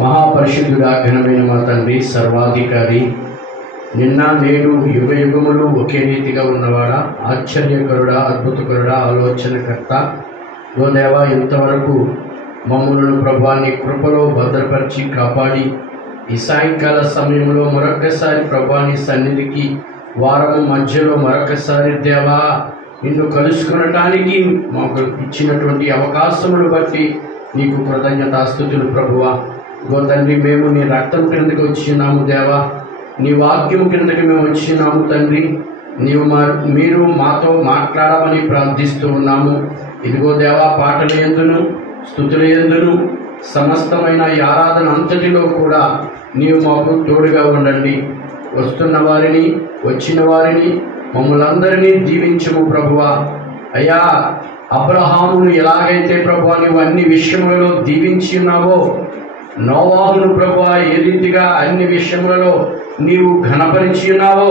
మహాపరిశుద్ధుడా, ఘనమైన మా తండ్రి, సర్వాధికారి, నిన్న నేడు యుగ యుగములు ఒకే రీతిగా ఉన్నవాడా, ఆశ్చర్యకరుడా, అద్భుతకరుడా, ఆలోచనకర్త, ఓ దేవా, ఇంతవరకు మమ్మల్ని ప్రభువా నీ కృపలో భద్రపరిచి కాపాడి ఈ సాయంకాల సమయంలో మరొకసారి ప్రభువా నీ సన్నిధికి వారము మధ్యలో మరొకసారి దేవా నిన్ను కలుసుకునటానికి మాకు ఇచ్చినటువంటి అవకాశమును బట్టి నీకు కృతజ్ఞతాస్తుతులు ప్రభువా. గో తండ్రి, మేము నీ రక్తం క్రిందకి వచ్చినాము దేవా, నీ వాక్యం కిందకి మేము వచ్చినాము తండ్రి. మీరు మాతో మాట్లాడమని ప్రార్థిస్తూ ఉన్నాము. ఇదిగో దేవా, పాటల యందును స్తుతుల యందును సమస్తమైన ఈ ఆరాధన అంతటిలో కూడా నీవు మాకు తోడుగా ఉండండి. వస్తున్న వారిని, వచ్చిన వారిని, మమ్మల్ని అందరినీ దీవించము ప్రభువా. అయ్యా, అబ్రహామును ఎలాగైతే ప్రభువా నీవు అన్ని విషయములలో దీవించి ఉన్నావో, నోవాహును ప్రభువా ఏ రీతిగా అన్ని విషయములలో నీవు ఘనపరిచి ఉన్నావో,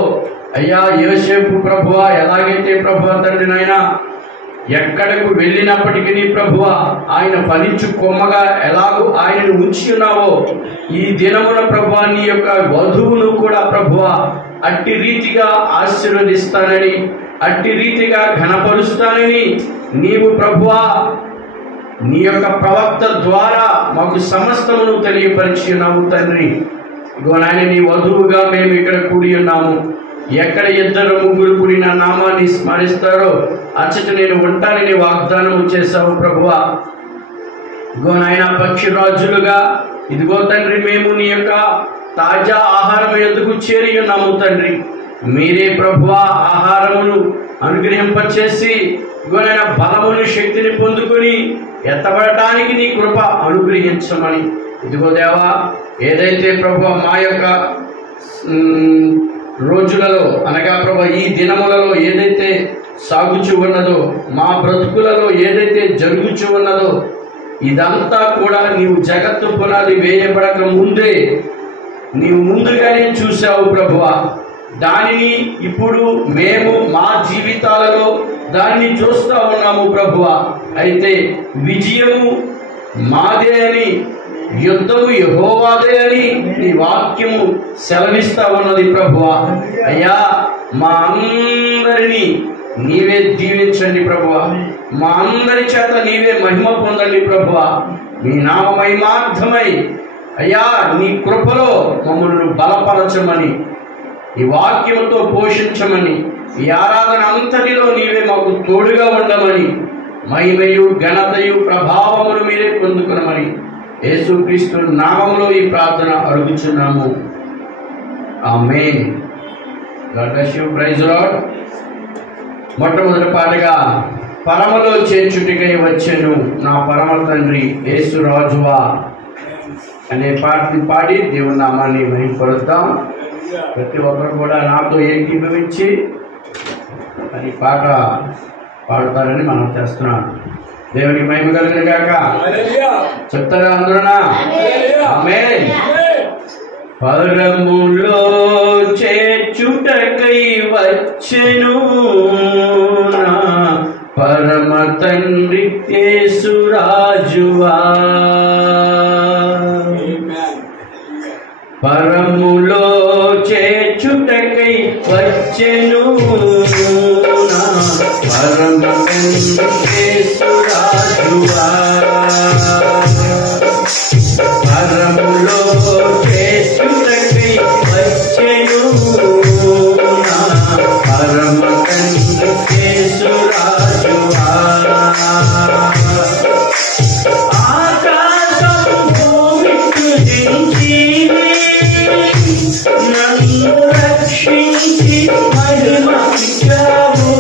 అయ్యా యోసేపు ప్రభువా ఎలాగైతే ప్రభువా తండ్రి నాయన ఎక్కడకు వెళ్ళినప్పటికీ ప్రభువా ఆయన ఫలించు కొమ్మగా ఎలాగూ ఆయనను ఉంచి ఉన్నావో, ఈ దినమున ప్రభువా నీ యొక్క వధువును కూడా ప్రభువా అట్టి రీతిగా ఆశీర్వదిస్తానని, అట్టి రీతిగా ఘనపరుస్తానని నీవు ప్రభువా నీ యొక్క ప్రవక్త ద్వారా మాకు సమస్తమును తెలియపరిచి ఉన్నాము తండ్రి. ఇగో నాయన, నీ వధువుగా మేము ఇక్కడ కూడి ఉన్నాము. ఎక్కడ ఇద్దరు ముగ్గురు కూడి నా నామాన్ని స్మరిస్తారో అచ్చట నేను ఉంటానని వాగ్దానం చేశావు ప్రభువా. ఇగో నాయన, పక్షిరాజులుగా ఇదిగో తండ్రి మేము నీ యొక్క తాజా ఆహారం ఎందుకు చేరి ఉన్నాము తండ్రి. మీరే ప్రభువా ఆహారమును అనుగ్రహింపచేసి ఇగో నాయన బలమును శక్తిని పొందుకొని ఎత్తబడటానికి నీ కృప అనుగ్రహించమని, ఇదిగో దేవా ఏదైతే ప్రభువా మా యొక్క రోజులలో అనగా ప్రభు ఈ దినములలో ఏదైతే సాగుచూ ఉన్నదో, మా బ్రతుకులలో ఏదైతే జరుగుచూ ఉన్నదో, ఇదంతా కూడా నీవు జగత్తు పునాది వేయబడక ముందే నీవు ముందుగానే చూసావు ప్రభువా. దానిని ఇప్పుడు మేము మా జీవితాలలో దాన్ని చూస్తూ ఉన్నాము ప్రభువా. అయితే విజయము మాదే అని, యుద్ధము యెహోవాదే అని నీ వాక్యము సెలవిస్తా ఉన్నది ప్రభువా. అయ్యా, మా అందరినీ నీవే దీవించండి ప్రభువా. మా అందరి చేత నీవే మహిమ పొందండి ప్రభువా. నీ నామ మహిమార్థమై అయ్యా నీ కృపలో మమ్మల్ని బలపరచమని, ఈ వాక్యముతో పోషించమని, ఈ ఆరాధన అంతటిలో నీవే మాకు తోడుగా ఉండమని, మహిమయు ఘనతయు ప్రభావములు మీరే పొందుకునమని యేసుక్రీస్తు నామములో ఈ ప్రార్థన అడుగుచున్నాము. ఆమేన్. God bless you. Praise Lord. మొట్టమొదటి పాటగా పరమలో చేర్చుటికై వచ్చెను నా పరమ తండ్రి యేసు రాజువా అనే పాటని పాడి దేవుని నామాన్ని మహిమపరుద్దాం. ప్రతి ఒక్కరు కూడా నాతో ఏకీభవించి అని పాట పాడతారని మనం చేస్తున్నాం. దేవునికి మహిమ కలుగును గాక. చెప్తారా అందరునా? ఆమేన్. పరములో చేర్చుటకై వచ్చెను నా పరమ తండ్రి యేసు రాజువా. పరములో చేర్చుటకై వచ్చెను నా పరమ తండ్రి యేసు రాజువా. పరములో చేర్చుటకై వచ్చెను నా పరమ తండ్రి యేసు రాజువా. ఆకాశం భూమి సృజించి నన్ను రక్షించి మహిమకిచ్చావు.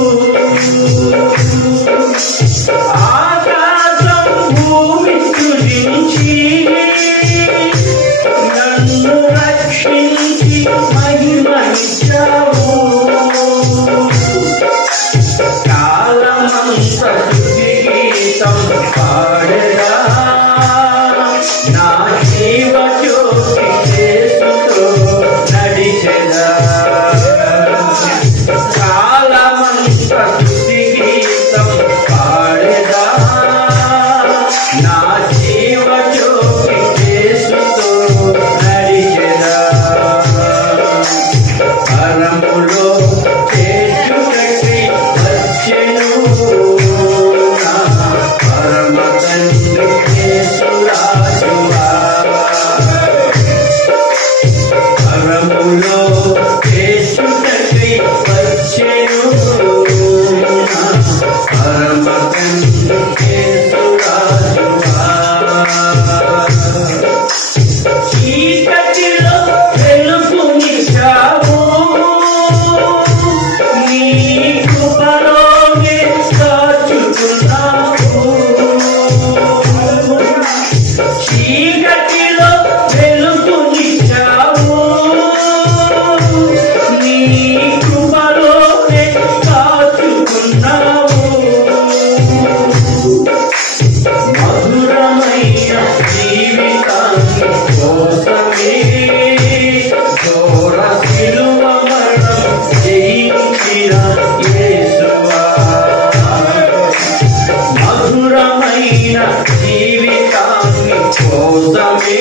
కోసమే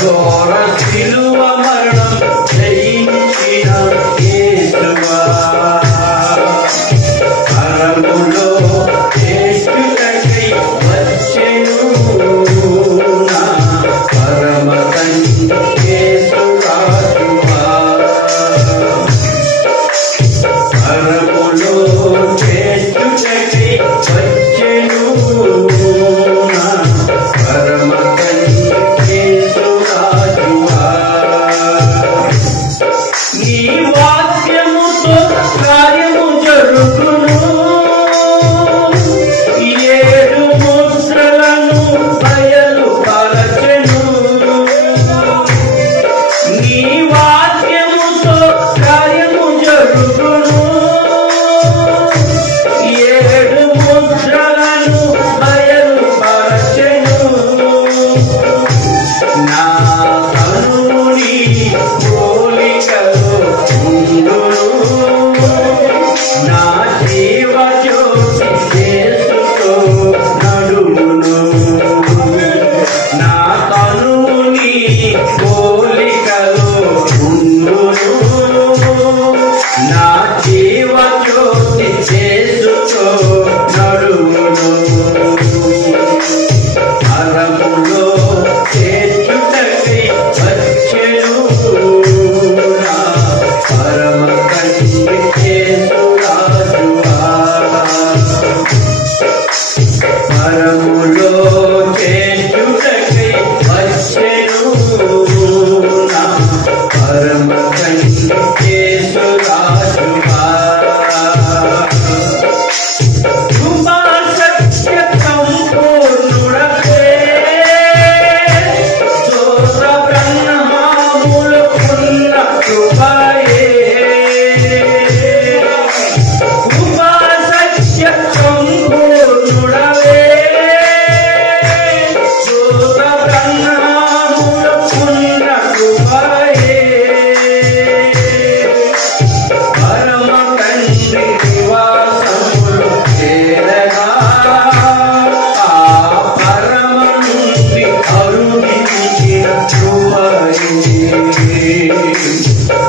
ఘోర శిలువ మరణం జయించిన యేసువా పరములో చేర్చుటకై వచ్చెను నా పరమ తండ్రి యేసు రాజువా పరములో చేర్చుటకై వచ్చెను నా పరమ తండ్రి యేసు రాజువా నీ వాక్యముతో కార్యము జరుగును ఏడు ముద్రలను బయలుపరచెను నీ వాక్యముతో కార్యము జరుగును ఏడు ముద్రలను బయలుపరచెను నా తనుని పోలికలో ఉండును నా జీవ జ్యోతి యేసుతో నడుమును నా తనుని పోలికలో ఉండును నా జీవ జ్యోతి యేసుతో నడుమును పరములో చేర్చుటకై వచ్చెను నా పరమ తండ్రి యేసు రాజువా పరములో చేర్చుటకై వచ్చెను నా పరమ తండ్రి యేసు రాజువా కృపా సత్య సంపూర్ణుడవే దోష బ్రహ్మములకున్న కృపయే కృపా సత్య సంపూర్ణుడవే దోష బ్రహ్మములకున్న కృపయే పరమ తండ్రి నివాసములు చేరగా ఆ పరమ నుండి అరుణించిన కృపయే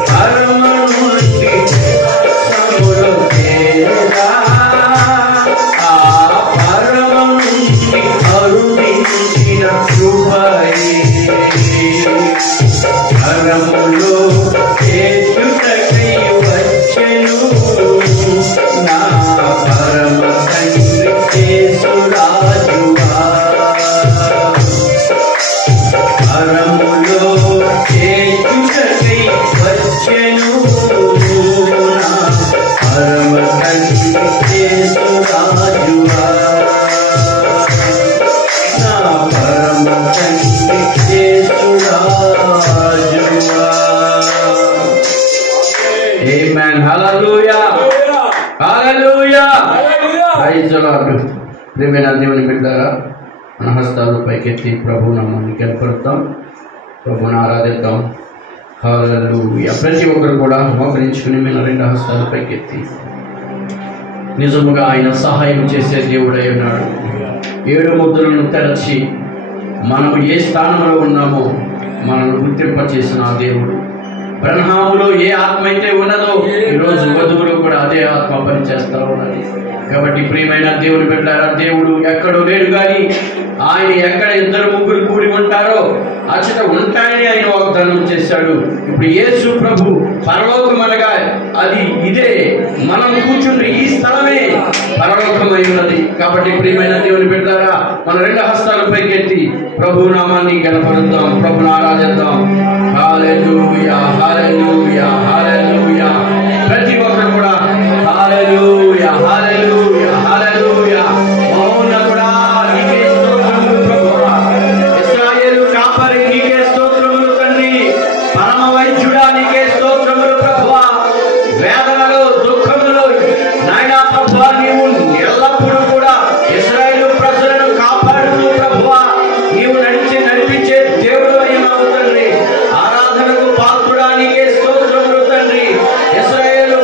పరమ నుండి సములు చేరగా ఆ పరమ నుండి అరుణించిన కృపయే పరములో చేర్చుటకై వచ్చెను నా పరమ తండ్రి యేసు రాజువా పరములో చేర్చుటకై వచ్చెను నా పరమ తండ్రి యేసు రాజువా నా పరమ తండ్రి యేసు రాజువా ఆమేన్ హల్లెలూయా హల్లెలూయా ప్రైజ్ ది లార్డ్ ప్రియమైన దేవుని బిడ్డలారా మన హస్తాలు పైకెత్తి ప్రభు నామాన్ని కనపరుద్దాం ప్రభుని ఆరాధిద్దాం హల్లెలూయా ప్రతి ఒక్కరు కూడా మోకరించుకుని మన రెండు హస్తాలు పైకెత్తి నిజముగా ఆయన సహాయం చేసే దేవుడై ఉన్నాడు ఏడు ముద్రలను తెరచి మనము ఏ స్థానంలో ఉన్నామో మనల్ని గుర్తింపచేసిన ఆ దేవుడు బ్రహ్మాములో ఏ ఆత్మ అయితే ఉన్నదో ఈరోజు వధువులో కూడా అదే ఆత్మ పనిచేస్తా ఉన్నది కాబట్టి ప్రియమైన దేవుని బిడ్డలారా దేవుడు ఎక్కడో లేడు కానీ ఆయన ఎక్కడ ఇద్దరు ముగ్గురు కూడి ఉంటారో అచ్చట ఉంటాయని ఆయన వాగ్దానం చేశాడు. ఇప్పుడు యేసు ప్రభు పరలోకం అనగా అది ఇదే, మనం కూర్చుంటే ఈ స్థలమే పరలోకమై ఉన్నది. కాబట్టి ప్రియమైన దేవుని బిడ్డలారా మన రెండు హస్తాలు పైకెత్తి ప్రభు నామాన్ని గణపరుద్దాం, ప్రభుని ఆరాధిద్దాం. హల్లెలూయా హల్లెలూయా హల్లెలూయా. ప్రతి ఒక్కరు కూడా హల్లెలూయా హల్లెలూయా హల్లెలూయా. మౌనముడా నీకే స్తోత్రములు ప్రభువా, ఇశ్రాయేలు కాపరి నీకే స్తోత్రములు తండ్రి, పరమ వైద్యుడా నీకే స్తోత్రములు ప్రభువా. వేదనలో దుఃఖములో నాయనా ప్రభువా నీవు ఎల్లప్పుడూ కూడా ఇశ్రాయేలు ప్రజలను కాపాడుతూ ప్రభువా నీవు నడిపించే దేవుడు అయినావు తండ్రి. ఆరాధనకు పాత్రుడా నీకే స్తోత్రములు తండ్రి. ఇశ్రాయేలు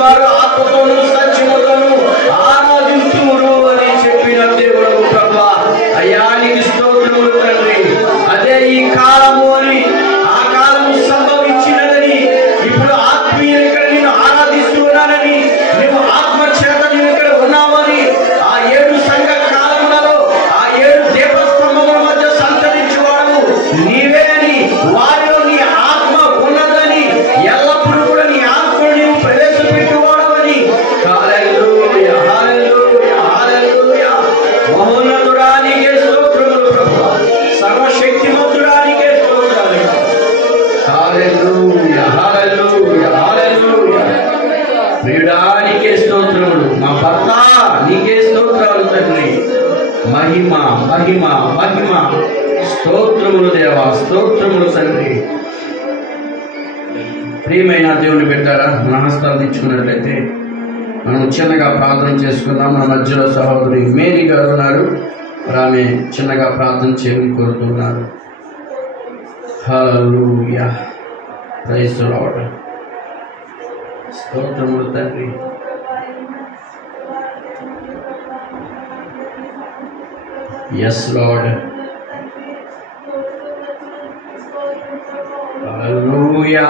వారు ఆత్మతోనూ సత్యముతోనూ ఆరాధించుదురు అని చెప్పిన దేవుడు ప్రభువా, అయ్యా నీకు స్తోత్రములు తండ్రి. అదే ఈ కాలము అని, ఆ కాలము సంభవించినదని, ఇప్పుడు ఆత్మీయ ఇక్కడ నేను ఆరాధిస్తూ ఉన్నానని, నువ్వు ఆత్మ చేత నీవు ఇక్కడ ఉన్నావని, ఆ 7 సంఘ కాలములలో ఆ 7 దీపస్తంభముల మధ్య సంచరించువాడు నీవే అని, వారిలో నీ ఆత్మ ఉన్నదని, ఎల్లప్పుడూ కూడా నీ ఆత్మను నీవు ప్రవేశపెట్టువాడవని. హల్లెలూయా, హల్లెలూయా, హల్లెలూయా. మహోన్నతుడానికే స్తోత్రములు ప్రభువా, సర్వశక్తిమంతుడానికే స్తోత్రాలు. హల్లెలూయా, హల్లెలూయా, హల్లెలూయా. ప్రియుడానికే స్తోత్రములు, మా భర్త నీకే స్తోత్రాలు తండ్రి. మహిమ మహిమ మహిమ. స్తోత్రములు దేవా, స్తోత్రములు తండ్రి. ప్రియమైన దేవుని బిడ్డలారా, మన హస్తాలు ఇచ్చుకున్నట్లయితే మనం చిన్నగా ప్రార్థన చేసుకుందాం. మన మధ్యలో సహోదరి మేరీ గారు ఉన్నారు, ఆమె చిన్నగా ప్రార్థన చేయమని కోరుతున్నారు. హల్లెలూయా, ప్రైజ్ ది లార్డ్. స్తోత్రములు తండ్రి. Yes Lord. హల్లెలూయా.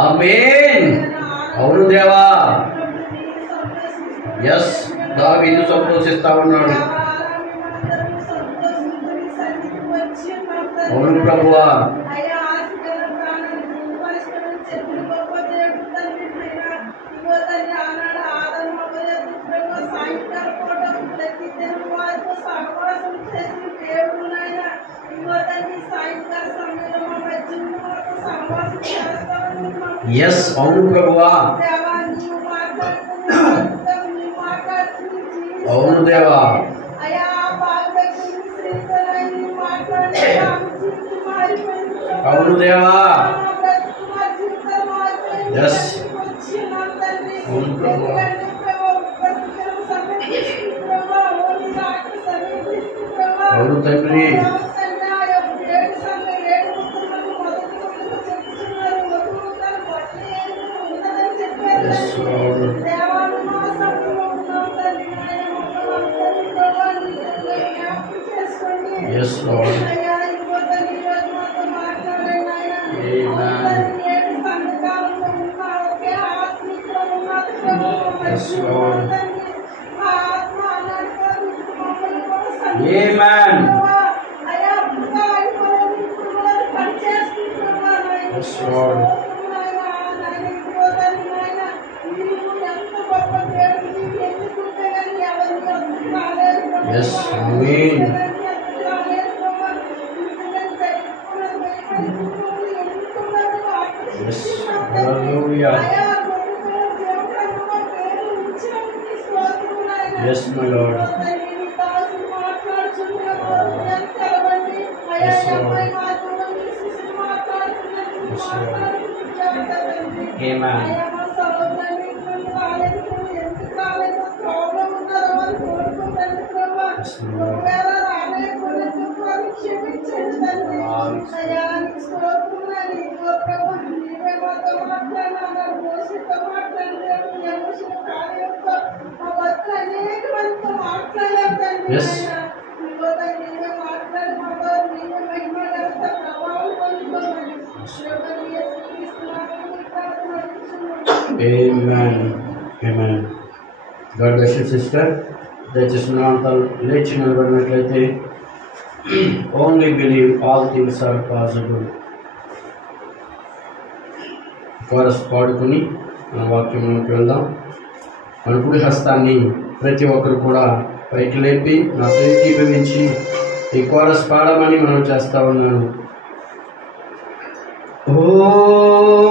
ఆమేన్. అవును దేవా. ఎస్, దావీదు సంతోషిస్తా ఉన్నాడు. అవును ప్రభువా. ఎస్, అవును ప్రభువా. అవును దేవా. అవును దేవా. ఎస్, అవును ప్రభువా. అవును తండ్రి. Yes Lord. Yes Lord. Yes, Lord. Amen. Yes, Lord. Yes, Amen. Yes, hallelujah. Yes, my Lord. Yes, Lord. Yes, Lord. Amen. Yes, Lord. Yes. Amen. Amen. God bless you, sister. దయచేసి నా అంతా లేచి నిలబడినట్లయితే only believe all things are possible. Chorus పాడుకుని మన వాక్యంలోకి వెళ్దాం. మన కుడి హస్తాన్ని ప్రతి ఒక్కరు కూడా పైకి లేపి నాతో ఏకీభవించి ఈ కోరస్ పాడమని మనం చేస్తా ఉన్నాను.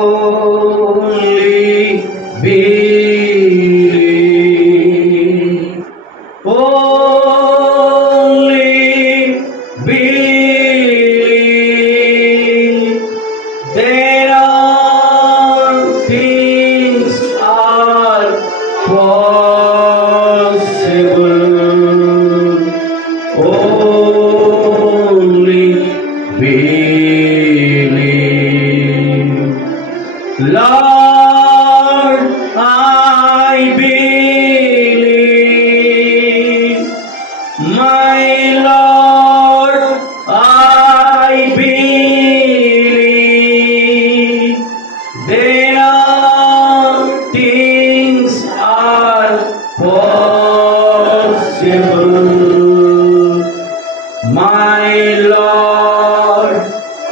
Only believe, only believe, there are things are possible. Only believe. Lord, I believe. My Lord, I believe. Then all things are possible. My Lord,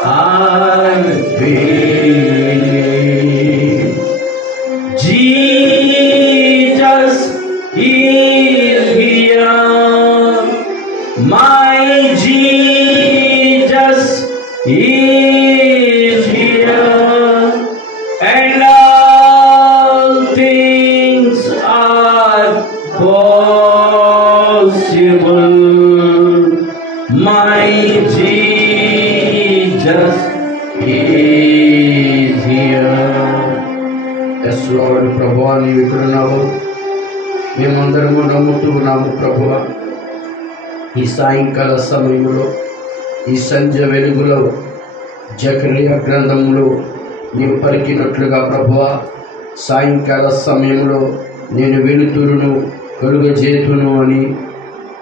I believe. Jesus is here. My Jesus is here. And all things are possible. My Jesus is here. Yes, Lord, ప్రభువా నీవు ఇక్కడ ఉన్నావు. మేమందరము నమ్ముతూ ఉన్నాము ప్రభువా. ఈ సాయంకాల సమయంలో, ఈ సంధ్య వెలుగులో, జకర్యా గ్రంథంలో నీవు పలికినట్లుగా ప్రభువా, సాయంకాల సమయంలో నేను వెలుతురును కలుగజేతును అని.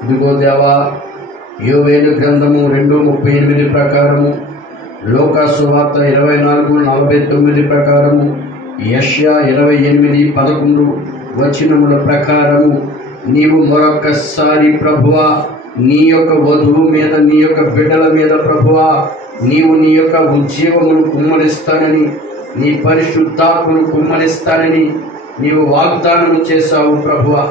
ఇదిగో దేవా, యోవేలు గ్రంథము 2:38 ప్రకారము, లోకా సువార్త 24:49 ప్రకారము, యెషయా 28:11 వచనముల ప్రకారము నీవు మరొక్కసారి ప్రభువా నీ యొక్క వధువు మీద, నీ యొక్క బిడ్డల మీద ప్రభువా నీవు నీ యొక్క ఉజ్జీవమును కుమ్మరిస్తానని, నీ పరిశుద్ధాత్మను కుమ్మరిస్తానని నీవు వాగ్దానము చేశావు ప్రభువా.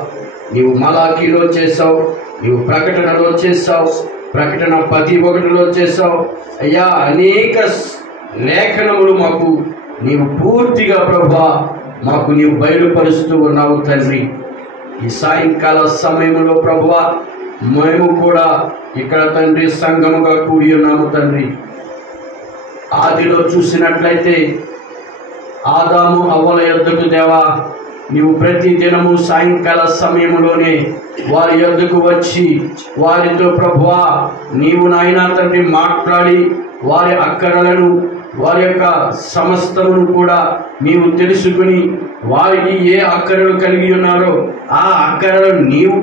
నీవు మలాకీలో చేశావు, నీవు ప్రకటనలో చేశావు, ప్రకటన 11లో చేశావు అయ్యా. అనేక లేఖనములు మాకు నీవు పూర్తిగా ప్రభువా మాకు నీవు బయలుపరుస్తూ ఉన్నావు తండ్రి. ఈ సాయంకాల సమయంలో ప్రభువా మేము కూడా ఇక్కడ తండ్రి సంఘముగా కూడి ఉన్నాము తండ్రి. ఆదిలో చూసినట్లయితే ఆదాము అవ్వల యొద్దకు దేవా నీవు ప్రతి దినము సాయంకాల సమయంలోనే వారి యొద్దకు వచ్చి వారితో ప్రభువా నీవు నాయనా తండ్రి మాట్లాడి వారి అక్కరలను, వారి యొక్క సమస్తమును కూడా నీవు తెలుసుకుని వారికి ఏ అక్కరలు కలిగి ఉన్నారో ఆ అక్కరలు నీవు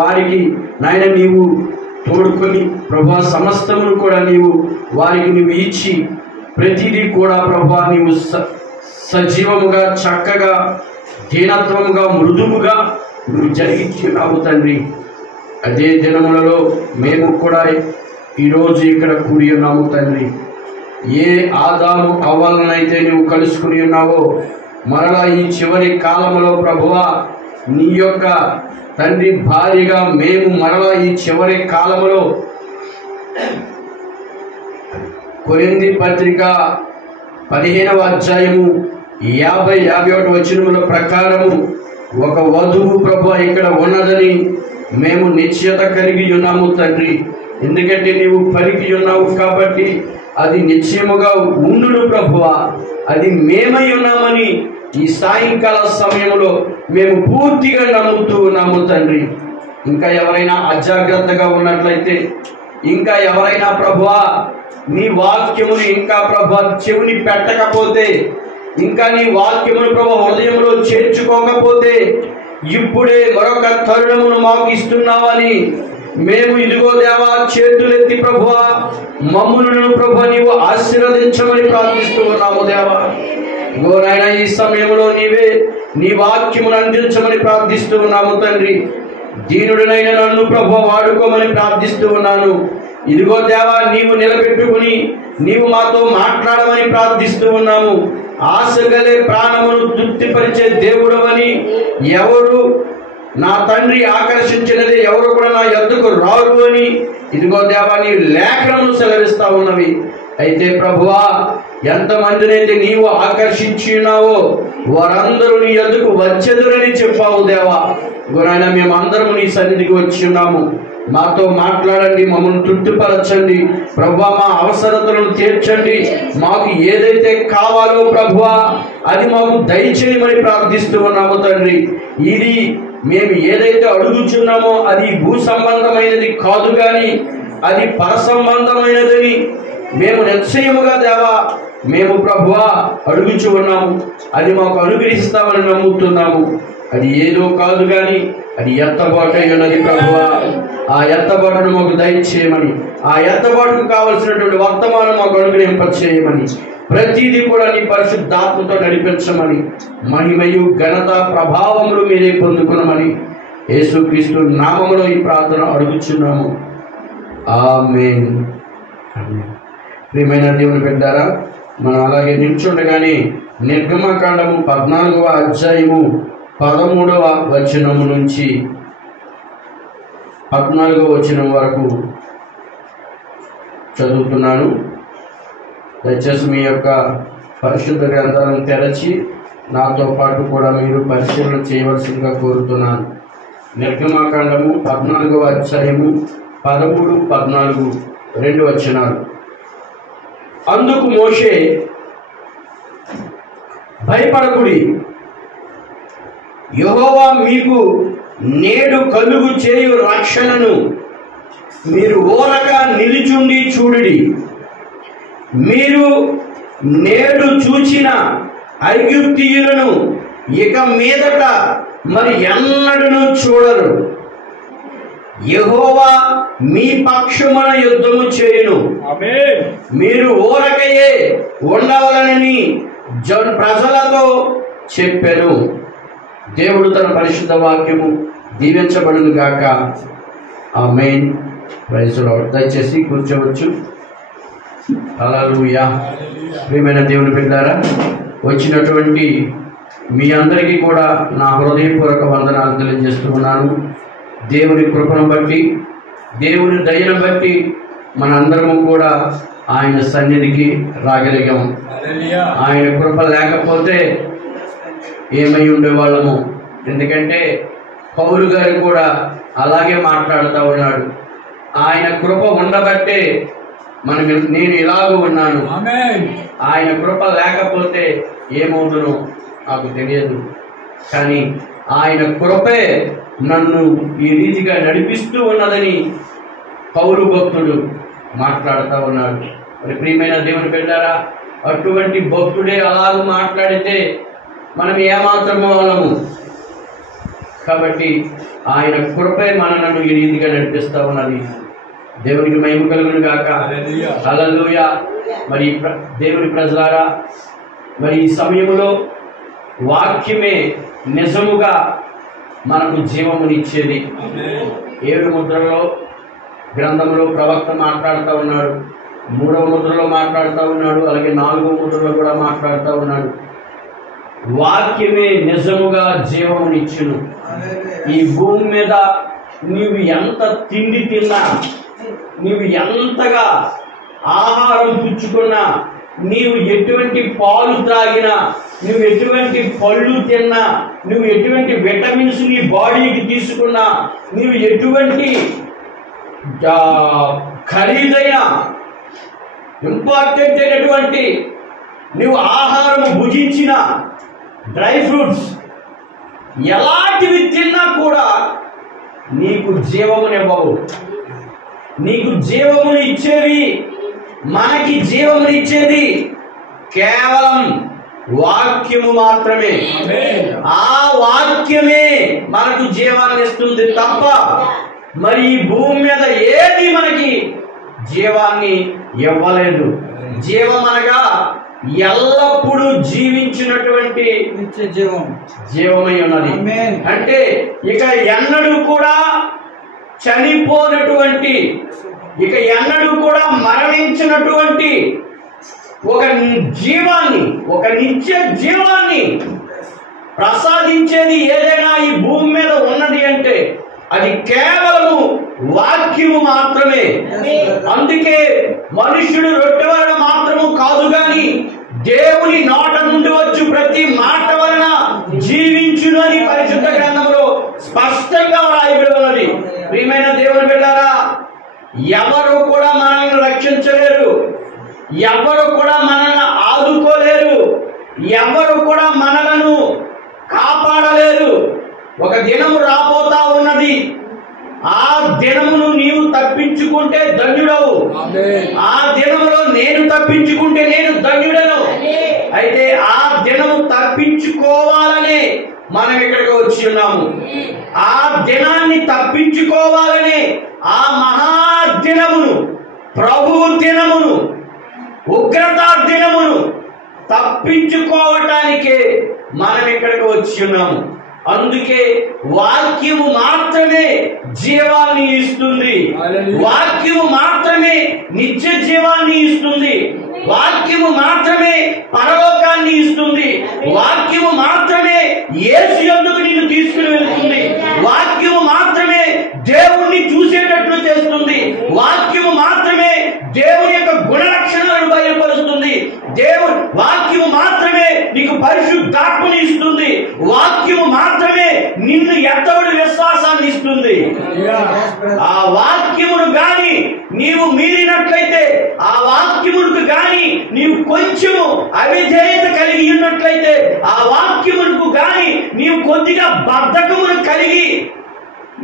వారికి నాయన నీవు తోడుకొని ప్రభువా సమస్తమును కూడా నీవు వారికి నీవు ఇచ్చి ప్రతిదీ కూడా ప్రభువా నీవు సజీవముగా, చక్కగా, దీనత్వముగా, మృదువుగా నువ్వు జరిగించున్నావు తండ్రి. అదే దినములలో మేము కూడా ఈరోజు ఇక్కడ కూడి ఉన్నాము తండ్రి. ఏ ఆదాము అవ్వలనైతే నువ్వు కలుసుకుని ఉన్నావో మరలా ఈ చివరి కాలంలో ప్రభువా నీ యొక్క తండ్రి భార్యగా మేము మరలా ఈ చివరి కాలంలో కొరింథీ పత్రిక 15వ అధ్యాయము 50-51 వచనముల ప్రకారము ఒక వధువు ప్రభువా ఇక్కడ ఉన్నదని మేము నిశ్చయత కలిగి ఉన్నాము తండ్రి. ఎందుకంటే నీవు పలికి ఉన్నావు కాబట్టి అది నిశ్చయముగా ఉండును ప్రభువా. అది మేమై ఉన్నామని ఈ సాయంకాల సమయంలో మేము పూర్తిగా నమ్ముతూ ఉన్నాము తండ్రి. ఇంకా ఎవరైనా అజాగ్రత్తగా ఉన్నట్లయితే, ఇంకా ఎవరైనా ప్రభువా నీ వాక్యముని ఇంకా ప్రభువా చెవిని పెట్టకపోతే, ఇంకా నీ వాక్యమును ప్రభువా హృదయంలో చేర్చుకోకపోతే ఇప్పుడే మరొక తరుణమును మాకు ఇస్తున్నావని మేము ఇదిగో దేవా చేతులెత్తి ప్రభువా మమ్ములను ప్రభువా నీవు ఆశీర్వదించమని ప్రార్థిస్తూ ఉన్నాము దేవా. ఇదిగో నాయన ఈ సమయంలో నీవే నీ వాక్యమును అందించమని ప్రార్థిస్తూ ఉన్నాము తండ్రి. దీనుడినైన నన్ను ప్రభువా వాడుకోమని ప్రార్థిస్తూ ఉన్నాను. ఇదిగో దేవా నీవు నిలబెట్టుకుని నీవు మాతో మాట్లాడమని ప్రార్థిస్తూ ఉన్నాము. ఆశ గలే ప్రాణమును తృప్తిపరిచే దేవుడవని, ఎవరు నా తండ్రి ఆకర్షించినది ఎవరు కూడా నా యొద్దకు రారు అని ఇదిగో దేవా నీ లేఖనములు సెలవిస్తా ఉన్నవి. అయితే ప్రభువా ఎంతమందినైతే నీవు ఆకర్షించి ఉన్నావో వారందరూ నీ యొద్దకు వచ్చెదరని చెప్పావు దేవా. గురైనా మేము అందరము నీ సన్నిధికి వచ్చి ఉన్నాము. మాతో మాట్లాడండి, మమ్మల్ని తృప్తిపరచండి ప్రభువా, మా అవసరతలను తీర్చండి. మాకు ఏదైతే కావాలో ప్రభువా అది మాకు దయచేయమని ప్రార్థిస్తూ ఉన్నాము తండ్రి. ఇది మేము ఏదైతే అడుగుచున్నామో అది భూ సంబంధమైనది కాదు, కానీ అది పర సంబంధమైనదని మేము నిశ్చయముగా దేవా మేము ప్రభువా అడుగుచు ఉన్నాము, అది మాకు అనుగ్రహిస్తామని నమ్ముతున్నాము. అది ఏదో కాదు కానీ అది ఎత్తబాటు అయి ఉన్నది ప్రభువా. ఆ ఎత్తబాటును మాకు దయచేయమని, ఆ ఎత్తబాటుకు కావలసినటువంటి వర్తమానం మాకు అనుగ్రహింపచేయమని, ప్రతిదీ కూడా నీ పరిశుద్ధాత్మతో నడిపించమని, మహిమయు ఘనత ప్రభావములు మీరే పొందుకునమని యేసుక్రీస్తు నామములో ఈ ప్రార్థన అడుగుచున్నాము. ఆమేన్. ప్రియమైన దేవుని బిడ్డలారా, మనం అలాగే నిల్చుండగానే నిర్గమకాండము 14వ అధ్యాయము 13వ వచనము నుంచి 14వ వచనం వరకు చదువుతున్నాను. దయచేసి మీ యొక్క పరిశుద్ధ గ్రంథాలను తెరచి నాతో పాటు కూడా మీరు పరిశీలన చేయవలసిందిగా కోరుతున్నాను. నిర్గమకాండము 14వ అధ్యాయము 13, 14 2 వచనాలు. అందుకు మోషే, భయపడకుడి, యెహోవా మీకు నేడు కలుగు చేయు రక్షణను మీరు ఊరక నిలిచుండి చూడుడి. మీరు నేడు చూచిన ఐగుప్తీయులను ఇక మీదట మరి ఎన్నడూ చూడరు. యెహోవా మీ పక్షమున యుద్ధము చేయును. మీరు ఊరకయే ఉండవలనని ప్రజలతో చెప్పెను. దేవుడు తన పరిశుద్ధ వాక్యము దీవించబడును గాక. ఆమేన్. Praise the Lord. దయచేసి కూర్చోవచ్చు. హల్లెలూయా. ప్రియమైన దేవుని బిడ్డలారా, వచ్చినటువంటి మీ అందరికీ కూడా నా హృదయపూర్వక వందనాలు తెలియజేస్తున్నాను. దేవుని కృపను బట్టి, దేవుని దయను బట్టి మనందరము కూడా ఆయన సన్నిధికి రాగలిగాము. ఆయన కృప లేకపోతే ఏమై ఉండేవాళ్ళము. ఎందుకంటే పౌలు గారు కూడా అలాగే మాట్లాడుతూ ఉన్నాడు. ఆయన కృప ఉండబట్టే నేను ఇలాగూ ఉన్నాను. ఆయన కృప లేకపోతే ఏమవుతుందో నాకు తెలియదు. కానీ ఆయన కృపే నన్ను ఈ రీతిగా నడిపిస్తూ ఉన్నదని పౌలు భక్తుడు మాట్లాడుతూ ఉన్నాడు. మరి ప్రియమైన దేవుని బిడ్డలారా, అటువంటి భక్తుడే అలాగూ మాట్లాడితే మనం ఏమాత్రమో వాళ్ళము. కాబట్టి ఆయన కృపే మనలను ఈ రీతిగా నడిపిస్తూ ఉన్నది. దేవునికి మహిమ కలుగును గాక. హల్లెలూయా. మరి దేవుని ప్రజలారా, మరి ఈ సమయంలో వాక్యమే నిజముగా మనకు జీవమునిచ్చేది. 7 ముద్రలో గ్రంథంలో ప్రవక్త మాట్లాడుతూ ఉన్నాడు, 3వ ముద్రలో మాట్లాడుతూ ఉన్నాడు, అలాగే 4వ ముద్రలో కూడా మాట్లాడుతూ ఉన్నాడు. వాక్యమే నిజముగా జీవమునిచ్చును. ఈ భూమి మీద నీవు ఎంత తిండి తిన్నా, నీవు ఎంతగా ఆహారం పుచ్చుకున్నా, నీవు ఎటువంటి పాలు త్రాగినా, నువ్వు ఎటువంటి పళ్ళు తిన్నా, నువ్వు ఎటువంటి విటమిన్స్ నీ బాడీకి తీసుకున్నా, నీవు ఎటువంటి ఖరీదైన ఇంపార్టెంట్ అయినటువంటి నువ్వు ఆహారం భుజించిన డ్రై ఫ్రూట్స్ ఎలాంటివి తిన్నా కూడా నీకు జీవమునివ్వవు. నీకు జీవమును ఇచ్చేవి, మనకి జీవమును ఇచ్చేది కేవలం వాక్యము మాత్రమే. ఆ వాక్యమే మనకు జీవాన్ని ఇస్తుంది తప్ప మరి ఈ భూమి మీద ఏది మనకి జీవాన్ని ఇవ్వలేదు. జీవం అనగా ఎల్లప్పుడూ జీవించినటువంటి నిత్య జీవమై ఉన్నది. అంటే ఇక ఎన్నడూ కూడా చనిపోనటువంటి, ఇక ఎన్నడూ కూడా మరణించినటువంటి ఒక జీవాన్ని, ఒక నిత్య జీవాన్ని ప్రసాదించేది ఏదైనా ఈ భూమి మీద ఉన్నది అంటే అది కేవలము వాక్యము మాత్రమే. అందుకే మనుష్యుడు రొట్టె వలన మాత్రము కాదు గాని దేవుని నోట నుండి వచ్చు ప్రతి మాట వలన జీవించును అని పరిశుద్ధ గ్రంథంలో స్పష్టంగా రాయబడి ఉన్నది. ప్రియమైన దేవుని బిడ్డలారా, ఎవరు కూడా మనల్ని రక్షించలేరు, ఎవరు కూడా మనల్ని ఆదుకోలేరు, ఎవరు కూడా మనలను కాపాడలేరు. ఒక దినము రాబోతా ఉన్నది. ఆ దినమును నీవు తప్పించుకుంటే ధన్యుడవు. ఆ దినములో నేను మనం ఇక్కడికి వచ్చి ఉన్నాము. ఆ దినాన్ని తప్పించుకోవాలని, ఆ మహాదినమును, ప్రభు దినమును, ఉగ్రతా దినమును తప్పించుకోవటానికే మనం ఇక్కడికి వచ్చి ఉన్నాము. అందుకే వాక్యము మాత్రమే జీవాన్ని ఇస్తుంది. వాక్యము మాత్రమే నిత్య జీవాన్ని ఇస్తుంది. వాక్యము మాత్రమే పరలోకాన్ని ఇస్తుంది. వాక్యము మాత్రమే యేసు యందుకు నిన్ను తీసుకుని వెళ్తుంది. వాక్యము మాత్రమే దేవుణ్ణి చూసేటట్లు చేస్తుంది. వాక్యము మాత్రమే దేవుని యొక్క గుణలక్షణాలను బయలుపరుస్తుంది. వాక్యము మాత్రమే నీకు పరిశుద్ధాత్మని ఇస్తుంది. వాక్యము మాత్రమే నిన్ను ఎత్తబడి విశ్వాసాన్ని ఇస్తుంది. ఆ వాక్యమును గాని నీవు మీరినట్లయితే, ఆ వాక్యములకు గాని నీవు కొంచెము అవిధేయత కలిగి ఉన్నట్లయితే, ఆ వాక్యములకు గాని నీవు కొద్దిగా బద్ధకమును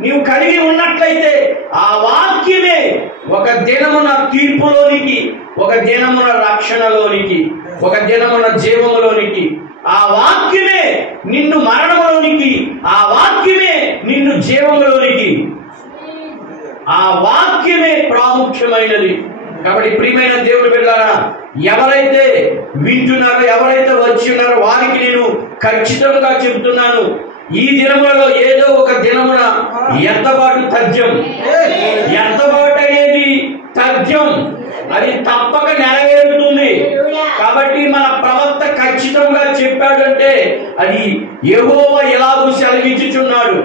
నీవు కలిగి ఉన్నట్లయితే, ఆ వాక్యమే ఒక దినమున తీర్పులోనికి, ఒక దినమున రక్షణలోనికి, ఒక దినమున జీవములోనికి, ఆ వాక్యమే నిన్ను మరణములోనికి, ఆ వాక్యమే నిన్ను జీవములోనికి, ఆ వాక్యమే ప్రాముఖ్యమైనది. కాబట్టి ప్రియమైన దేవుని బిడ్డలారా, ఎవరైతే వింటున్నారో, ఎవరైతే వచ్చి ఉన్నారో వారికి నేను ఖచ్చితంగా చెబుతున్నాను, ఈ దినములలో ఏదో ఒక దినమున ఎత్తబాటు తథ్యం. ఎత్తబాటు అనేది తథ్యం, అది తప్పక నెరవేరుతుంది. కాబట్టి మన ప్రవక్త ఖచ్చితంగా చెప్పాడంటే అది యెహోవా ఎలాగూ సెలవిచ్చుచున్నాడు.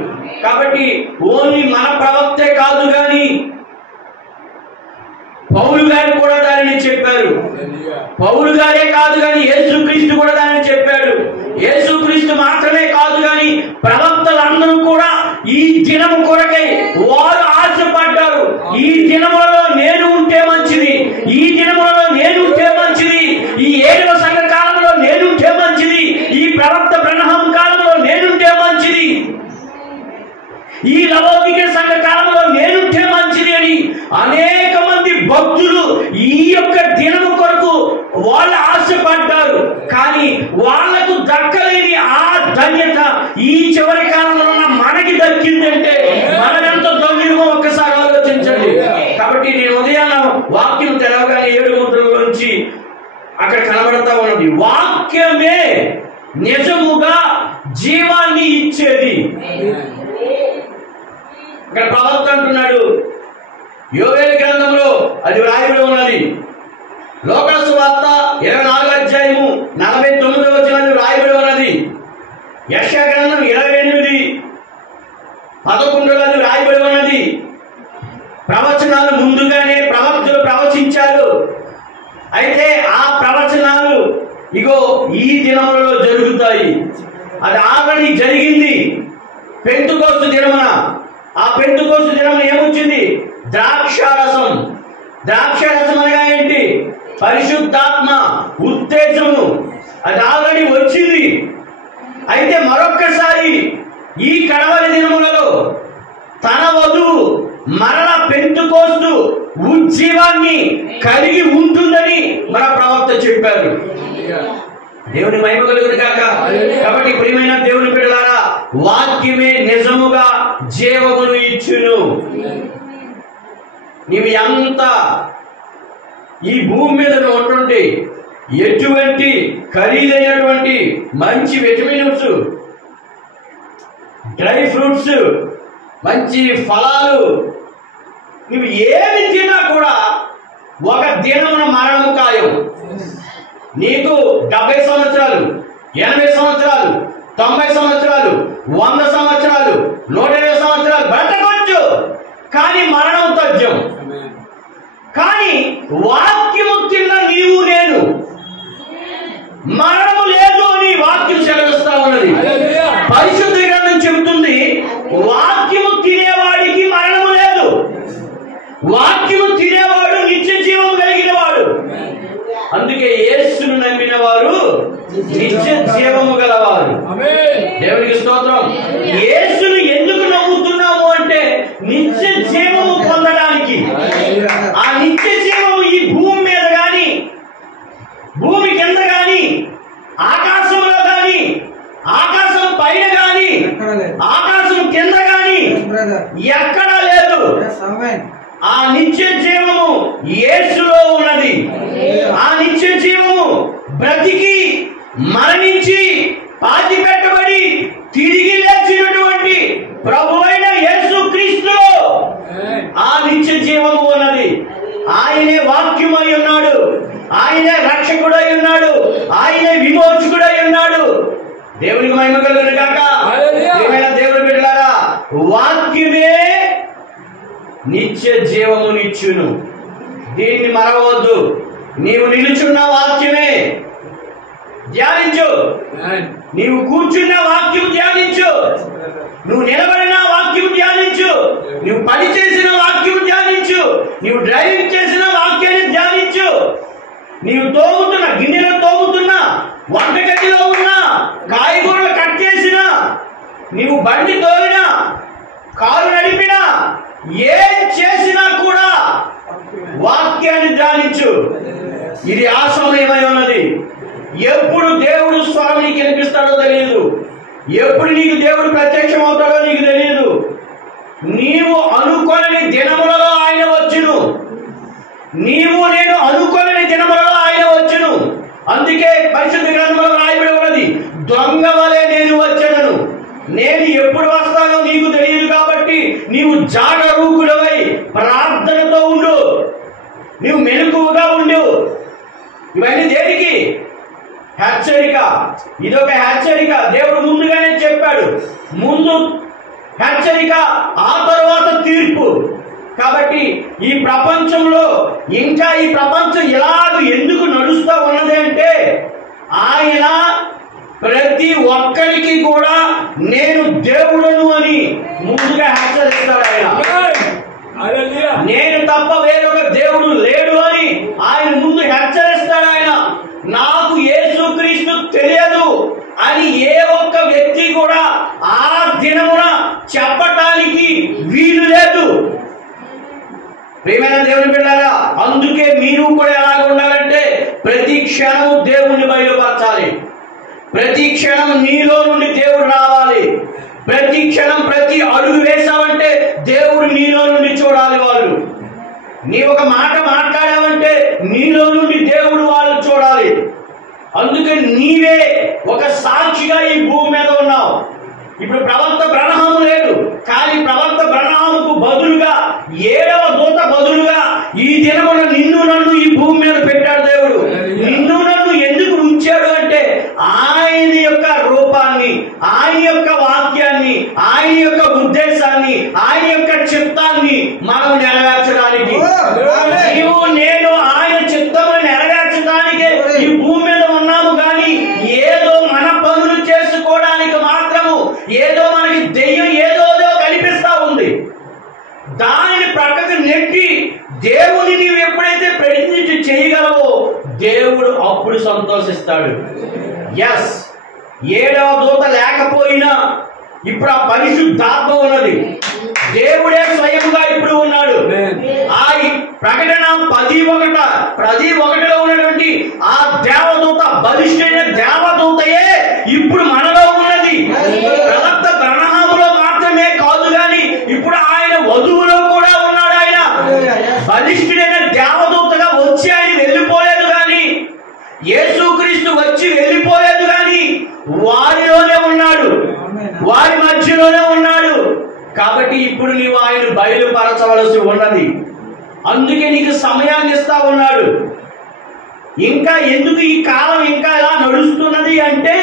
కాబట్టి ఓన్లీ మన ప్రవక్తే కాదు కానీ పౌలు గారు కూడా దానిని చెప్పారు. పౌలు గారే కాదు కానీ యేసుక్రీస్తు కూడా దానిని చెప్పాడు. యేసుక్రీస్తు మాత్రమే కాదు కానీ ప్రవక్తలందరూ కూడా ఈ దినము కొరకై వారు ఆశపడ్డారు. ఈ దినములలో నేను ఉంటే మంచిది, ఈ దినములలో నేను ఉంటే మంచిది, ఈ 7వ సంఘ కాలంలో నేనుంటే మంచిది, ఈ ప్రవక్త బ్రహ్మం కాలంలో నేనుంటే మంచిది, ఈ లవోదిక సంఘ కాలంలో నేనుంటే మంచిది అని అనేక మంది భక్తులు ఈ యొక్క దినము కొరకు వాళ్ళు ఆశపడ్డారు. కానీ వాళ్లకు దక్కలేని ఆ ధన్యత ఈ చివరి కాలంలో మనకి దక్కిందంటే మనమెంత ధన్యుమో ఒక్కసారి ఆలోచించండి. కాబట్టి నేను ఉదయాన వాక్యం తెలవగానే 7 ముద్రల నుంచి అక్కడ కనబడతా ఉన్నది, వాక్యమే నిజముగా జీవాన్ని ఇచ్చేది. ఇక్కడ ప్రవక్త అంటున్నాడు, యోవేలు గ్రంథంలో అది వ్రాయబడి ఉన్నది. లోకా సువార్త 24వ అధ్యాయము 49వ వచనం వ్రాయబడి ఉన్నది. యెషయా గ్రంథం 28:11 అది వ్రాయబడి ఉన్నది. ప్రవచనాలు ముందుగానే ప్రవక్తలు ప్రవచించారు. అయితే ఆ ప్రవచనాలు ఇగో ఈ దినములలో జరుగుతాయి. అది ఆల్రెడీ జరిగింది. పెంతెకోస్తు దినమున, ఆ పెంతెకోస్తు దినమున ఏమొచ్చింది? ద్రాక్షారసం. ద్రాక్షారసం అనగా ఏంటి? పరిశుద్ధాత్మ, ఉత్తేజము. అది ఆల్రెడీ వచ్చింది. అయితే మరొక్కసారి ఈ కడవరి దినములలో తన వధువు మరలా పెంతెకోస్తు ఉజ్జీవాన్ని కలిగి ఉంటుందని మన ప్రవక్త చెప్పారు. దేవుని మహిమ కలుగును గాక. కాబట్టి ప్రియమైన దేవుని బిడ్డలారా, వాక్యమే నిజముగా జీవమును ఇచ్చును. నీవు ఎంత ఈ భూమి మీద ఉంటుంటే ఎటువంటి ఖరీదైనటువంటి మంచి విటమిన్స్, డ్రై ఫ్రూట్స్, మంచి ఫలాలు నువ్వు ఏమి తిన్నా కూడా ఒక దినమున మరణం ఖాయం. నీకు 70 సంవత్సరాలు, 80 సంవత్సరాలు, 90 సంవత్సరాలు, 100 సంవత్సరాలు, 120 సంవత్సరాలు బ్రతకొచ్చు, కానీ మరణం తథ్యం. కానీ వాక్యము తిన్న నీవు నేను మరణము లేదు అని వాక్యం సెలవిస్తా ఉన్నది. పరిశుద్ధ గ్రంథం చెబుతుంది, వాక్యము తినేవాడికి మరణము లేదు. వాక్యము తినేవాడు నిత్య జీవం కలిగిన వాడు. అందుకే యేసును నమ్మిన వారు నిత్య జీవము గలవారు. దేవునికి స్తోత్రం. యేసును ఎందుకు నమ్ముతున్నాము అంటే నిత్య జీవము పొందడానికి. ఆ నిత్య జీవము ఈ భూమి మీద గాని, భూమి కింద గాని, ఆకాశంలో గాని, ఆకాశం పైన ఎక్కడా లేదు. ఆ నిత్య జీవము యేసులో ఉన్నది. ఆ నిత్య జీవము బ్రతికి మరణించి పాతి పెట్టబడి తిరిగి లేచినటువంటి ప్రభువైన యేసు క్రీస్తులో ఆ నిత్య జీవము ఉన్నది. ఆయనే వాక్యమై ఉన్నాడు, ఆయనే రక్షకుడై ఉన్నాడు, ఆయనే విమోచకుడై ఉన్నాడు. దేవునికి మహిమ కలుగును గాక. దేవుని బిడ్డలారా, వాక్యమే నిత్య జీవమునిచ్చును. దీన్ని మరవద్దు. నీవు నిలుచున్న వాక్యమే ధ్యానించు, నీవు కూర్చున్న వాక్యం ధ్యానించు, నువ్వు నిలబడిన వాక్యం ధ్యానించు, నువ్వు పని చేసిన వాక్యం ధ్యానించు, నువ్వు డ్రైవింగ్ చేసిన వాక్యాన్ని ధ్యానించు, నీవు తోముతున్నా, గిన్నెలు తోముతున్నా, వంటగదిలో ఉన్నా, కాయగూరలు కట్ చేసినా, నీవు బండి తోలినా, కారు నడిపినా, ఏం చేసినా కూడా వాక్యాన్ని ధ్యానించు. ఇది ఆ సమయమై ఉన్నది. ఎప్పుడు దేవుడు స్వరం నీకు వినిపిస్తాడో తెలియదు, ఎప్పుడు నీకు దేవుడు ప్రత్యక్షం అవుతాడో నీకు తెలియదు. నీవు అనుకోని దినములలో ఆయన వచ్చును, నీవు నేను అనుకోని దినములలో ఆయన వచ్చును. అందుకే పరిశుద్ధ గ్రంథంలో రాయబడి ఉన్నది, దొంగ వలె నేను వచ్చాను. నేను ఎప్పుడు వస్తానో నీకు తెలియదు కాబట్టి నీవు జాగరూకుడవై ప్రార్థనతో ఉండు, నీవు మెలకువగా ఉండు. ఇవన్నీ దేనికి? హెచ్చరిక. ఇదొక హెచ్చరిక. దేవుడు ముందుగానే చెప్పాడు, ముందు హెచ్చరిక, ఆ తర్వాత తీర్పు. కాబట్టి ఈ ప్రపంచంలో ఇంకా ఈ ప్రపంచం ఇలాగ ఎందుకు నడుస్తూ ఉన్నది అంటే, ఆయన ప్రతి ఒక్కరికి కూడా నేను దేవుడను అని ముందుగా హెచ్చరిస్తాడు. ఆయన నేను తప్ప వేరొక దేవుడు లేడు అని ఆయన ముందు హెచ్చరిస్తాడు. ఆయన నాకు యేసుక్రీస్తు తెలియదు అని ఏ ఒక్క వ్యక్తి కూడా ఆ దినమున చెప్పటానికి వీలు లేదు. ప్రియమైన దేవుని బిడ్డలారా, అందుకే మీరు కూడా ఎలాగ ఉండాలంటే ప్రతి క్షణము దేవుణ్ణి బయలుపరచాలి. ప్రతి క్షణం నీలో నుండి దేవుడు రావాలి. ప్రతి క్షణం ప్రతి అడుగు వేసావంటే దేవుడు నీలో నుండి చూడాలి. వాళ్ళు నీ ఒక మాట మాట్లాడావంటే నీలో నుండి దేవుడు వాళ్ళు చూడాలి. అందుకే నీవే ఒక సాక్షిగా ఈ భూమి మీద ఉన్నావు. ఇప్పుడు ప్రవక్త బ్రహ్మము లేడు, కానీ ప్రవక్త బ్రహ్మముకు బదులుగా 7వ దూత బదులుగా ఈ దినమున నిన్ను నన్ను ఈ భూమి మీద పెట్టాడు దేవుడు. నిన్ను నన్ను ఎందుకు ఉంచాడు అంటే ఆయన యొక్క రూపాన్ని, ఆయన యొక్క వాక్యాన్ని, ఆయన యొక్క ఉద్దేశాన్ని, ఆయన యొక్క చిత్తాన్ని మనం నెరవేర్చడానికి, నీవు నేను ఆయన చిత్తము నెరవేర్చడానికే ఈ భూమి మీద ఉన్నాము. కానీ ఏదో మన పనులు చేసుకోవడానికి మాత్రము ఏదో మనకి దెయ్యం ఏదో కనిపిస్తా ఉంది. దానిని ప్రక్కకు నెట్టి దేవుని నీవు ఎప్పుడైతే ప్రయత్నించి చేయగలవో దేవుడు అప్పుడు సంతోషిస్తాడు. ఎస్, 7వ దూత లేకపోయినా ఇప్పుడు ఆ పరిశుద్ధాత్మ ఉన్నది. దేవుడే స్వయంగా ఇప్పుడు ఉన్నాడు. ఆ ప్రకటన 10:1 ఉన్నటువంటి ఆ దేవదూత, బలిష్ఠైన దేవదూతయే ఇప్పుడు మనలో ఉన్నది. ప్రవక్త బ్రహ్మములో మాత్రమే కాదు కానీ ఇప్పుడు ఆయన వధువులో కూడా ఉన్నాడు. ఆయన బలిష్ఠుడైన దేవదూతగా వచ్చి ఆయన వెళ్ళిపోలేదు, కానీ యేసుక్రీస్తు వచ్చి వెళ్ళిపోలేదు, కానీ వారిలోనే ఉన్నాడు, వారి మధ్యలోనే ఉన్నాడు. కాబట్టి ఇప్పుడు నీవు ఆయన బయలుపరచవలసి ఉన్నది. అందుకే నీకు సమయాన్ని ఇస్తా ఉన్నాడు. ఇంకా ఎందుకు ఈ కాలం ఇంకా ఎలా నడుస్తున్నది అంటే,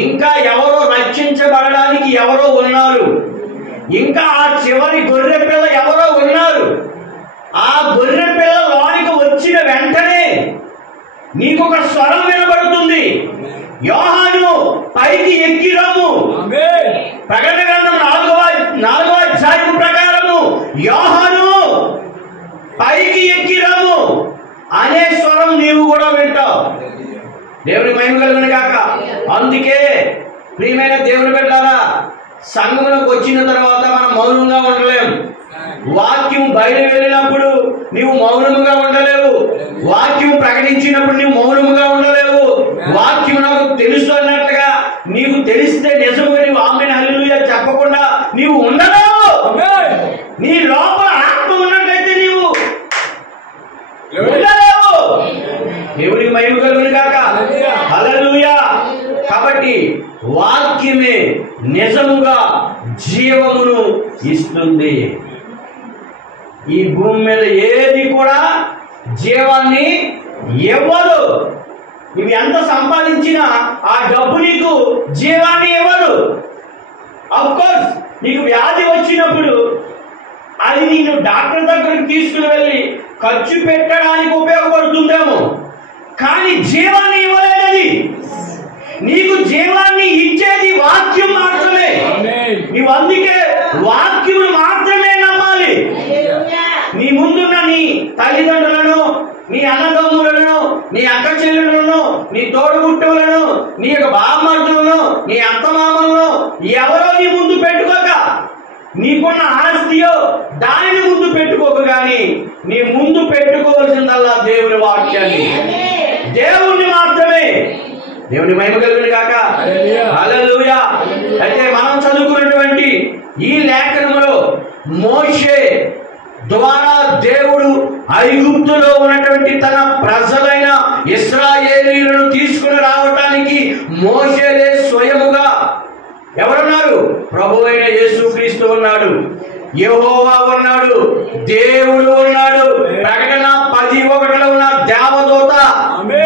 ఇంకా ఎవరో రక్షించబడడానికి ఎవరో ఉన్నారు. ఇంకా ఆ చివరి గొర్రె పిల్ల ఎవరో ఉన్నారు. ఆ గొర్రె పిల్ల లోనికి వచ్చిన వెంటనే నీకు ఒక స్వరం వినబడుతుంది, యోహాను పైకి ఎక్కిరము. ప్రకటన గ్రంథం 4వ అధ్యాయం ప్రకారము యోహాను పైకి ఎక్కిరము అనే స్వరం నీవు కూడా వింటావు. దేవుని మహిమ కలుగును గాక. అందుకే ప్రియమైన దేవుని బిడ్డలారా, సంఘములకు వచ్చిన తర్వాత మనం మౌనంగా ఉండలేం. వాక్యం బయట వెళ్ళినప్పుడు నీవు మౌనముగా ఉండలేవు. వాక్యం ప్రకటించినప్పుడు నీవు మౌనముగా ఉండలేవు. వాక్యం నాకు తెలుసు అన్నట్లుగా నీకు తెలిస్తే నిజముగా నీవు ఆమేన్ హల్లెలూయా చెప్పకుండా నీవు కలుగును గాక. హల్లెలూయా. కాబట్టి వాక్యమే నిజముగా జీవమును ఇస్తుంది. ఈ భూమి మీద ఏది కూడా జీవాన్ని ఇవ్వదు. నువ్వు ఎంత సంపాదించినా ఆ డబ్బు నీకు జీవాన్ని ఇవ్వదు. అఫ్ కోర్స్ నీకు వ్యాధి వచ్చినప్పుడు అది నేను డాక్టర్ దగ్గరికి తీసుకుని వెళ్ళి ఖర్చు పెట్టడానికి ఉపయోగపడుతుందేమో, కానీ జీవాన్ని ఇవ్వలేదది. నీకు జీవాన్ని ఇచ్చేది వాక్యం మాత్రమే. నీవు అందుకే వాక్యమును మాత్రమే నమ్మాలి. నీ ముందున్న నీ తల్లిదండ్రులను, నీ అన్నదమ్ములను, నీ అక్క చెల్లెలను, నీ తోడుగుట్టువులను, నీ యొక్క బామ్మర్దులను, నీ అత్తమామలను ఎవరో నీ ముందు పెట్టుకోక, నీకున్న ఆస్తియో దానిని ముందు పెట్టుకోక, గాని నీ ముందు పెట్టుకోవాల్సిందల్లా దేవుని వాక్యాన్ని, దేవుణ్ణి మాత్రమే. దేవుని మహిమ కలుగును గాక. హల్లెలూయా. అయితే మనం చదువుకున్నటువంటి ఈ లేఖనములో మోషే ద్వారా దేవుడు ఐగుప్తులో ఉన్నటువంటి తన ప్రజలైన ఇశ్రాయేలీయులను తీసుకుని రావటానికి మోషేలే స్వయముగా ఎవరున్నారు? ప్రభు అయిన యేసుక్రీస్తు ఉన్నాడు, యెహోవా ఉన్నాడు, దేవుడు ఉన్నాడు. ప్రకటన 10:1 ఉన్న దేవదూత,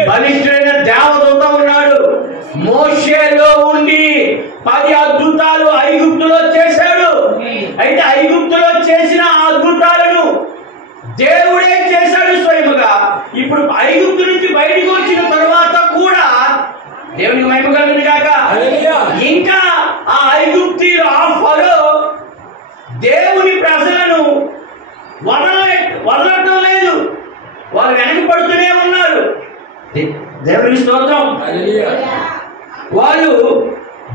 బలిష్ఠుడైన దేవదూత ఉన్నాడు. మోషేలో ఉండి 10 అద్భుతాలు ఐగుప్తులో చేశాడు. అయితే ఐగుప్తులో చేసిన అద్భుతాలను దేవుడే చేశాడు స్వయముగా. ఇప్పుడు ఐగుప్తు నుంచి బయటకు వచ్చిన తర్వాత కూడా దేవునికి మహిమ కలుగును గాక. ఇంకా ఆ ఐగుప్తీయులు, ఆ ఫరో దేవుని ప్రజలను వదలటం లేదు. వాళ్ళు వెనకపడుతూనే ఉన్నారు. దేవుని స్తోత్రం. వాళ్ళు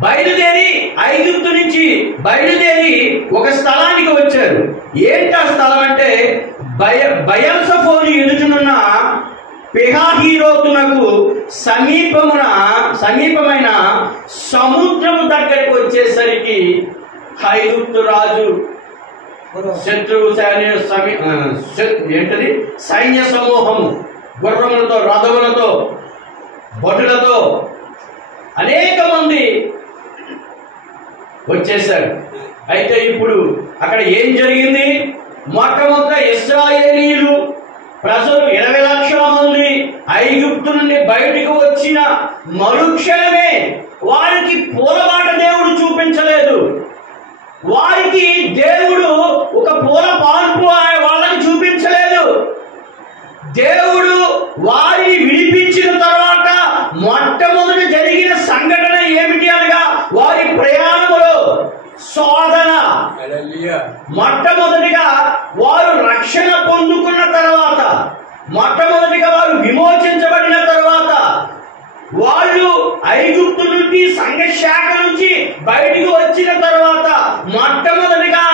బయలుదేరి ఐగుప్తు నుంచి బయలుదేరి ఒక స్థలానికి వచ్చారు. ఏంటి ఆ స్థలం అంటే బయల్సెఫోను ఎదుటనున్న పిహాహీరోతునకు సమీపమైన సముద్రము దగ్గరికి వచ్చేసరికి ఐగుప్తు రాజు శత్రువు ఏంటది సైన్య సమూహము, గుర్రములతో, రథములతో, భటులతో అనేక మంది వచ్చేసారు. అయితే ఇప్పుడు అక్కడ ఏం జరిగింది? మొట్టమొదట ఇశ్రాయేలీయులు ప్రజలు 20 లక్షల మంది ఐగుప్తు నుండి బయటకు వచ్చిన మరుక్షణమే వారికి పూలబాట దేవుడు చూపించలేదు. వారికి దేవుడు ఒక పూల పాన్పు వాళ్ళని చూపించలేదు. దేవుడు వారిని విడిపించిన తర్వాత మొట్టమొదట జరిగిన సంఘటన ఏమిటి అనగా వారి ప్రయాణములో శోధన. మొట్టమొదటిగా వారు రక్షణ పొందుకున్న తర్వాత, మొట్టమొదటిగా వారు విమోచించబడిన తర్వాత, వాళ్ళు ఐగుప్తు నుండి సంఘ శాఖ నుంచి బయటికి వచ్చిన తర్వాత మొట్టమొదటిగా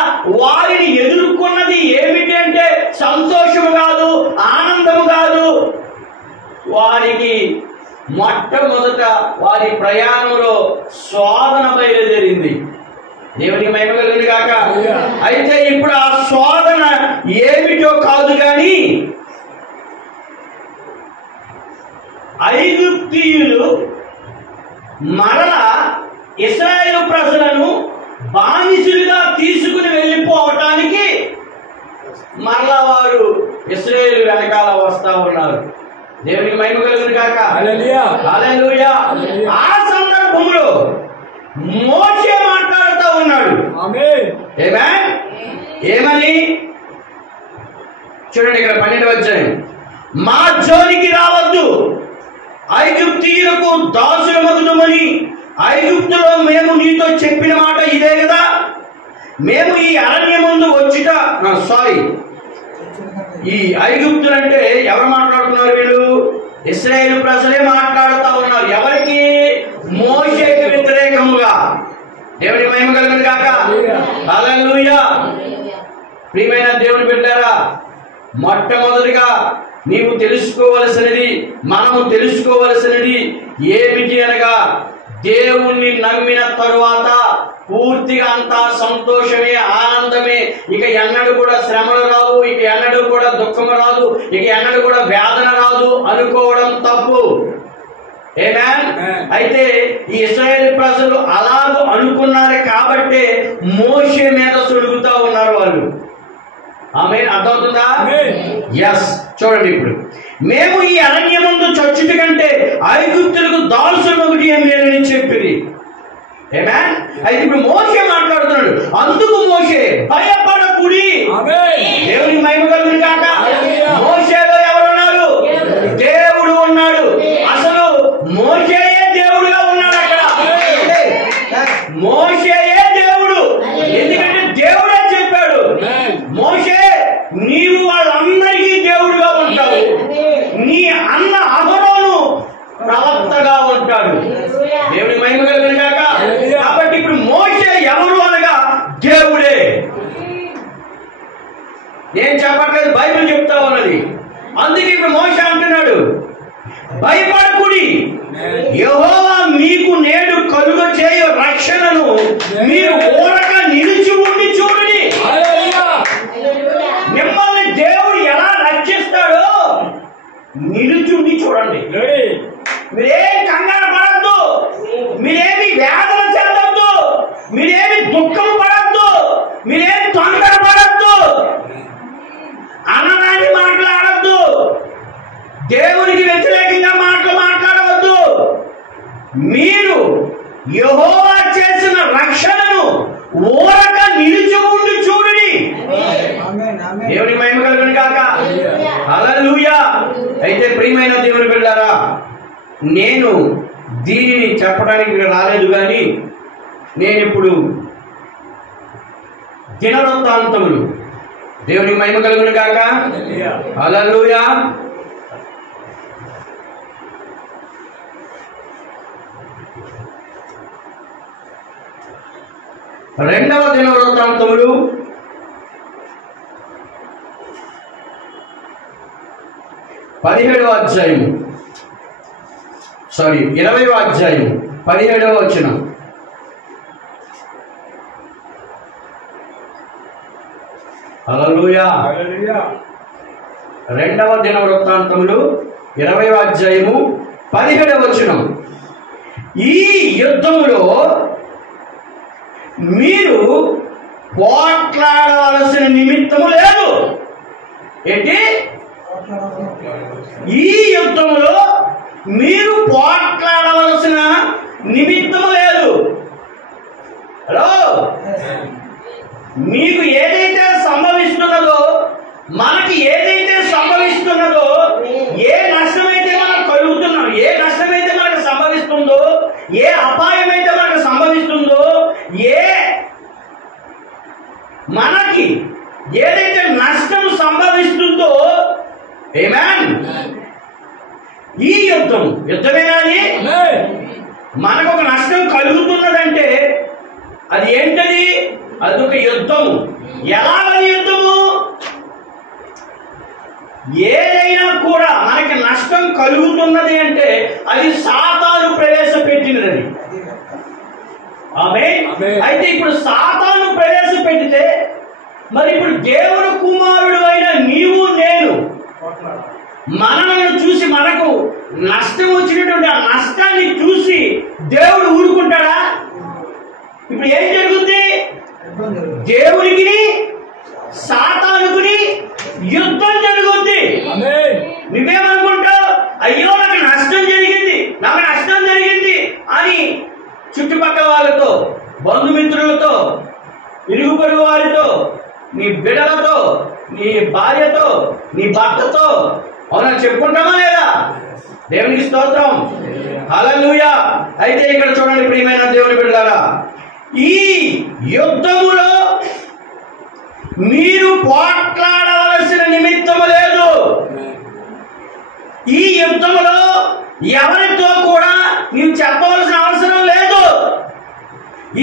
వారిని ఎదుర్కొన్నది ఏమిటి అంటే సంతోషము కాదు, ఆనందము కాదు. వారికి మొట్టమొదట వారి ప్రయాణంలో శోధన బయలుదేరింది. దేవునికి మహిమ కలుగును గాక. అయితే ఇప్పుడు ఆ శోధన ఏమిటో కాదు కానీ ఐగుప్తీయులు మరలా ఇశ్రాయేలు ప్రజలను బానిసలుగా తీసుకుని వెళ్ళిపోవటానికి మరలా వారు ఇశ్రాయేలు వెనకాల వస్తా ఉన్నారు. దేవునికి మహిమ కలుగును గాక. హల్లెలూయా. ఆ సందర్భంలో మోషే మాట్లాడుతూ ఉన్నాడు. ఏమని చూడండి, ఇక్కడ 12వ అధ్యాయం. మా జోలికి రావద్దు, ఐగుప్తీయులకు దాసులమగుదుమని ఐగుప్తులో మేము నీతో చెప్పిన మాట ఇదే కదా. మేము ఈ అరణ్యమందు వచ్చుట ఈ ఐగుప్తులంటే ఎవరు మాట్లాడుతున్నారు? వీళ్ళు ఇశ్రాయేలు ప్రజలే మాట్లాడుతూ ఉన్నారు. ఎవరికి? మోషేకి వ్యతిరేకముగా. దేవుని మహిమ కలుగును గాక. హల్లెలూయా. ప్రియమైన దేవుని బిడ్డలారా, మొట్టమొదటిగా నీవు తెలుసుకోవలసినది, మనము తెలుసుకోవలసినది ఏమిటి అనగా దేవుణ్ణి నమ్మిన తరువాత పూర్తిగా అంతా సంతోషమే, ఆనందమే. ఇక ఎన్నడూ కూడా శ్రమలు రావు, ఇక ఎన్నడూ కూడా దుఃఖము రాదు, ఇక ఎన్నడూ కూడా వేదన రాదు అనుకోవడం తప్పు. అయితే ఈ ఇశ్రాయేలు ప్రజలు అలాగూ అనుకున్నారు కాబట్టి మోషే మీద సొలుగుతా ఉన్నారు వాళ్ళు. ఆమె అర్థమవుతుందా? ఎస్. చూడండి, ఇప్పుడు మేము ఈ అరణ్యమందు చచ్చుట కంటే ఐగుప్తులకు దాసులు ఒకటి ఏం లేదని చెప్పింది. అయితే ఇప్పుడు మోషే మాట్లాడుతున్నాడు. అందుకు మోషే భయపడకుడి. దేవుని మహిమ కలుగును గాక. మోషేలో ఎవరున్నారు? దేవుడు ఉన్నాడు. అసలు మోషేయే దేవుడుగా ఉన్నాడు అక్కడ. మోషేయే దేవుడు. ఎందుకంటే దేవుడే చెప్పాడు, మోషే నీవు వాళ్ళందరికీ దేవుడుగా ఉంటావు, నీ అన్న అహరోను ప్రవక్తగా ఉంటాడు. దేవుని మహిమ కలుగును గాక. కాబట్టి ఇప్పుడు మోషే ఎవరు అనగా దేవుడే. నేను చెప్పట్లేదు, బైబిల్ చెప్తా ఉన్నది. అందుకే ఇప్పుడు మోషే అంటున్నాడు, భయపడకుడి, యెహోవా మీకు నేడు కలుగ చేయు రక్షణను మీరు ఊరక నిలిచి ఉండి చూడండి. మిమ్మల్ని దేవుడు ఎలా రక్షిస్తాడో నిలుచుండి చూడండి. మీరేమి కంగారు పడద్దు, మీరేమి వేదన చెందద్దు, మీరేమి దుఃఖం పడద్దు, మీరేమి తొందర పడద్దు, అన్నదాన్ని మాట్లాడద్దు, దేవునికి వ్యతిరేకంగా మాట్లాడవద్దు. మీరు యెహోవా చేసిన రక్షణను ఊరక నిలిచి ఉండి చూడండి. దేవుని మహిమ కలుగును గాక. హల్లెలూయా. అయితే ప్రియమైన దేవుని బిడ్డలారా, నేను దీనిని చెప్పడానికి రాలేదు, కానీ నేను ఇప్పుడు దినవృత్తాంతములు, దేవుని మహిమ కలుగును గాక. హల్లెలూయా. రెండవ దినవృత్తాంతములు 17వ అధ్యాయం, 20వ అధ్యాయం 17వ వచనం. హల్లెలూయా. రెండవ దినవృత్తాంతములు 20వ అధ్యాయము 17వ వచనం. ఈ యుద్ధములో మీరు పోట్లాడవలసిన నిమిత్తము లేదు. ఏంటి? ఈ యుద్ధంలో మీరు పోట్లాడవలసిన నిమిత్తము లేదు. హలో, మీకు ఏదైతే సంభవిస్తున్నదో, మనకి ఏదైతే సంభవిస్తున్నదో, ఏ నష్టమైతే మనకు కలుగుతున్నదో, ఏ నష్టమైతే మనకు సంభవిస్తుందో, ఏ అపాయమైతే మనకు సంభవిస్తుందో, మనకి ఏదైతే నష్టం సంభవిస్తుందో, ఆమేన్, ఈ యుద్ధమేనాది. మనకు ఒక నష్టం కలుగుతున్నదంటే అది ఏంటది? అదొక యుద్ధము. ఎలాగని యుద్ధము? ఏదైనా కూడా మనకి నష్టం కలుగుతున్నది అంటే అది సాతాను ప్రవేశపెట్టినది. ఆమేన్. అయితే ఇప్పుడు సాతాను ప్రవేశపెట్టితే, మరి ఇప్పుడు దేవుడు కుమారుడు అయిన నీవు నేను మనలను చూసి, మనకు నష్టం వచ్చినటువంటి ఆ నష్టాన్ని చూసి దేవుడు ఊరుకుంటాడా? ఇప్పుడు ఏం జరుగుతుంది? దేవుడికి సాతానుకుని యుద్ధం జరుగుద్ది. నువ్వేమనుకుంటావు? అయ్యో నాకు నష్టం జరిగింది అని చుట్టుపక్కల వాళ్ళతో, బంధుమిత్రులతో, ఇరుగు పొరుగు వారితో, నీ బిడ్డలతో, నీ భార్యతో, నీ భర్తతో అవునా చెప్పుకుంటామా లేదా? దేవునికి స్తోత్రం. హల్లెలూయా. అయితే ఇక్కడ చూడండి ప్రియమైన దేవుని బిడ్డలారా, ఈ యుద్ధములో మీరు పోట్లాడవలసిన నిమిత్తము లేదు. ఈ యుద్ధములో ఎవరితో కూడా నీవు చెప్పవలసిన అవసరం లేదు.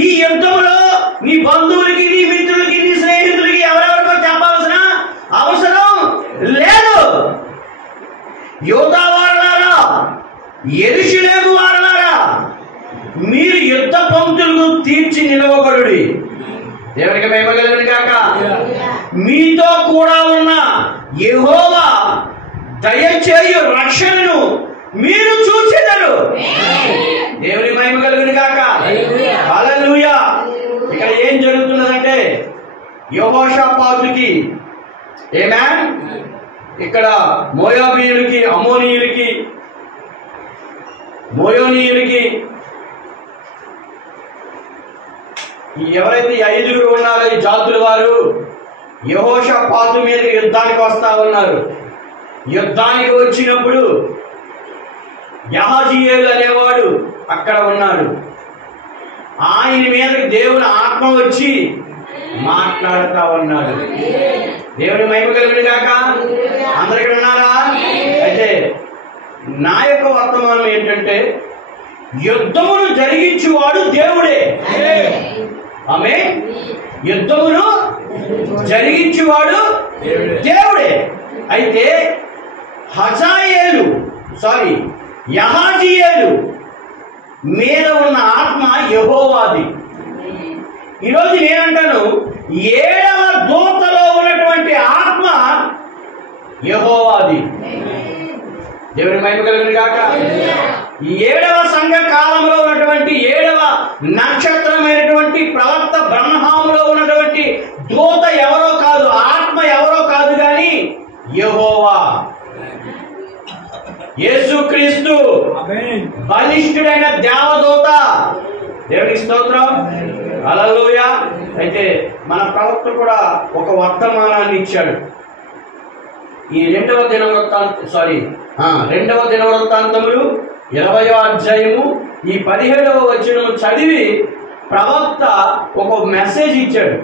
ఈ యుద్ధములో నీ బంధువులకి, నీ మిత్రులకి, నీ స్నేహితులకి ఎవరెవరికో చెప్పవలసిన అవసరం లేదు. యూదా వారలారా, యెరూషలేము వారలారా, మీరు యుద్ధ పంక్తులను తీర్చి నిలవబడుడి. దేవునికి మహిమ కలుగును గాక. మీతో కూడా ఉన్న యెహోవా దయచేయు రక్షణను మీరు చూచెదరు. యెహోషాపాతుకి, ఆమేన్. ఇక్కడ మోయాబీయులకి, అమ్మోనీయులకి, మోయోనీయులకి, ఎవరైతే ఈ 5 ఉన్నారో ఈ జాతుల వారు యెహోషాపాతు మీద యుద్ధానికి వస్తా ఉన్నారు. యుద్ధానికి వచ్చినప్పుడు యహజీయేలు అనేవాడు అక్కడ ఉన్నాడు. ఆయన మీద దేవుని ఆత్మ వచ్చి మాట్లాడుతా ఉన్నాడు. దేవుని మహిమ కలుగును గాక. అందరు ఇక్కడ ఉన్నారా? అయితే నా యొక్క వర్తమానం ఏంటంటే, యుద్ధమును జరిగించువాడు దేవుడే. ఆమేన్. యుద్ధమును జరిగించువాడు దేవుడే. అయితే యహజీయేలు మీద ఉన్న ఆత్మ యెహోవాది. ఈరోజు నేనంటాను, 7వ దూతలో ఉన్నటువంటి ఆత్మ యెహోవాది. దేవుని మహిమ కలుగును గాక. 7వ సంఘ కాలంలో ఉన్నటువంటి 7వ నక్షత్రమైనటువంటి ప్రవక్త బ్రహ్మాములో ఉన్నటువంటి దూత ఎవరో కాదు, ఆత్మ ఎవరో కాదు, కానీ యెహోవా, యేసుక్రీస్తు బలిష్ఠుడైన దేవదూత. దేవునికి స్తోత్రం. హల్లెలూయా. అయితే మన ప్రవక్త కూడా ఒక వర్తమానాన్ని ఇచ్చాడు. ఈ 2వ దినవృత్తాంతములు 20వ అధ్యాయము ఈ 17వ వచనము చదివి ప్రవక్త ఒక మెసేజ్ ఇచ్చాడు.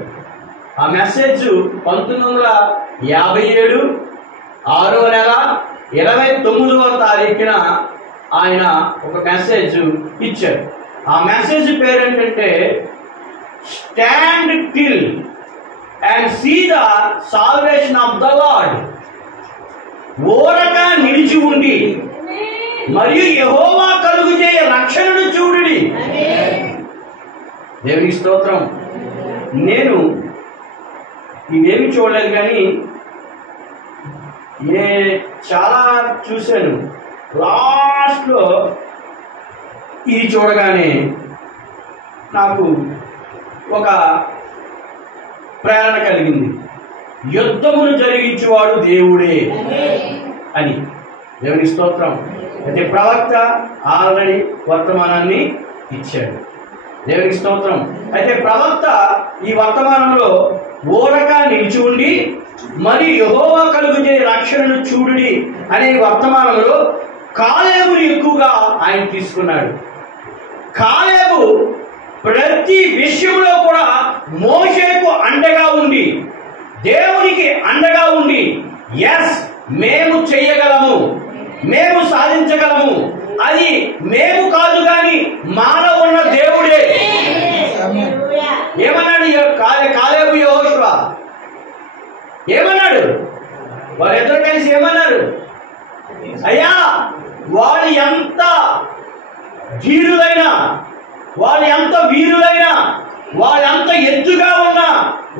ఆ మెసేజ్ 1957 6వ నెల 29వ తారీఖున ఆయన ఒక మెసేజ్ ఇచ్చాడు. ఆ మెసేజ్ పేరేంటంటే, stand still and see the salvation of the Lord. ఓరగా నిలిచి ఉండి మరియు యెహోవా కలుగుచేయ రక్షణను చూడుడి. దేవునికి స్తోత్రం. నేను ఇవేమి చూడలేదు, కానీ చాలా చూశాను. లాస్ట్లో ఇది చూడగానే నాకు ఒక ప్రేరణ కలిగింది. యుద్ధమును జరిగించువాడు దేవుడే అని. దేవుని స్తోత్రం. అయితే ప్రవక్త ఆల్రెడీ వర్తమానాన్ని ఇచ్చాడు. దేవునికి స్తోత్రం. అయితే ప్రవక్త ఈ వర్తమానంలో ఓరక నిలిచి ఉండి మరి యెహోవా కలుగుచే రక్షణను చూడుడి అనే వర్తమానంలో కాలేబుని ఎక్కువగా ఆయన తీసుకున్నాడు. కాలేబు ప్రతి విషయంలో కూడా మోషేకు అండగా ఉండి, దేవునికి అండగా ఉండి, ఎస్ మేము చెయ్యగలము, మేము సాధించగలము, అది మేము కాదు కానీ మాలో ఉన్న దేవుడే. ఏమన్నాడు కాలేబు యెహోషువ? ఏమన్నాడు? వారిద్దరు కలిసి ఏమన్నారు? అయ్యా, వాళ్ళు ఎంత ధీరులైనా, వాళ్ళు ఎంత వీరులైనా, వాళ్ళంత ఎత్తుగా ఉన్నా,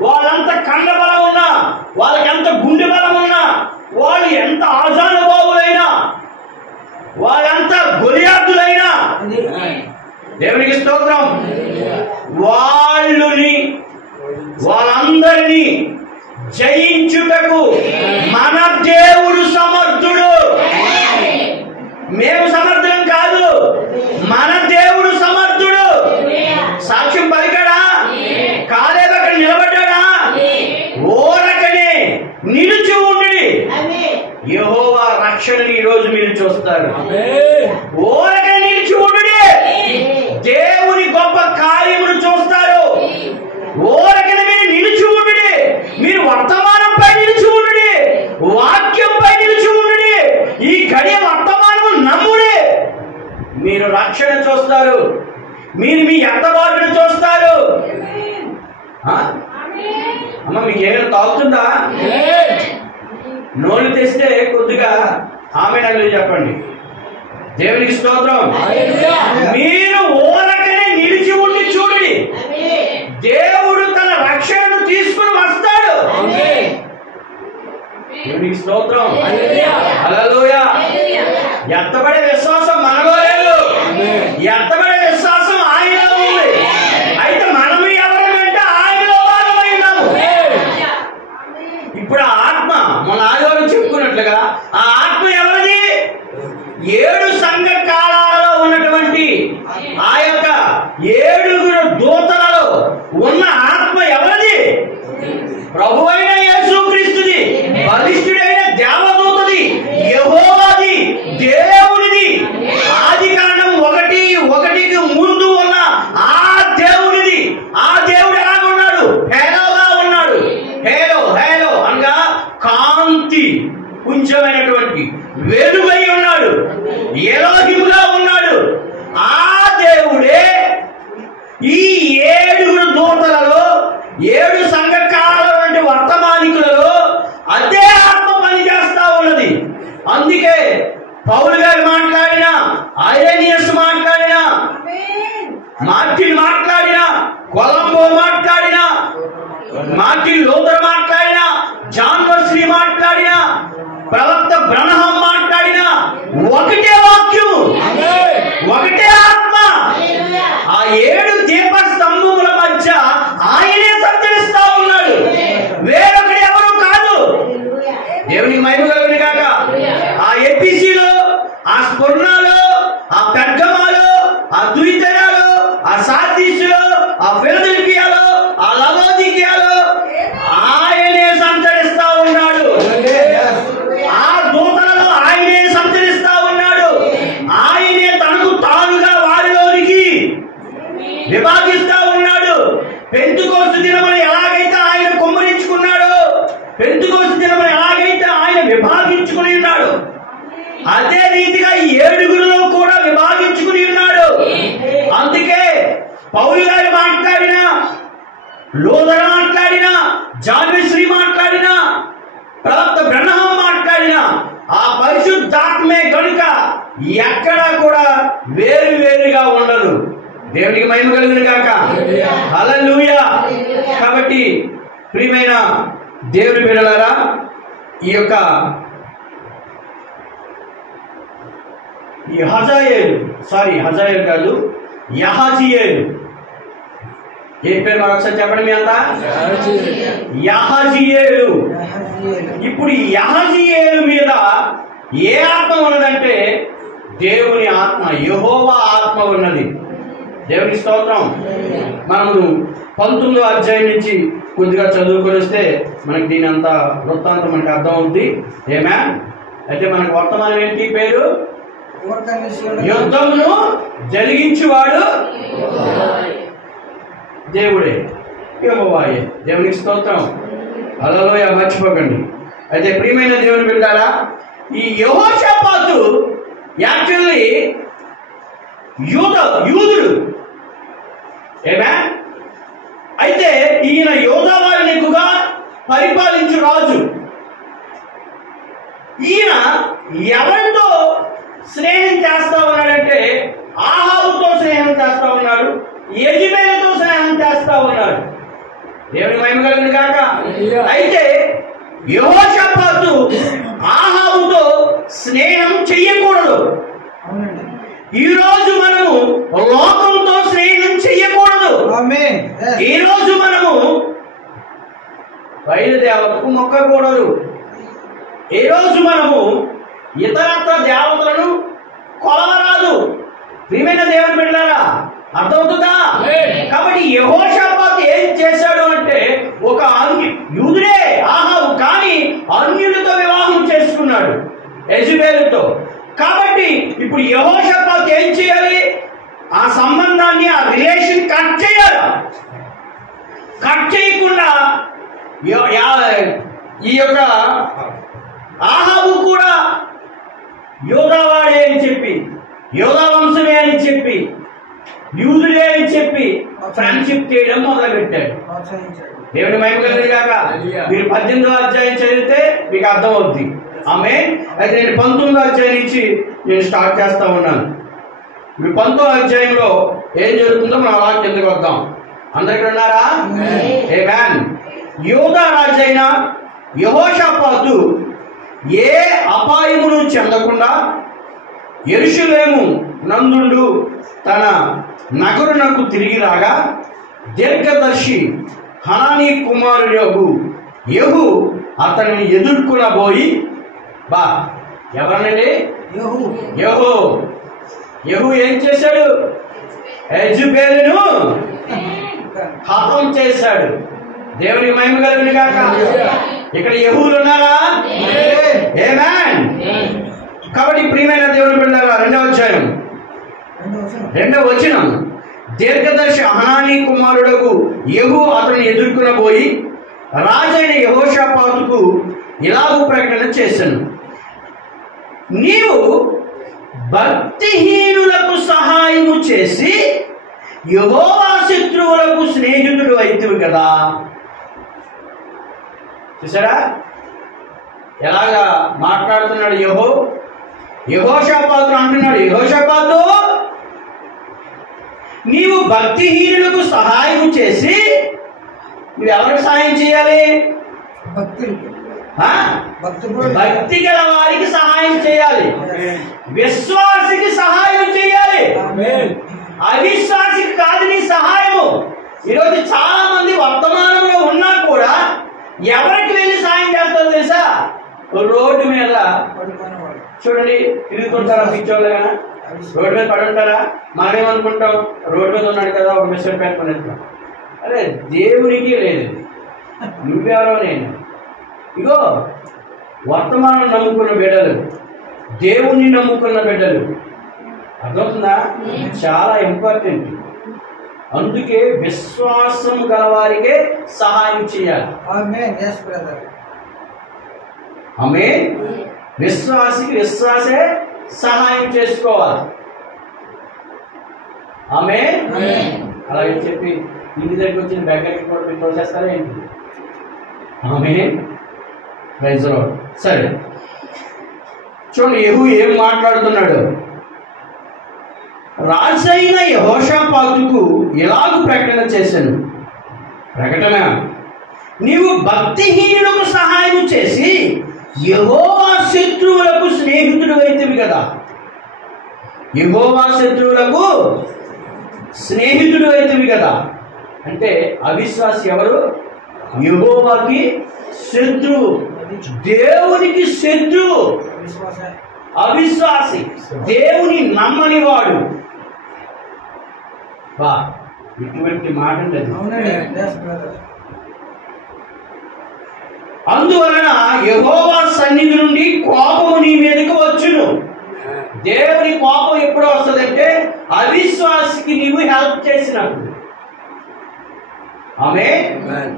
వాళ్ళంత కండబలం ఉన్నా, వాళ్ళకి ఎంత గుండె బలం ఉన్నా, వాళ్ళు ఎంత ఆజానుభావులైనా, వాళ్ళంత గొలియాతులైనా, దేవునికి స్తోత్రం, వాళ్ళందరినీ జయించుటకు మన దేవుడు సమర్థుడు. మేము సమర్థులం కాదు, మన దేవుడు సమర్థుడు. సాక్ష్యం పలికాడా? కాలేబు అక్కడ నిలబడ్డాడా? ఓరకనే నిలిచి ఉండి యెహోవా రక్షణని ఈ రోజు మీరు చూస్తారు. ఓరకనే నిలిచి ఉండి దేవుని గొప్ప కార్యములు చూస్తారు. ఓరకనే మీరు నిలిచి ఉండి, మీరు వర్తమానంపై నిలిచి ఉండి, వాక్యంపై నిలిచి ఉండి, ఈ గడియ వర్తమానము నమ్ముడి, మీరు రక్షణ చూస్తారు. మీరు మీ ఎత్తబాటును చూస్తారు. అమ్మ, మీకు ఏమైనా తాగుతుందా? నోళ్ళు తెస్తే కొద్దిగా ఆమె నన్ను చెప్పండి. దేవునికి స్తోత్రం. మీరు ఓరకనే నిలిచి ఉండి చూడండి, దేవుడు తన రక్షణను తీసుకుని వస్తాడు. దేవునికి స్తోత్రం. హల్లెలూయా. ఎత్తబడే విశ్వాసం మనలో లేదు, ఎత్తబడే విశ్వాసం ఆయనలో ఉంది. అయితే మనము ఎవరమంటే ఆయనలో భాగమై ఉన్నాము. ఆ యొక్క 7 దూతలలో ఉన్న ఆత్మ ఎవరిది? ప్రభువైన యేసుక్రీస్తుది, బలిష్ఠుడైన దేవదూతది, యెహోవాది, దేవుడిది. ఆదికాండం 1:1 ముందు ఉన్న ఆ దేవుడిది. ఆ దేవుడు ఎలాగ ఉన్నాడు? హేలోగా ఉన్నాడు. హేలో అనగా కాంతి పుంజమైనటువంటి వెలుగై ఉన్నాడు. ఎలోహిముగా ఉన్నాడు. ఆ దేవుడే ఈ 7 దూతలలో 7 సంఘకాల వంటి వర్తమానికులలో అదే ఆత్మ పనిచేస్తా ఉన్నది. అందుకే పౌలు గారు మాట్లాడినా, ఐరేనియస్ మాట్లాడినా, మార్టిన్ మాట్లాడినా, కొలంబో మాట్లాడినా, మార్టిన్ లూథర్ మాట్లాడినా, జాన్ వెస్లీ మాట్లాడినా, ప్రవక్త బ్రహ్మం మాట్లాడినా ఒకటే వాక్యము, ఒకటే ఆత్మ. ఆ 7 దీప స్తంభముల మధ్య ఆయనే సంచరిస్తా ఉన్నాడు. వేరొకడు ఎవరు కాదు. దేవునికి మహిమ కలుగును గాక. ఆ ఎపిసిలో, ఆ స్ఫుర్ణలో, ఆ పెర్గమాలో, ఆ దుయితెరాలో, ఆ సార్దీసులో, ఆ ఫిలదెల్ఫియాలో, ఆ లవోదికీయాలో ఆయనే సంచరిస్తా ఉన్నాడు. ఆ దూతలలో ఆయనే సంచరిస్తా ఉన్నాడు. ఆయనే తనకు తానుగా వారిలోనికి విభాగిస్తా ఉన్నాడు. పెంతెకోస్తు దినమున ఎలాగైతే ఆయన కుమ్మరించుకున్నాడో, పెంతెకోస్తు దినమున ఎలాగైతే ఆయన విభాగించుకుని ఉన్నాడు, అదే రీతిగా 7 కూడా విభాగించుకుని ఉన్నాడు. అందుకే పౌలు గారు మాట్లాడినా, లూథర్ మాట్లాడినా, జాన్ వెస్లీ మాట్లాడినా, ప్రవక్త బ్రహ్మం మాట్లాడినా ఆ పరిశుద్ధాత్మే కనుక ఎక్కడా కూడా వేరుగా ఉండదు. దేవునికి మహిమ కలుగును గాక. హల్లెలూయా. కాబట్టి ప్రియమైన దేవుని బిడ్డలారా, ఈ యొక్క హజాయేలు కాదు, యహజీయేలు. ఏ పేరు మరొకసారి చెప్పండి మీ అంతా? యహజీయేలు. ఇప్పుడు యహజీయేలు మీద ఏ ఆత్మ ఉన్నదంటే దేవుని ఆత్మ, యెహోవా ఆత్మ ఉన్నది. దేవునికి స్తోత్రం. మనము 19వ అధ్యాయం నుంచి కొద్దిగా చదువుకొని వస్తే మనకి దీని అంత వృత్తాంతం మనకు అర్థం అవుద్ది. ఏమే అయితే మనకు వర్తమానం ఏంటి? పేరు యుద్ధమును జరిగించువాడు దేవుడే, యెహోవాయే. దేవునికి స్తోత్రం. హల్లెలూయా. మర్చిపోకండి. అయితే ప్రియమైన దేవుని బిడ్డలారా, ఈ యెహోషాపాతు యాక్చువల్లీ యూదుడు. ఏమే అయితే ఈయన యోధా వారిని ఎక్కువగా పరిపాలించు రాజు. ఈయన ఎవరితో స్నేహం చేస్తా ఉన్నాడంటే ఆహాబుతో స్నేహం చేస్తా ఉన్నాడు, యెజెబెలుతో స్నేహం చేస్తా ఉన్నాడు. దేవుని మహిమ కలుగును గాక. అయితే యెహోషాపాతు ఆహాబుతో స్నేహం చెయ్యకూడదు. ఈ రోజు మనము లోకంతో స్నేహం చెయ్యకూడదు. ఈ రోజు మనము బయలుదేవతకు మొక్కకూడదు. ఈ రోజు మనము ఇతరత్ర దేవతలను కొలవరాదు. ప్రియమైన దేవుని బిడ్డలారా, అర్థమవుతుందా? కాబట్టి యెహోషాపాతు ఏం చేశాడు అంటే ఒక యూదుడే ఆహాబు, కానీ అన్యులతో వివాహం చేసుకున్నాడు, యెజెబెలుతో. కాబట్టి ఇప్పుడు యెహోషాపాతు ఏం చేయాలి? ఆ సంబంధాన్ని, ఆ రిలేషన్ కట్ చేయాలి. కట్ చేయకుండా ఈ యొక్క ఆహాబు కూడా యోధావాడే అని చెప్పి, యోధా వంశమే అని చెప్పి, యూదుడే అని చెప్పి ఫ్రెండ్షిప్ చేయడం మొదలు పెట్టాడు. దేవుని మహిమ కలుగును గాక. మీరు 18వ అధ్యాయం చదివితే మీకు అర్థం అవుద్ది. ఆమేన్. అయితే నేను 19వ అధ్యాయం నుంచి నేను స్టార్ట్ చేస్తా ఉన్నాను. ఇప్పుడు 19వ అధ్యాయంలో ఏం జరుగుతుందో మనం అలా కిందకి వద్దాం. అందరికీ ఉన్నారా? ఆమేన్. యూదా రాజైన యెహోషాపాతు ఏ అపాయమును చెందకుండా యెరూషలేము నందుండు తన నగరునకు తిరిగి రాగా, దీర్ఘదర్శి హనానీ కుమారుడు యెహూ అతనిని ఎదుర్కొనబోయి, ఎవరనండి? యెహూ. యెహూ ఏం చేశాడు? యెజబెలును హతం చేశాడు. దేవునికి మహిమ కలుగును గాక. ఇక్కడ యెహూలు ఉన్నారా? ఆమేన్. కాబట్టి ప్రియమైన దేవుని బిడ్డలారా, 2వ అధ్యాయం 2వ వచనం, దీర్ఘదర్శి హనానీ కుమారుడకు యెహూ అతన్ని ఎదుర్కొనబోయి రాజైన యెహోషాపాతుకు ఇలాగూ ప్రకటన చేశాను, నీవు భక్తిహీనులకు సహాయము చేసి యెహోవా శత్రువులకు స్నేహితుడు అయితివి కదా. చూసారా ఎలాగా మాట్లాడుతున్నాడు యెహోషాపాతు అంటున్నాడు, యెహోషాపాతు నీవు భక్తిహీనులకు సహాయం చేసి, నువ్వు ఎవరికి సహాయం చేయాలి? భక్తి గల వారికి సహాయం చేయాలి, విశ్వాసికి సహాయం చేయాలి, అవిశ్వాసికి కాదు నీ సహాయము. ఈరోజు చాలా మంది వర్తమానంలో ఉన్నా కూడా ఎవరికి వెళ్ళి సాయం చేస్తారో తెలుసా? రోడ్డు మీద చూడండి తిరుగుతుంటారా పిచ్చోళ్ళగా, రోడ్డు మీద పడి ఉంటారా? మనమేమనుకుంటాం, రోడ్డు మీద ఉన్నాడు కదా ఒక మిషన్ పెట్టుకుని. అరే దేవునికి లేదు, నువ్వెవరో నేను. ఇగో వర్తమానం నమ్ముకున్న బిడ్డలు, దేవుణ్ణి నమ్ముకున్న బిడ్డలు, అర్థమవుతుందా? చాలా ఇంపార్టెంట్. అందుకే విశ్వాసం గలవారికే సహాయం చేయాలి. ఆమేన్. విశ్వాసికి విశ్వాసే సహాయం చేసుకోవాలి. ఆమేన్. అలాగే చెప్పి ఇంటి దగ్గరికి వచ్చిన దగ్గరికి కూడా మీరు తోసేస్తారా ఏంటి? ఆమేన్. Praise the Lord. సరే చూడండి యెహూ ఏం మాట్లాడుతున్నాడు. రాజైన యెహోషాపాతుకు ఇలాగూ ప్రకటన చేశాను. ప్రకటన, నీవు భక్తిహీనులకు సహాయం చేసి యెహోవా శత్రువులకు స్నేహితుడు అయితివి కదా. యెహోవా శత్రువులకు స్నేహితుడు అయితివి కదా అంటే అవిశ్వాసి ఎవరు? యెహోవాకి శత్రువు, దేవునికి శత్రువు అవిశ్వాసి, దేవుని నమ్మని వాడు. బా ఇటువంటి మాట ఉండదు. అందువలన యెహోవా సన్నిధి నుండి కోపము నీ మీదకి వచ్చును. దేవుని కోపం ఎప్పుడు వస్తుందంటే అవిశ్వాసికి నీవు హెల్ప్ చేసినప్పుడు. ఆమేన్.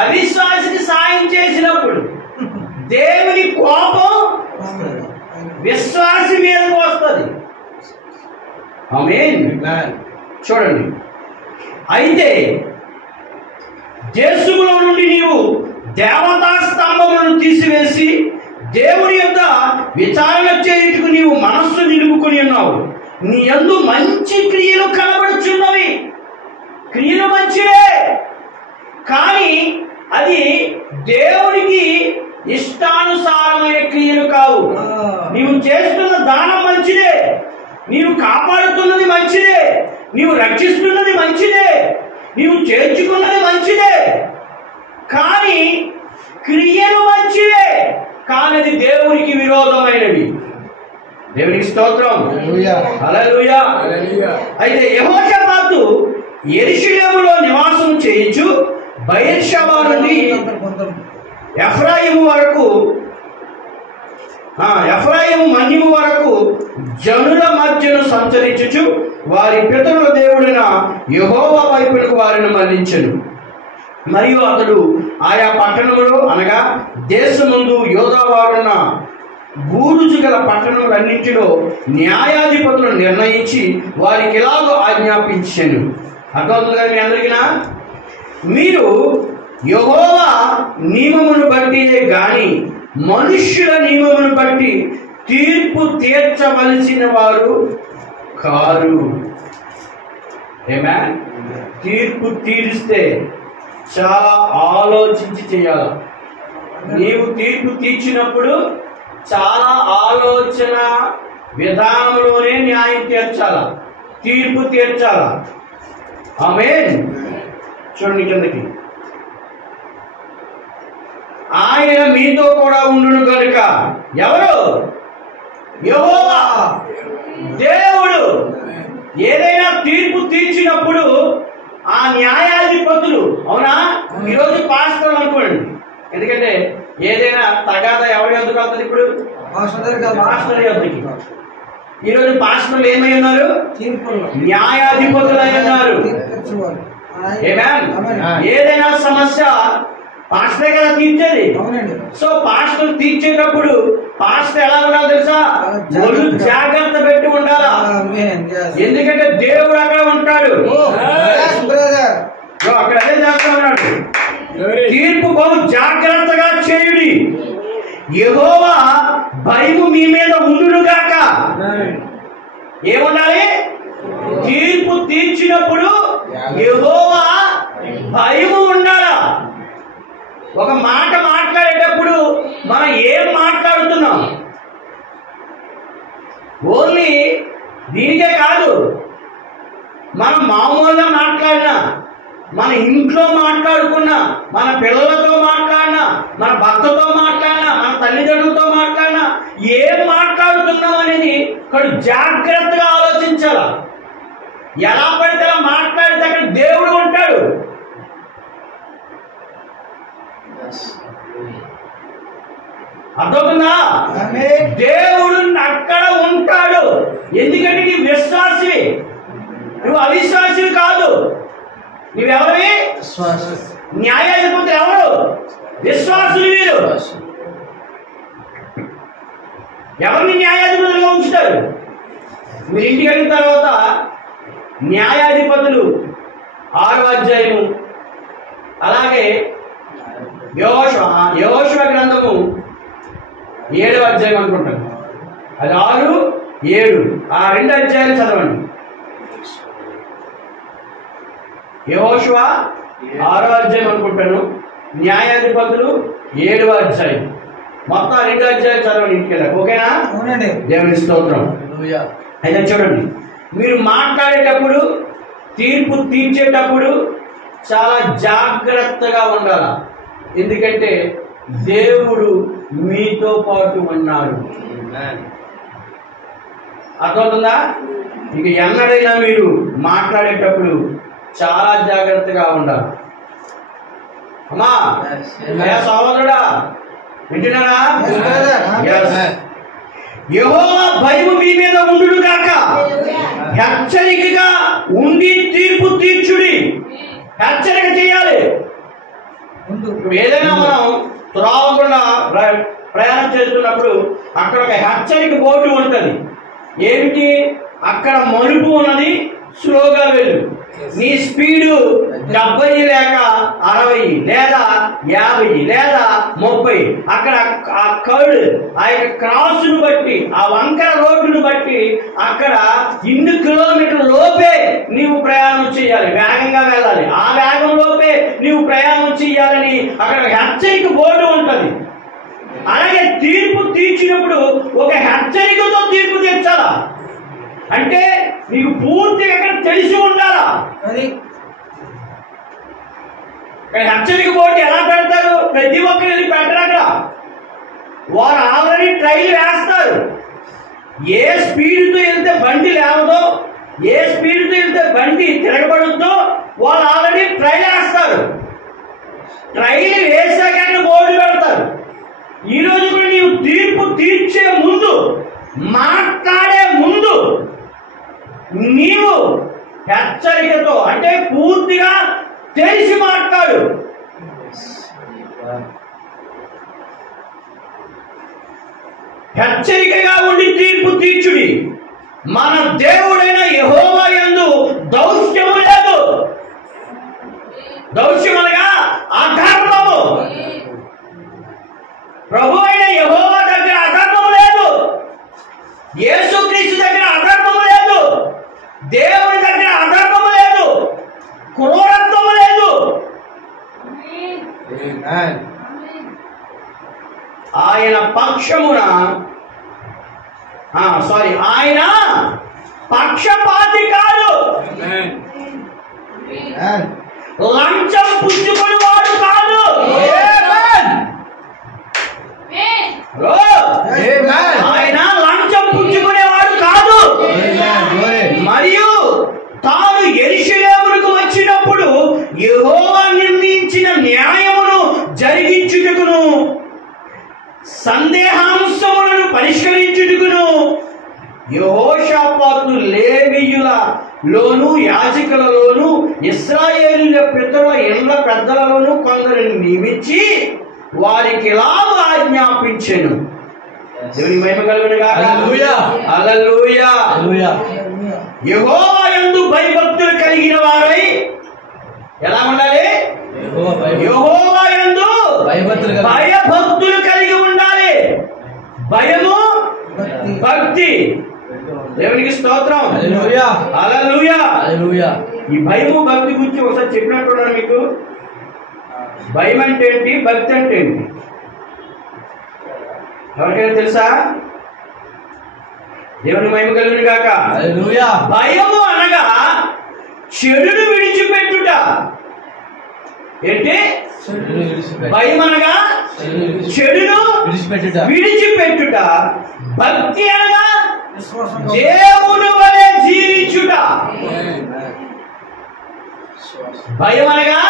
అవిశ్వాసికి సాయం చేసినప్పుడు దేవుని కోపం విశ్వాసి మీదకి వస్తుంది. ఆమేన్. చూడండి, అయితే దేశములో నుండి నీవు దేవతా స్తంభములను తీసివేసి దేవుని యొక్క విచారణ చేయుటకు నీవు మనస్సు నిలుపుకొని ఉన్నావు. నీ యందు మంచి క్రియలు కనబడుచున్నవి. క్రియలు మంచివే, కానీ అది దేవునికి ఇష్టానుసారమైన క్రియలు కావు. నీవు చేస్తున్న దానం మంచిదే, నీవు కాపాడుతున్నది మంచిదే, నీవు రక్షిస్తున్నది మంచిదే, నీవు చేర్చుకున్నది మంచిదే, కానీ క్రియలు మంచివే, కానీ అది దేవునికి విరోధమైనవి. దేవునికి స్తోత్రం. హల్లెలూయా. అయితే యెహోషాపాతు యెరూషలేములో నివాసం చేయించు బయర్షెబా నుండి ఎఫ్రాయిము మన్యము వరకు జనుల మధ్యను సంచరించుచు వారి పితరుల దేవుడైన యెహోవా వైపునకు వారిని మళ్లించెను. మరియు అతడు ఆయా పట్టణములు అనగా దేశముందు యోధావారున్న బూరుజు గల పట్టణములన్నింటిలో న్యాయాధిపతులను నిర్ణయించి వారికి ఇలాగో ఆజ్ఞాపించెను. అర్థమవుతుంది మీ అందరికీ? మీరు యెహోవా నియమమును బట్టియే గాని మనుష్యుల నియమమును బట్టి తీర్పు తీర్చవలసిన వారు కారు. ఆమేన్. తీర్పు తీరిస్తే చాలా ఆలోచించి చేయాలి. నీవు తీర్పు తీర్చినప్పుడు చాలా ఆలోచన విధానంలోనే న్యాయం తీర్చాల, తీర్పు తీర్చాల. ఆమేన్. చూడండి కిందకి, ఆయన మీతో కూడా ఉండును కనుక. ఎవరు? యెహోవా దేవుడు ఏదైనా తీర్పు తీర్చినప్పుడు ఆ న్యాయాధిపతులు, అవునా, ఈరోజు పాస్టర్లు అనుకోండి, ఎందుకంటే ఏదైనా తగాదా ఎవరి వద్దకు వెళ్తుంది? ఇప్పుడు పాస్టర్ వద్దకి. ఈరోజు పాస్టర్లు ఏమై ఉన్నారు? న్యాయాధిపతులు అయి ఉన్నారు. ఏదైనా సమస్య పాస్టరే కదా తీర్చేది. సో పాస్టర్ తీర్చేటప్పుడు పాస్టర్ ఎలా ఉండాలి తెలుసా? ఒళ్ళు జాగ్రత్త పెట్టి ఉండాలా, ఎందుకంటే దేవుడు అక్కడ ఉంటాడు. అక్కడ అదే చేస్తా ఉన్నాడు. తీర్పు బహు జాగ్రత్తగా చేయుడి, యెహోవా భయము మీ మీద ఉండును గాక. ఏముండాలి? తీర్పు తీర్చినప్పుడు యెహోవా భయము ఉండాలా. ఒక మాట మాట్లాడేటప్పుడు మనం ఏం మాట్లాడుతున్నాం? ఓన్లీ దీనికే కాదు, మనం మామూలుగా మాట్లాడినా, మన ఇంట్లో మాట్లాడుకున్నా, మన పిల్లలతో మాట్లాడినా, మన భర్తతో మాట్లాడినా, మన తల్లిదండ్రులతో మాట్లాడినా, ఏం మాట్లాడుతున్నాం అనేది ఇక్కడ జాగ్రత్తగా ఆలోచించాలా. ఎలా పడితే అలా మాట్లాడితే అక్కడ దేవుడు ఉంటాడు. అర్థవుతుందా? దేవుడు అక్కడ ఉంటాడు. ఎందుకంటే నీ విశ్వాసివి, నువ్వు అవిశ్వాసివి కాదు. నువ్వెవరివి? న్యాయాధిపతులు ఎవరు? విశ్వాసులు. వీరు ఎవరిని న్యాయాధిపతులుగా ఉంచుతారు? మీరు ఇంటికి వెళ్ళిన తర్వాత న్యాయాధిపతులు 6వ అధ్యాయము, అలాగే యెహోషువ గ్రంథము 7వ అధ్యాయం అనుకుంటాను. అది 6, 7 ఆ 2 అధ్యాయాలు చదవండి. యెహోషువ 6వ అధ్యాయం అనుకుంటాను, న్యాయాధిపతులు 7వ అధ్యాయం, మొత్తం 2 అధ్యాయాలు చదవండి ఇంటికి వెళ్ళాక. ఓకేనా? దేవుని స్తోత్రం. అయితే చూడండి, మీరు మాట్లాడేటప్పుడు, తీర్పు తీర్చేటప్పుడు చాలా జాగ్రత్తగా ఉండాలి. ఎందుకంటే దేవుడు మీతో పాటు ఉన్నాడు. అర్థమవుతుందా? ఇక ఎన్నడైనా మీరు మాట్లాడేటప్పుడు చాలా జాగ్రత్తగా ఉండాలి. అమ్మా, సహోదరుడా వింటున్నారా? యెహోవా భయము మీ మీద ఉండును గాక. హెచ్చరికగా ఉండి తీర్పు తీర్చుడి. హెచ్చరిక చేయాలి. ఏదైనా మనం త్రావకుండా ప్రయాణం చేస్తున్నప్పుడు అక్కడ ఒక హెచ్చరిక బోర్డు ఉంటుంది. ఏమిటి? అక్కడ మలుపు ఉన్నది, స్లోగా వెళ్ళు. నీ స్పీడు 70 లేక 60 లేదా 50 లేదా 30, అక్కడ ఆ కర్డ్, ఆ యొక్క క్రాస్ను బట్టి, ఆ వంకర రోడ్డును బట్టి అక్కడ ఇన్ని కిలోమీటర్ల లోపే నీవు ప్రయాణం చేయాలి, వేగంగా వెళ్ళాలి. ఆ వేగం లోపే నీవు ప్రయాణం చేయాలని అక్కడ హెచ్చరిక బోర్డు ఉంటుంది. అలాగే తీర్పు తీర్చినప్పుడు ఒక హెచ్చరికతో తీర్పు తీర్చాలా. అంటే నీకు పూర్తిగా అక్కడ తెలిసి ఉండాలా. హెచ్చరిక బోర్డు ఎలా పెడతారు? ప్రతి ఒక్కరిని పెట్టరు. అక్కడ వారు ఆల్రెడీ ట్రైల్ వేస్తారు. ఏ స్పీడ్తో వెళ్తే బండి లేవదో, ఏ స్పీడ్తో వెళ్తే బండి తిరగబడుద్దో వాళ్ళు ఆల్రెడీ ట్రైల్ వేస్తారు. ట్రైల్ వేసాక బోర్డు పెడతారు. ఈ రోజు కూడా నీవు తీర్పు తీర్చే ముందు, మాట్లాడే ముందు నీవు హెచ్చరికతో, అంటే పూర్తిగా తెలిసి మాట్లాడు. హెచ్చరికగా ఉండి తీర్పు తీర్చుడి. మన దేవుడైన యెహోవా యందు దౌష్యము లేదు. దౌష్యం అనగా అధర్మము. ప్రభు అయిన యెహోవా దగ్గర అధర్మము లేదు. యేసుక్రీస్తు దగ్గర అధర్మము లేదు. దేవుడి దగ్గర అధర్మము లేదు. క్రూరత్వము లేదు. ఆయన పక్షమున ఆయన పక్షపాతి కాదు. లంచం పుచ్చుకుని వాడు కాదు. ఆయన లంచం తాను యెరూషలేమునకు వచ్చినప్పుడు యెహోవా నిర్ణయించిన న్యాయమును జరిగించుటకును సందేహాంశములను పరిష్కరించుటకును యెహోషాపాతు లేవీయులలోను యాజకులలోను ఇశ్రాయేలీయుల పితరుల ఇండ్ల పెద్దలలోను కొందరిని నియమించి వారికి ఇలా ఆజ్ఞాపించెను. దేవుని మహిమ కలుగును గాక. హల్లెలూయా. హల్లెలూయా. హల్లెలూయా. యెహోవా యందు భయభక్తులు కలిగిన వారై ఎలా ఉండాలి? యెహోవా యందు భయభక్తులు కలిగి ఉండాలి. భయము భక్తి. దేవునికి స్తోత్రం. హల్లెలూయా. హల్లెలూయా. హల్లెలూయా. ఈ భయము భక్తి గురించి ఒకసారి చెప్పినట్టున్నాను మీకు. భయం అంటే ఏంటి, భక్తి అంటే ఏంటి ఎవరికైనా తెలుసా? దేవుని మహిమ కలుగును గాక. హల్లెలూయా. భయము అనగా చెడును విడిచిపెట్టుట. ఏంటి భయం అనగా? చెడును విడిచిపెట్టుట. భక్తి అనగా దేవుని వలె జీవించుట. భయం అనగా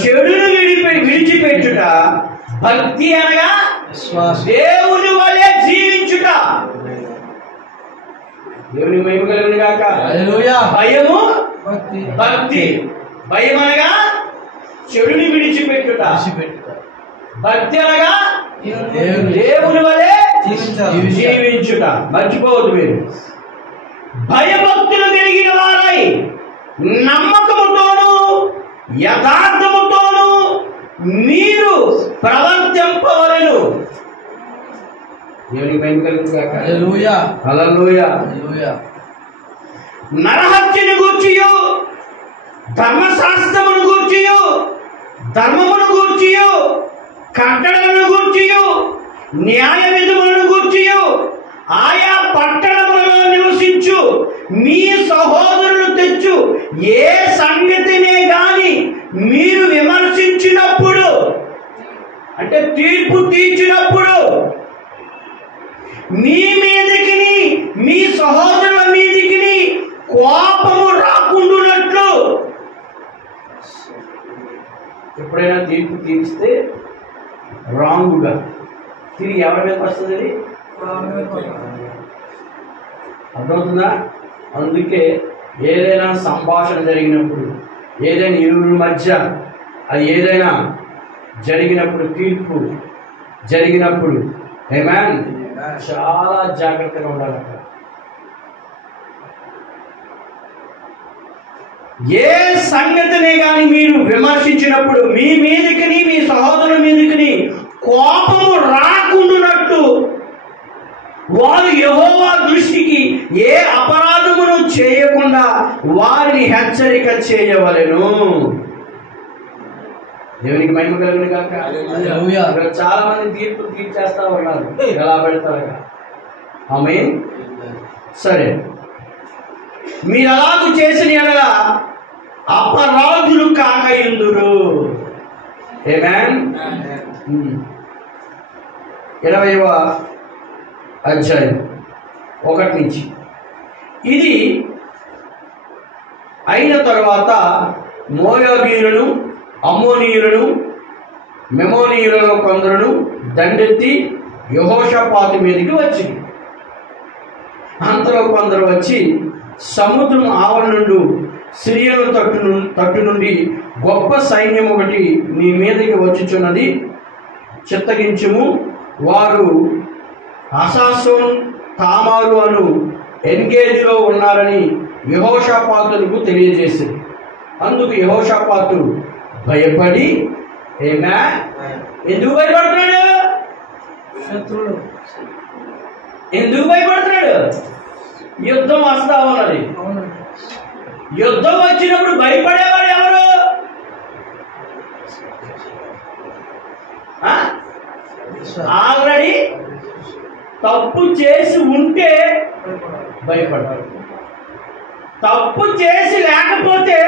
చెడును విడిచిపెట్టుట. భక్తి అనగా దేవుని వలె జీవించుట. దేవుని మహిమ కలుగును గాక. భయము భక్తి. భయం అనగా చెడుని విడిచిపెట్టుట. భక్తి అనగా దేవుని వలె జీవించుట. మర్చిపోవద్దు మీరు. భయభక్తులు కలిగిన వారై నమ్మకముతోను యథార్థముతోను మీరు ప్రవర్తింపవలెను. దేవుని మహిమ కలుగును గాక. హల్లెలూయా. హల్లెలూయా. హల్లెలూయా. నరహత్యను గూర్చియు ధర్మశాస్త్రమును గూర్చియు ధర్మమును గూర్చియు కట్టడలను గూర్చియు న్యాయ విధులను గూర్చియు ఆయా పట్టణములలో నివసించు మీ సహోదరులు తెచ్చు ఏ సంగతినే గాని మీరు విమర్శించినప్పుడు, అంటే తీర్పు తీర్చినప్పుడు, మీ మీదికి మీ సహోదరుల మీదికి కోపము రాకుండానట్లు. ఎప్పుడైనా తీర్పు తీర్చితే రాంగుగా తిరిగి ఎవరి మీద వస్తుంది? అర్థమవుతుందా? అందుకే ఏదైనా సంభాషణ జరిగినప్పుడు, ఏదైనా ఇరువురి మధ్య అది ఏదైనా జరిగినప్పుడు, తీర్పు జరిగినప్పుడు ఆమేన్, చాలా జాగ్రత్తగా ఉండాలి. ఏ సంగతినే కానీ మీరు విమర్శించినప్పుడు మీ మీదికి మీ సహోదరుల మీదికి కోపము రాకుండానట్టు వారు యెహోవా దృష్టికి ఏ అపరాధమును చేయకుండా వారిని హెచ్చరిక చేయవలెను. దేవునికి మహిమ కలుగును గాక. హల్లెలూయా. చాలా మంది తీర్పు తీర్చేస్తా ఉన్నారు, ఎలా పెడతారు. ఆమేన్. సరే, మీరు అలాగూ చేసిన ఎడల అపరాధులు కాకయుందురు. ఆమేన్. 20వ అధ్యాయం 1 నుంచి. ఇది అయిన తరువాత మోయాబీయులను అమ్మోనీయులను మెమోనీయులలో కొందరును దండెత్తి యెహోషాపాతు మీదకి వచ్చింది. అంతలో కొందరు వచ్చి సముద్రం ఆవరణ నుండి సిరియను తట్టు నుండి గొప్ప సైన్యం ఒకటి నీ మీదకి వచ్చుచున్నది, చిత్తగించుము. వారు హసాసోన్ తామారు అను ఎన్గేదిలో ఉన్నారని యెహోషాపాతులకు తెలియజేసింది. అందుకు యెహోషాపాతు భయపడి, ఎందుకు భయపడుతున్నాడు? ఎందుకు భయపడుతున్నాడు? యుద్ధం వస్తా ఉన్నది. యుద్ధం వచ్చినప్పుడు భయపడేవాడు ఎవరు? ఆల్రెడీ తప్పు చేసి ఉంటే భయపడ్డాడు. తప్పు చేసి లేకపోతే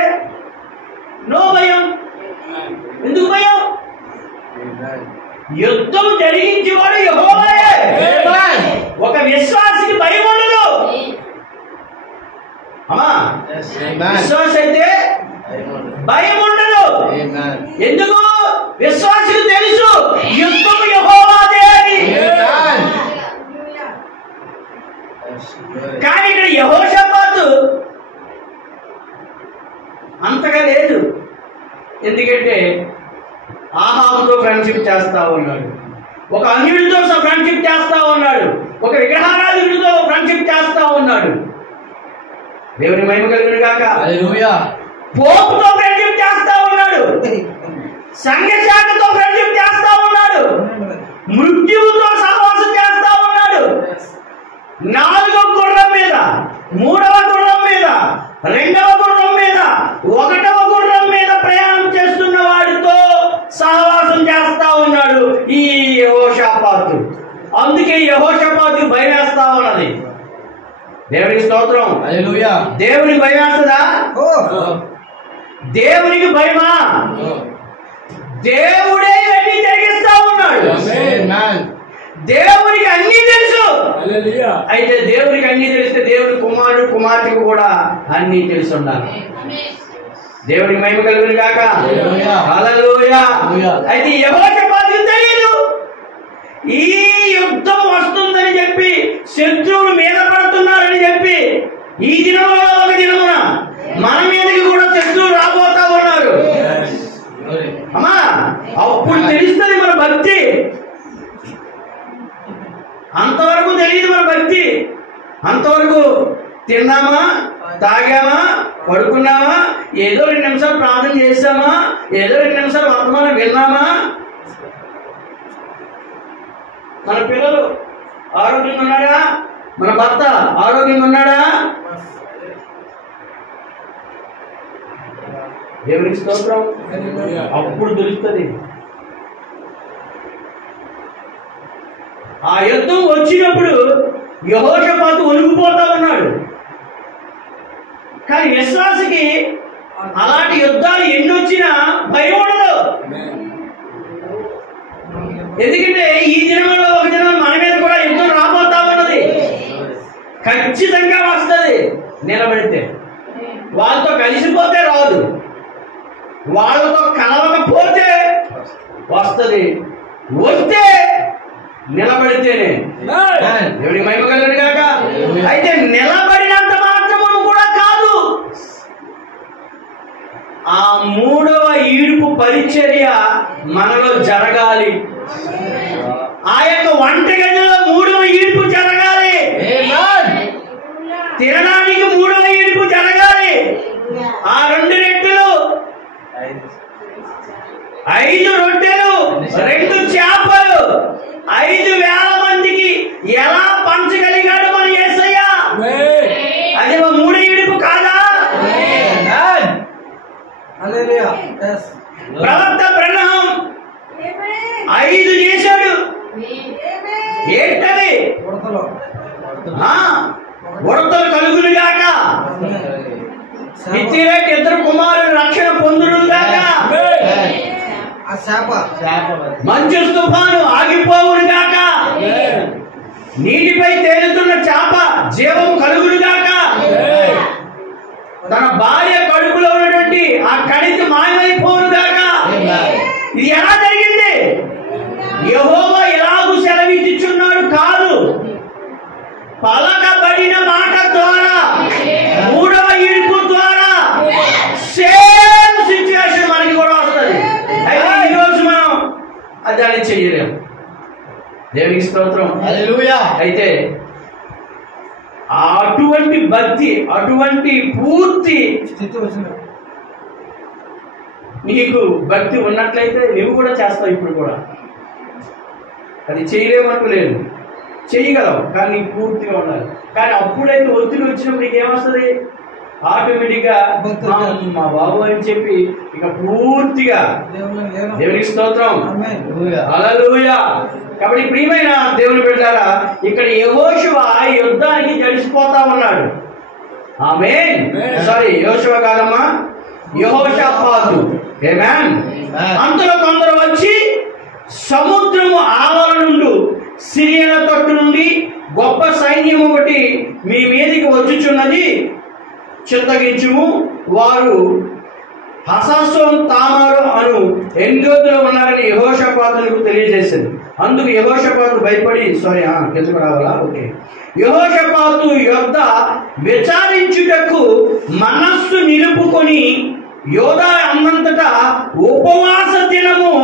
నో భయం. ఎందుకు భయం? యుద్ధం జరిగించేవాడు యెహోవాయే. ఒక విశ్వాసికి భయం ఉండదు. అమ్మా Amen. విశ్వాస అయితే భయం ఉండదు. Amen. ఎందుకు? విశ్వాసులకు తెలుసు యుద్ధం యెహోవాదే అని. Amen. కానీ ఇక్కడ యెహోషాపాతు అంతగా లేదు. ఎందుకంటే ఆహాబుతో ఫ్రెండ్షిప్ చేస్తా ఉన్నాడు, ఒక అన్యుడితో ఫ్రెండ్షిప్ చేస్తా ఉన్నాడు, ఒక విగ్రహారాధకుడితో ఫ్రెండ్షిప్ చేస్తా ఉన్నాడు. దేవుని మహిమ కలుగును గాక. Hallelujah. పోపుతో ఫ్రెండ్షిప్ చేస్తా ఉన్నాడు, సంఘ శాఖతో ఫ్రెండ్షిప్ చేస్తా ఉన్నాడు, మృత్యువుతో సహవాసం చేస్తా ఉన్నాడు. 4వ గుర్రం మీద, 3వ గుర్రం మీద, 2వ గుర్రం మీద, 1వ గుర్రం మీద ప్రయాణం చేస్తున్న వాడితో సహవాసం చేస్తా ఉన్నాడు ఈ యెహోషాపాతు. అందుకే యెహోషాపాతుకి భయం వేస్తా ఉన్నది. దేవునికి స్తోత్రం. Hallelujah. దేవునికి భయం వేస్తుందా? దేవునికి భయమా? దేవుడే ఇవన్నీ జరిగిస్తా ఉన్నాడు. Amen. దేవునికి అన్ని తెలుసు. అయితే దేవునికి అన్ని తెలిస్తే దేవుని కుమారుడు కుమార్తెకు కూడా అన్ని తెలిసి ఉండాలి. దేవునికి మహిమ కలుగును గాక. హల్లెలూయా. హల్లెలూయా. హల్లెలూయా. అయితే యెహోషాపాతుకు తెలియదు ఈ యుద్ధం వస్తుందని చెప్పి, శత్రువులు మీద పడుతున్నారని చెప్పి. ఈ దినములో ఒక దినమున మన మీదకి కూడా శత్రువులు రాబోతా ఉన్నారు. అమ్మా అప్పుడు తెలుస్తుంది మన భక్తి. అంతవరకు తెలియదు మన భక్తి. అంతవరకు తిన్నామా, తాగామా, పడుకున్నామా, ఏదో 2 నిమిషాలు ప్రార్థన చేసామా, ఏదో 2 నిమిషాలు వర్తమానం విన్నామా. మన పిల్లలు ఆరోగ్యంగా ఉన్నాడా? మన భర్త ఆరోగ్యంగా ఉన్నాడా? దేవునికి స్తోత్రం. అప్పుడు తెలుస్తుంది. ఆ యుద్ధం వచ్చినప్పుడు యెహోషాపాతు ఒలిగిపోతా ఉన్నాడు. కానీ విశ్వాసకి అలాంటి యుద్ధాలు ఎన్ని వచ్చినా భయం ఉండదు. ఎందుకంటే ఈ దినంలో ఒక దినం మన మీద కూడా యుద్ధం రాబోతా ఉన్నది. ఖచ్చితంగా వస్తుంది. నిలబడితే వాళ్ళతో కలిసిపోతే రాదు, వాళ్ళతో కలవకపోతే వస్తుంది. వస్తే నిలబడితేనే. దేవుని మహిమ కలుగును గాక. అయితే నిలబడినంత మాత్రము కూడా కాదు, ఆ 3వ ఈడుపు పరిచర్య మనలో జరగాలి. ఆ యొక్క వంటగదిలో 3వ ఈడుపు జరగాలి. తినడానికి 3వ ఈడుపు జరగాలి. ఆ 2 రొట్టెలు, 5 రొట్టెలు, 2 చేపలు 5,000 మందికి ఎలా పంచగలిగాడు మన యేసయ్య? అది 3వ ఈడుపు కాదా? ప్రవక్త బ్రహ్మం 5 చేశాడు. ఏంటది? ఉడతలు కలుగులు గాక, నిత్యరేఖ 2 కుమారులు రక్షణ పొందును గాక, మంచు తుఫాను ఆగిపోవును గాక, నీటిపై తేలుతున్న చేప జీవం కలుగును గాక, తన భార్య కడుపులో ఉన్నటువంటి ఆ కణితి మాయమైపోవును గాక. ఇది ఎలా జరిగింది? యెహోవా ఎలాగూ సెలవిచ్చుచున్నాడు కాదు, పలకబడిన మాట ద్వారా, 3వ ఈడుపు ద్వారా సేమ్ సిచ్యువేషన్ మనకి కూడా వస్తుంది. అయితే ఈరోజు మనం దాన్ని చెయ్యలేము. దేవునికి స్తోత్రం. హల్లెలూయా. అయితే అటువంటి భక్తి, అటువంటి పూర్తి స్థితి వచ్చింది. నీకు భక్తి ఉన్నట్లయితే నువ్వు కూడా చేస్తావు. ఇప్పుడు కూడా అది చేయలేమంటూ లేదు, చేయగలవు, కానీ నీకు పూర్తిగా ఉండాలి. కానీ అప్పుడైతే ఒత్తిడి వచ్చినప్పుడు నీకు ఏమొస్తుంది? ఆటోమేటిక్గా మా బాబు అని చెప్పి ఇక పూర్తిగా. దేవునికి స్తోత్రం. హల్లెలూయా. కాబట్టి ప్రియమైన దేవుని బిడ్డలారా, ఇక్కడ యెహోషువ యుద్ధానికి జడిసిపోతా ఉన్నాడు. ఆమేన్. సారీ, యెహోషువ కాదమ్మా, యెహోషాపాతు. ఆమేన్. అంతలో కొందరు వచ్చి సముద్రము ఆవల నుండి, సిరియల తట్టు నుండి గొప్ప సైన్యం ఒకటి మీ మీదకి వచ్చుచున్నది, చింతగించుము. వారు హససోన్ తామారు అను ఎంగోదులో ఉన్నారని యెహోషాపాతులకు తెలియజేసింది. అందుకు యెహోషాపాతు భయపడి ఎందుకు రావాలా? ఓకే. యెహోషాపాతు యొద్ద విచారించుటకు మనస్సు నిలుపుకొని యోధా అన్నంతటా ఉపవాస దినము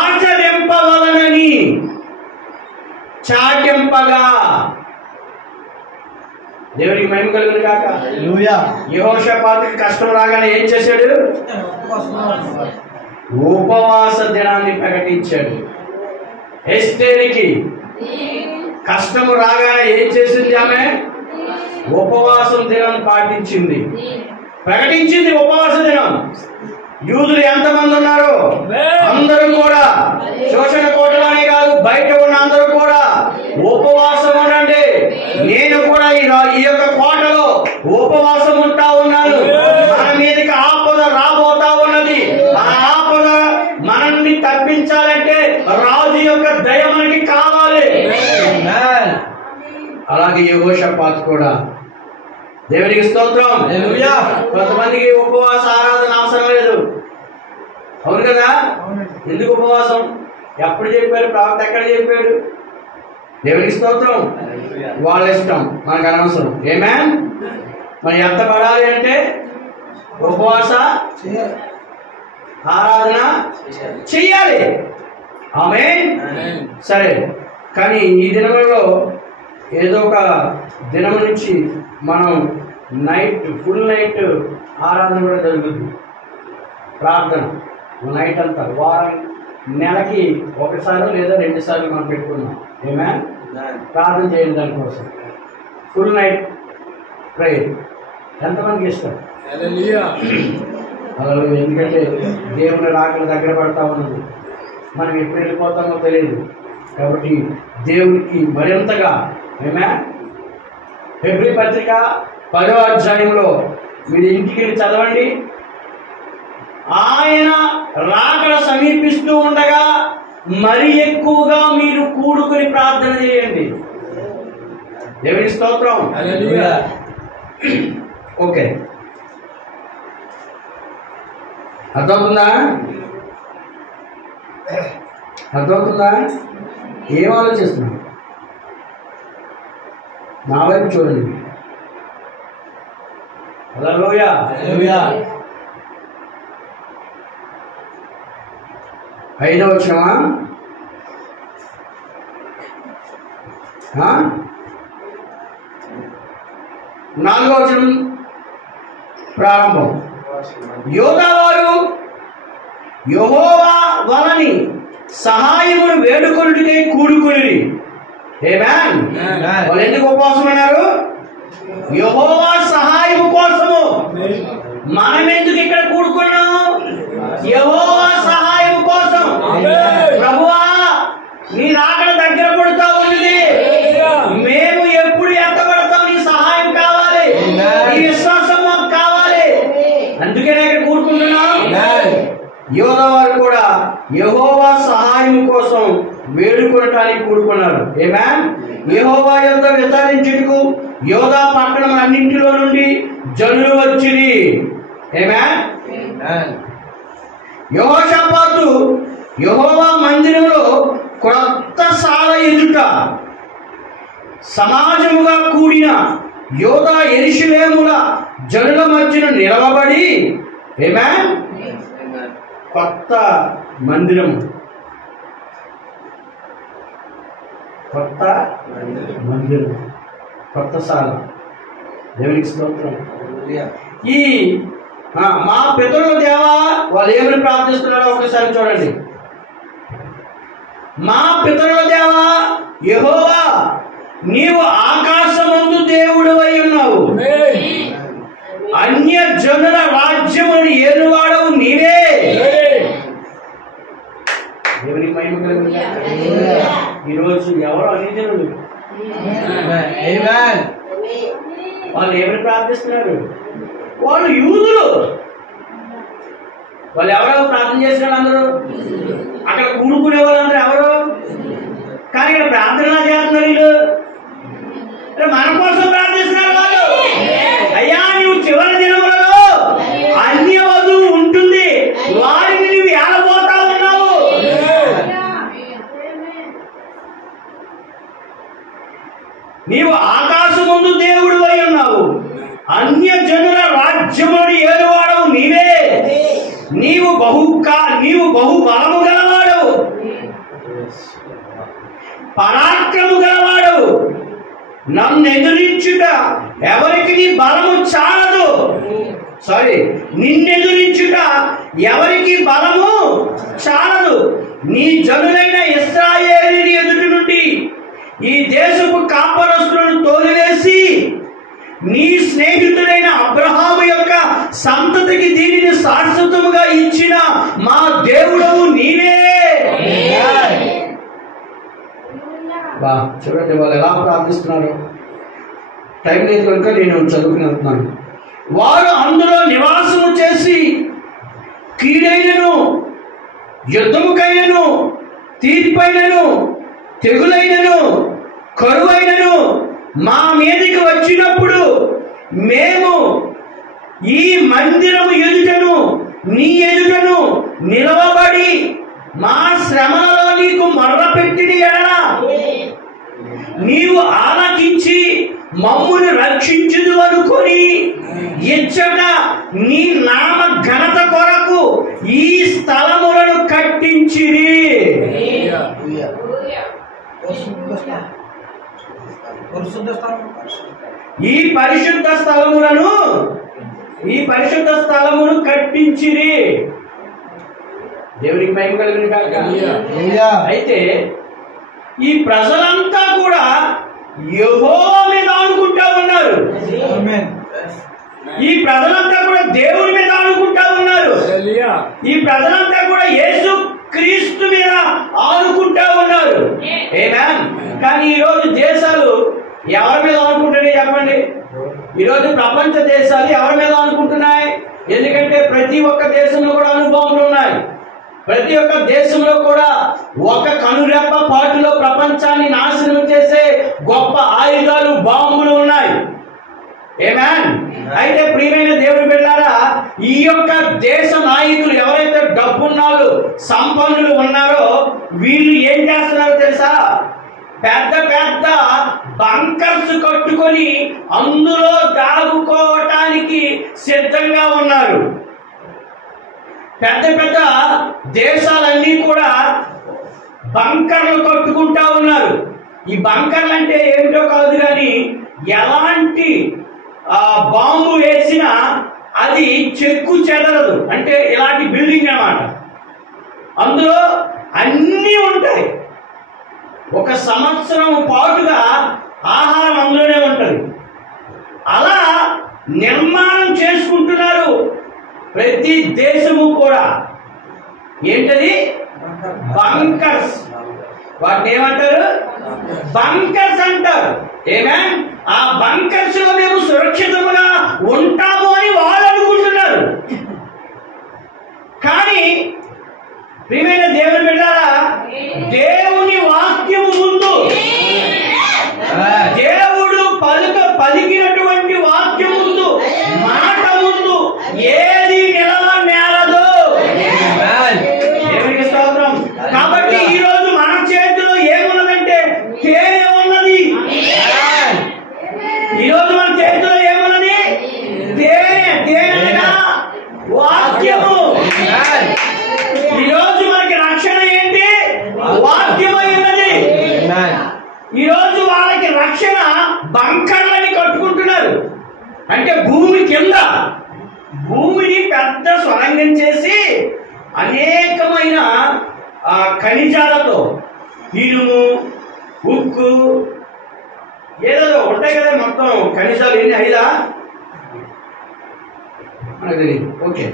ఆచరింపవలనని చాటింపగా. దేవునికి మహిమ కలుగును గాక. హల్లెలూయా. యెహోషాపాతుకి కష్టం రాగానే ఏం చేశాడు? ఉపవాస దినాన్ని ప్రకటించాడు. ఎస్తేరికి కష్టము రాగానే ఏం చేసింది? ఆమె ఉపవాసం దినం పాటించింది, ప్రకటించింది. ఉపవాస దినం. యూదులు ఎంతమంది ఉన్నారు? అందరూ కూడా, శోషణ కోటలోనే కాదు బయట ఉన్న అందరూ కూడా ఉపవాసం ఉండండి. నేను కూడా ఈ యొక్క కోటలో ఉపవాసం ఉంటా ఉన్నాను. మన మీదకి ఆపద రాబోతా ఉన్నది. ఆ ఆపద మనల్ని తప్పించాలంటే రాజు యొక్క దయ మనకి కావాలి. అలాగే యెహోషాపాతు కూడా. దేవునికి స్తోత్రం. హల్లెలూయా. కొంతమందికి ఉపవాస ఆరాధన అవసరం లేదు. అవును కదా? ఎందుకు ఉపవాసం? ఎప్పుడు చెప్పారు? ప్రవక్త ఎక్కడ చెప్పాడు? దేవునికి స్తోత్రం. వాళ్ళ ఇష్టం, మనకు అనవసరం. ఆమేన్. మరి ఎత్తబడాలి అంటే ఉపవాస ఆరాధన చెయ్యాలి. ఆమేన్. సరే, కానీ ఈ దినములలో ఏదో ఒక దినం నుంచి మనం ఫుల్ నైట్ ఆరాధన కూడా జరుగుతుంది. ప్రార్థన నైట్ అంతా, వారం నెలకి ఒకసారి లేదా 2 సార్లు మనం పెట్టుకున్నాం. ఆమేన్. ప్రార్థన చేయండి దానికోసం. ఫుల్ నైట్ ప్రేయర్ ఎంతమందికి ఇష్టం? అలా ఎందుకంటే దేవుని రాకడ దగ్గర పడతా ఉన్నది. మనం ఎప్పుడు వెళ్ళిపోతామో తెలియదు. కాబట్టి దేవునికి మరింతగా ఫిబ్రవరి పత్రిక 10వ అధ్యాయంలో మీరు ఇంటికి వెళ్ళి చదవండి. ఆయన రాకడ సమీపిస్తూ ఉండగా మరి ఎక్కువగా మీరు కూడుకుని ప్రార్థన చేయండి. దేవుని స్తోత్రం. ఓకే, అర్థమవుతుందా? ఏం ఆలోచిస్తున్నాం? నా వైపు చూడండి. హల్లెలూయా. 5వ వచనమా? 4వ వచనం ప్రారంభం. యోధావారు యెహోవా వలని సహాయమును వేడుకొనుటకై కూడుకొనిరి. ఆమేన్. వాళ్ళు ఎందుకు ఉపవాసం అన్నారు? యెహోవా సహాయము కోసము. మనం ఎందుకు ఇక్కడ కూడుకున్నాం? యెహోవా సహాయం కోసం. ప్రభువా, నీ రాకడ దగ్గర పడుతా ఉంది. మేము ఎప్పుడు ఎత్తబడతాం? నీ సహాయం కావాలి, నీ విశ్వాసం మాకు కావాలి. అందుకనే ఇక్కడ కూడుకుంటున్నాం. యోధావారు కూడా యెహోవా సహాయం కోసం వేడుకొనటానికి కూడుకున్నారు. ఆమేన్. యెహోవా యొద్ద విచారించుటకు యోధా పట్టణం అన్నింటిలో నుండి జనులు వచ్చిరి. ఆమేన్. యెహోషాపాతు యెహోవా మందిరంలో క్రొత్త సాల ఎదుట సమాజముగా కూడిన యోధా యెరూషలేముల జనుల మధ్యన నిలవబడి, ఆమేన్, కొత్త మందిరం, కొత్త సాల. దేవునికి స్తోత్రం. ఈ మా పితరుల దేవా, వాళ్ళు ఏమని ప్రార్థిస్తున్నారో ఒకసారి చూడండి. మా పితరుల దేవా యెహోవా, నీవు ఆకాశమందు దేవుడు అయి ఉన్నావు. అన్య జనుల రాజ్యమును ఏలువాడవు నీవే. దేవునికి మహిమ కలుగును గాక. ఈరోజు ఎవరు అన్యజనులు? వాళ్ళు ఏమని ప్రార్థిస్తున్నారు? వాళ్ళు యూదులు. వాళ్ళు ఎవరెవరు ప్రార్థన చేసిన అందరూ? అక్కడ కూడుకునే వాళ్ళందరూ ఎవరు? కానీ ఇక్కడ ప్రార్థన చేస్తున్నారు వీళ్ళు. మన కోసం ప్రార్థిస్తున్నారు వాళ్ళు. అయ్యా, నువ్వు చివరి జనుల రాజ్యములను ఏలువాడవు నీవే. నీవు బహు బలము గలవాడవు, పరాక్రము గలవాడవు. నన్ను ఎదురించుట ఎవరికి నీ బలము చాలదు. నిన్నెదురించుట ఎవరికి బలము చాలదు. నీ జనులైన ఇశ్రాయేలీయుల ఎదుటి నుండి ఈ దేశపు కాపరస్తులను తోలివేసి నీ స్నేహితుడైన అబ్రహాము యొక్క సంతతికి దీనిని శాశ్వతముగా ఇచ్చిన మా దేవుడవు నీవే. చూడండి వాళ్ళు ఎలా ప్రార్థిస్తున్నారు. టైం లేదు కనుక నేను చదువుకుని వెళ్తున్నాను. వారు అందులో నివాసము చేసి కీడైనను, యుద్ధముకైనను, తీర్పైనను, తెగులైనను, కరువైనను మా మీదకి వచ్చినప్పుడు మేము ఈ మందిరము ఎదుటను నీ ఎదుటను నిలవబడి మా శ్రమలలో నీకు మొర్రపెట్టిన ఎడల నీవు ఆలకించి మమ్మును రక్షించుదు అనుకొని ఇచ్చట నీ నామ ఘనత కొరకు ఈ స్థలములను కట్టించిరి. ఈ పరిశుద్ధ స్థలమును కట్టించిరి. దేవునికి మహిమ కలుగును గాక. అయితే ఈ ప్రజలంతా కూడా యెహోవా మీద ఆనుకుంటా ఉన్నారు. ఈ ప్రజలంతా కూడా దేవుని మీద ఆనుకుంటా ఉన్నారు. ఈ ప్రజలంతా కూడా యేసు క్రీస్తు మీద ఆనుకుంటా ఉన్నారు. ఆమేన్. కానీ ఈరోజు దేశాలు ఎవరి మీద ఆనుకుంటున్నాయి చెప్పండి? ఈరోజు ప్రపంచ దేశాలు ఎవరి మీద ఆనుకుంటున్నాయి? ఎందుకంటే ప్రతి ఒక్క దేశంలో కూడా అనుభవాలు ఉన్నాయి. ప్రతి ఒక్క దేశంలో కూడా ఒక కనురెప్ప పాటులో ప్రపంచాన్ని నాశనం చేసే గొప్ప ఆయుధాలు, బాంబులు ఉన్నాయి. ఆమేన్. అయితే ప్రియమైన దేవుని బిడ్డలారా, ఈ యొక్క దేశ నాయకులు ఎవరైతే డబ్బున్నాళ్ళు, సంపన్నులు ఉన్నారో వీళ్ళు ఏం చేస్తున్నారో తెలుసా? పెద్ద పెద్ద బంకర్స్ కట్టుకొని అందులో దాగుకోవటానికి సిద్ధంగా ఉన్నారు. పెద్ద పెద్ద దేశాలన్నీ కూడా బంకర్లు కట్టుకుంటా ఉన్నారు. ఈ బంకర్లు అంటే ఏమిటో కాదు, కానీ ఎలాంటి బాంబు వేసినా అది చెక్కు చెదరదు. అంటే ఇలాంటి బిల్డింగ్ అన్నమాట. అందులో అన్నీ ఉంటాయి. ఒక సంవత్సరం పాటుగా ఆహారం అందులోనే ఉంటుంది. అలా నిర్మాణం చేసుకుంటున్నారు ప్రతి దేశము కూడా. ఏంటది? బంకర్స్. వాటిని ఏమంటారు? బంకర్స్ అంటారు. ఆమేన్. ఆ బంకర్స్ లో మేము సురక్షితంగా ఉంటాము అని వాళ్ళు అనుకుంటున్నారు. కానీ ప్రియమైన దేవుని బిడ్డలారా, దేవుని వాక్యము ముందు, దేవుడు పలికినటువంటి వాక్యం ముందు, మాట ముందు ఏది నిలవనేరదు. దేవునికి స్తోత్రం. కాబట్టి ఈ రోజు మన చేతిలో ఏమున్నదంటే తేనె ఉన్నది. ఈ రోజు మన చేతిలో ఏమున్నది? తేనె వాక్యము. ఈ రోజు మనకి రక్షణ ఏంటి? వాక్యమై ఉన్నది. ఈ రోజు వాళ్ళకి రక్షణ బంకర్లని కట్టుకుంటున్నారు. అంటే భూమి కింద భూమిని పెద్ద సొరంగం చేసి అనేకమైన ఖనిజాలతో, ఇనుము, ఉక్కు, ఏదో ఉంటాయి కదా, మొత్తం ఖనిజాలు ఎన్ని? 5 మనకు తెలియదు. ఓకే.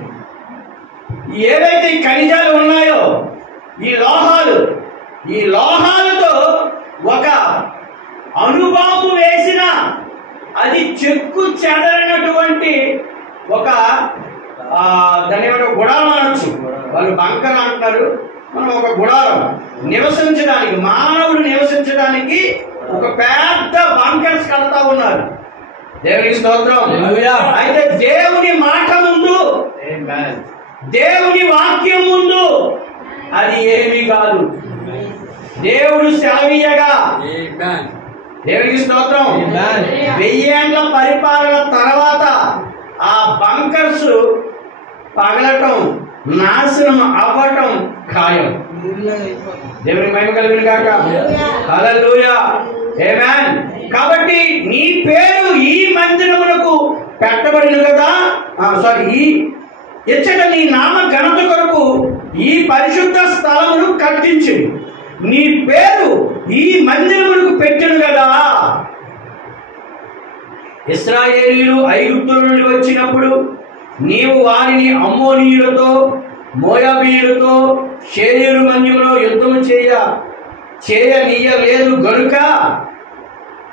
ఏవైతే ఈ ఖనిజాలు ఉన్నాయో, ఈ లోహాలతో ఒక అణుబాంబు వేసిన అది చెక్కు చెదరనటువంటి ఒక దాని ఏమంటే గుడారం అనొచ్చు. వాళ్ళు బంకర్ అంటున్నారు, మనం ఒక గుడారం నివసించడానికి, మానవుడు నివసించడానికి ఒక పెద్ద బంకర్స్ కడతా ఉన్నారు. దేవునికి స్తోత్రం. అయితే దేవుని మాట ముందు, దేవుని వాక్యం ముందు అది ఏమీ కాదు. దేవుడు సెలవీయగా, దేవునికి స్తోత్రం, 1000 ఏళ్ల పరిపాలన తర్వాత పగలటం, నాశనం అవ్వటం ఖాయం. దేవుని మహిమ కలుగును గాక. హల్లెలూయా, ఆమేన్. కాబట్టి నీ పేరు ఈ మందిరమునకు పెట్టబడిన కదా, ఈ ఇచ్చట నీ నామ ఘనత కొరకు ఈ పరిశుద్ధ స్థలమును కట్టించి నీ పేరు ఈ మందిరమునకు పెట్టెను కదా. ఇశ్రాయేలీయులు ఐగుప్తుల నుండి వచ్చినప్పుడు నీవు వారిని అమ్మోనీయులతో, మోయాబీయులతో షేయరు మన్యములో యుద్ధము చేయనీయలేదు గనుక.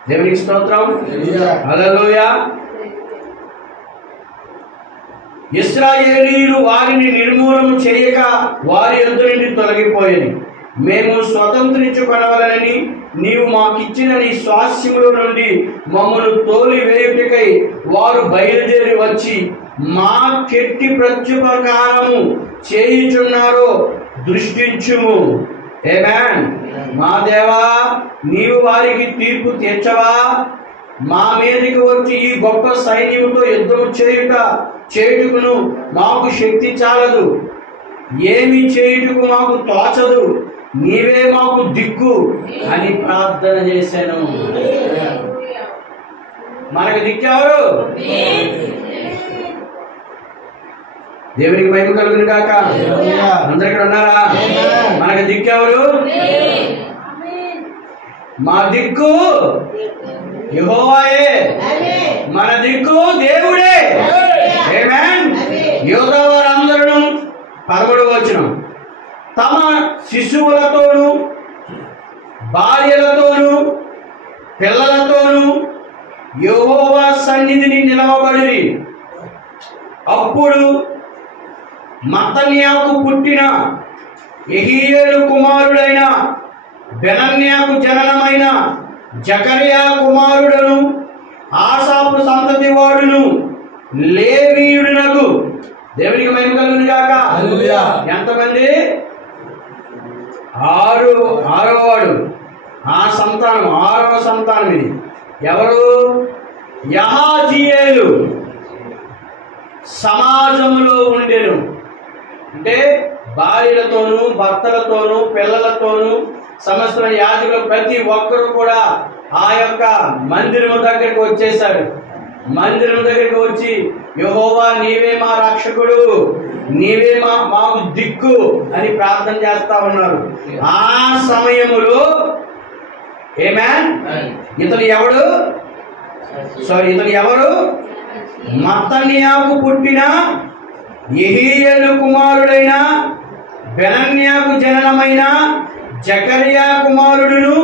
దేవునికి స్తోత్రం. హల్లెలూయా. ఇశ్రాయేలీయులు వారిని నిర్మూలన చేయక వారి యొద్ద నుండి తొలగిపోయేది. మేము స్వతంత్రించుకొనవలనని నీవు మాకిచ్చిన నీ స్వాస్యముల నుండి మమ్మను తోలి వేయుటకై వారు బయలుదేరి వచ్చి మా కెట్టి ప్రత్యుపకారము చేయుచున్నారో దృష్టించుము. ఆమేన్. మా దేవా, నీవు వారికి తీర్పు తీర్చవా? మా మీదకి వచ్చి ఈ గొప్ప సైన్యముతో యుద్ధము చేయుటకును మాకు శక్తి చాలదు, ఏమి చేయుటకు మాకు తోచదు, నీవే మాకు దిక్కు అని ప్రార్థన చేశాను. మనకు దిక్కెవరు? దేవునికి మహిమ కలుగును గాక. అందరు ఇక్కడ ఉన్నారా? మనకు దిక్కెవరు? మా దిక్కు యెహోవాయే, మన దిక్కు దేవుడే. ఆమేన్. యోధా వారందరూ 11వ వచనం తమ శిశువులతోనూ భార్యలతోనూ పిల్లలతోనూ యెహోవా సన్నిధిని నిలవబడిరి. అప్పుడు మత్తన్యాకు పుట్టిన యెహీయేలు కుమారుడైన బెనన్యాకు జననమైన జకర్యా కుమారుడను ఆసాపు సంతతి వాడును లేవీయుడునగు. దేవునికి మహిమ కలుగును గాక. ఎంతమంది? 6వ వాడు. ఆ సంతానం 6వ సంతానం ఇది. ఎవరు? యహాజీయేలు సమాజంలో ఉండెను. అంటే భార్యలతోనూ భర్తలతోనూ పిల్లలతోనూ సంవత్సరం యాజకులు ప్రతి ఒక్కరు కూడా ఆ యొక్క మందిరం దగ్గరికి వచ్చేసాడు. మందిరం దగ్గరికి వచ్చి యెహోవా నీవే మా రక్షకుడు, నీవే మాకు దిక్కు అని ప్రార్థన చేస్తా ఉన్నారు. ఆ సమయములో ఆమేన్. ఇతను ఎవరు? మత్తన్యాకు పుట్టిన యెహీయేలు కుమారుడైన బెనన్యాకు జననమైన జకర్యా కుమారుడును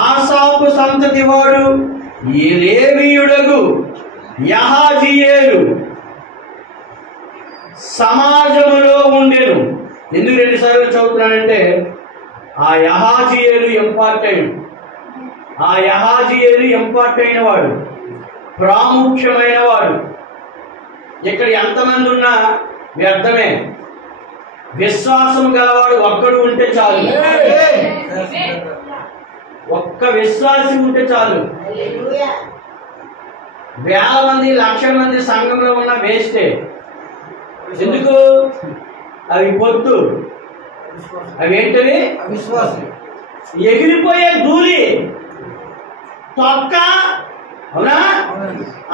ఆసాపు సంతతి వాడు లేవీయుడగు యహాజీయేలు సమాజములో ఉండెను. ఎందుకు 2 సార్లు చదువుతున్నానంటే ఆ యహాజీయేలు ఇంపార్ట్ అయిన వాడు, ప్రాముఖ్యమైన వాడు. ఇక్కడ ఎంతమంది ఉన్నా వ్యర్థమే. విశ్వాసం గలవాడు ఒక్కడు ఉంటే చాలు. ఒక్క విశ్వాసి ఉంటే చాలు. వేల మంది, లక్షల మంది సంఘంలో ఉన్న వేస్టే. ఎందుకు? అవి పొత్తు. అవేంటవి? విశ్వాసం. ఎగిరిపోయే ధూళి తొక్క. అవునా?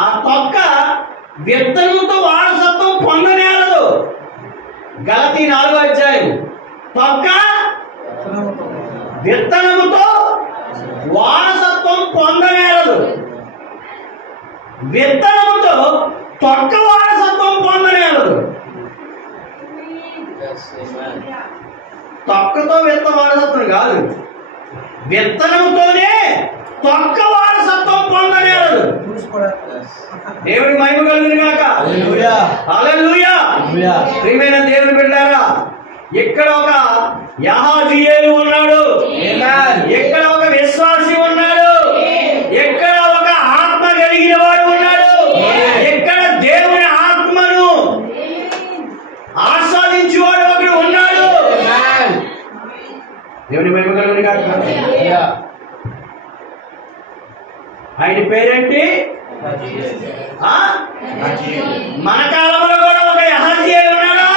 ఆ తొక్క విత్తనంతో వారసత్వం పొందనేరదు. గలతీ 4వ అధ్యాయం. తొక్క విత్తనముతో వారసత్వం పొందనేరదు. విత్తనముతో తొక్క వారసత్వం పొందనేరదు. తొక్కతో విత్త వారసత్వం కాదు, విత్తనముతోనే తొక్క వారసత్వం పొందనేరదు. దేవుడి మహిమ కలుగును గాక. హల్లెలూయా. ప్రియమైన దేవుని బిడ్డలారా, ఇక్కడ ఒక యహాజీయేలు ఉన్నాడు, ఇక్కడ ఒక విశ్వాసి ఉన్నాడు, ఇక్కడ ఒక ఆత్మ కలిగిన వాడు ఉన్నాడు, ఇక్కడ దేవుని ఆత్మను ఆస్వాదించేవాడు ఒకడు ఉన్నాడు. దేవుని మహిమ కలుగును గాక. ఆయన పేరేంటి? మన కాలంలో కూడా ఒక యహాజీయేలు ఉన్నాడు.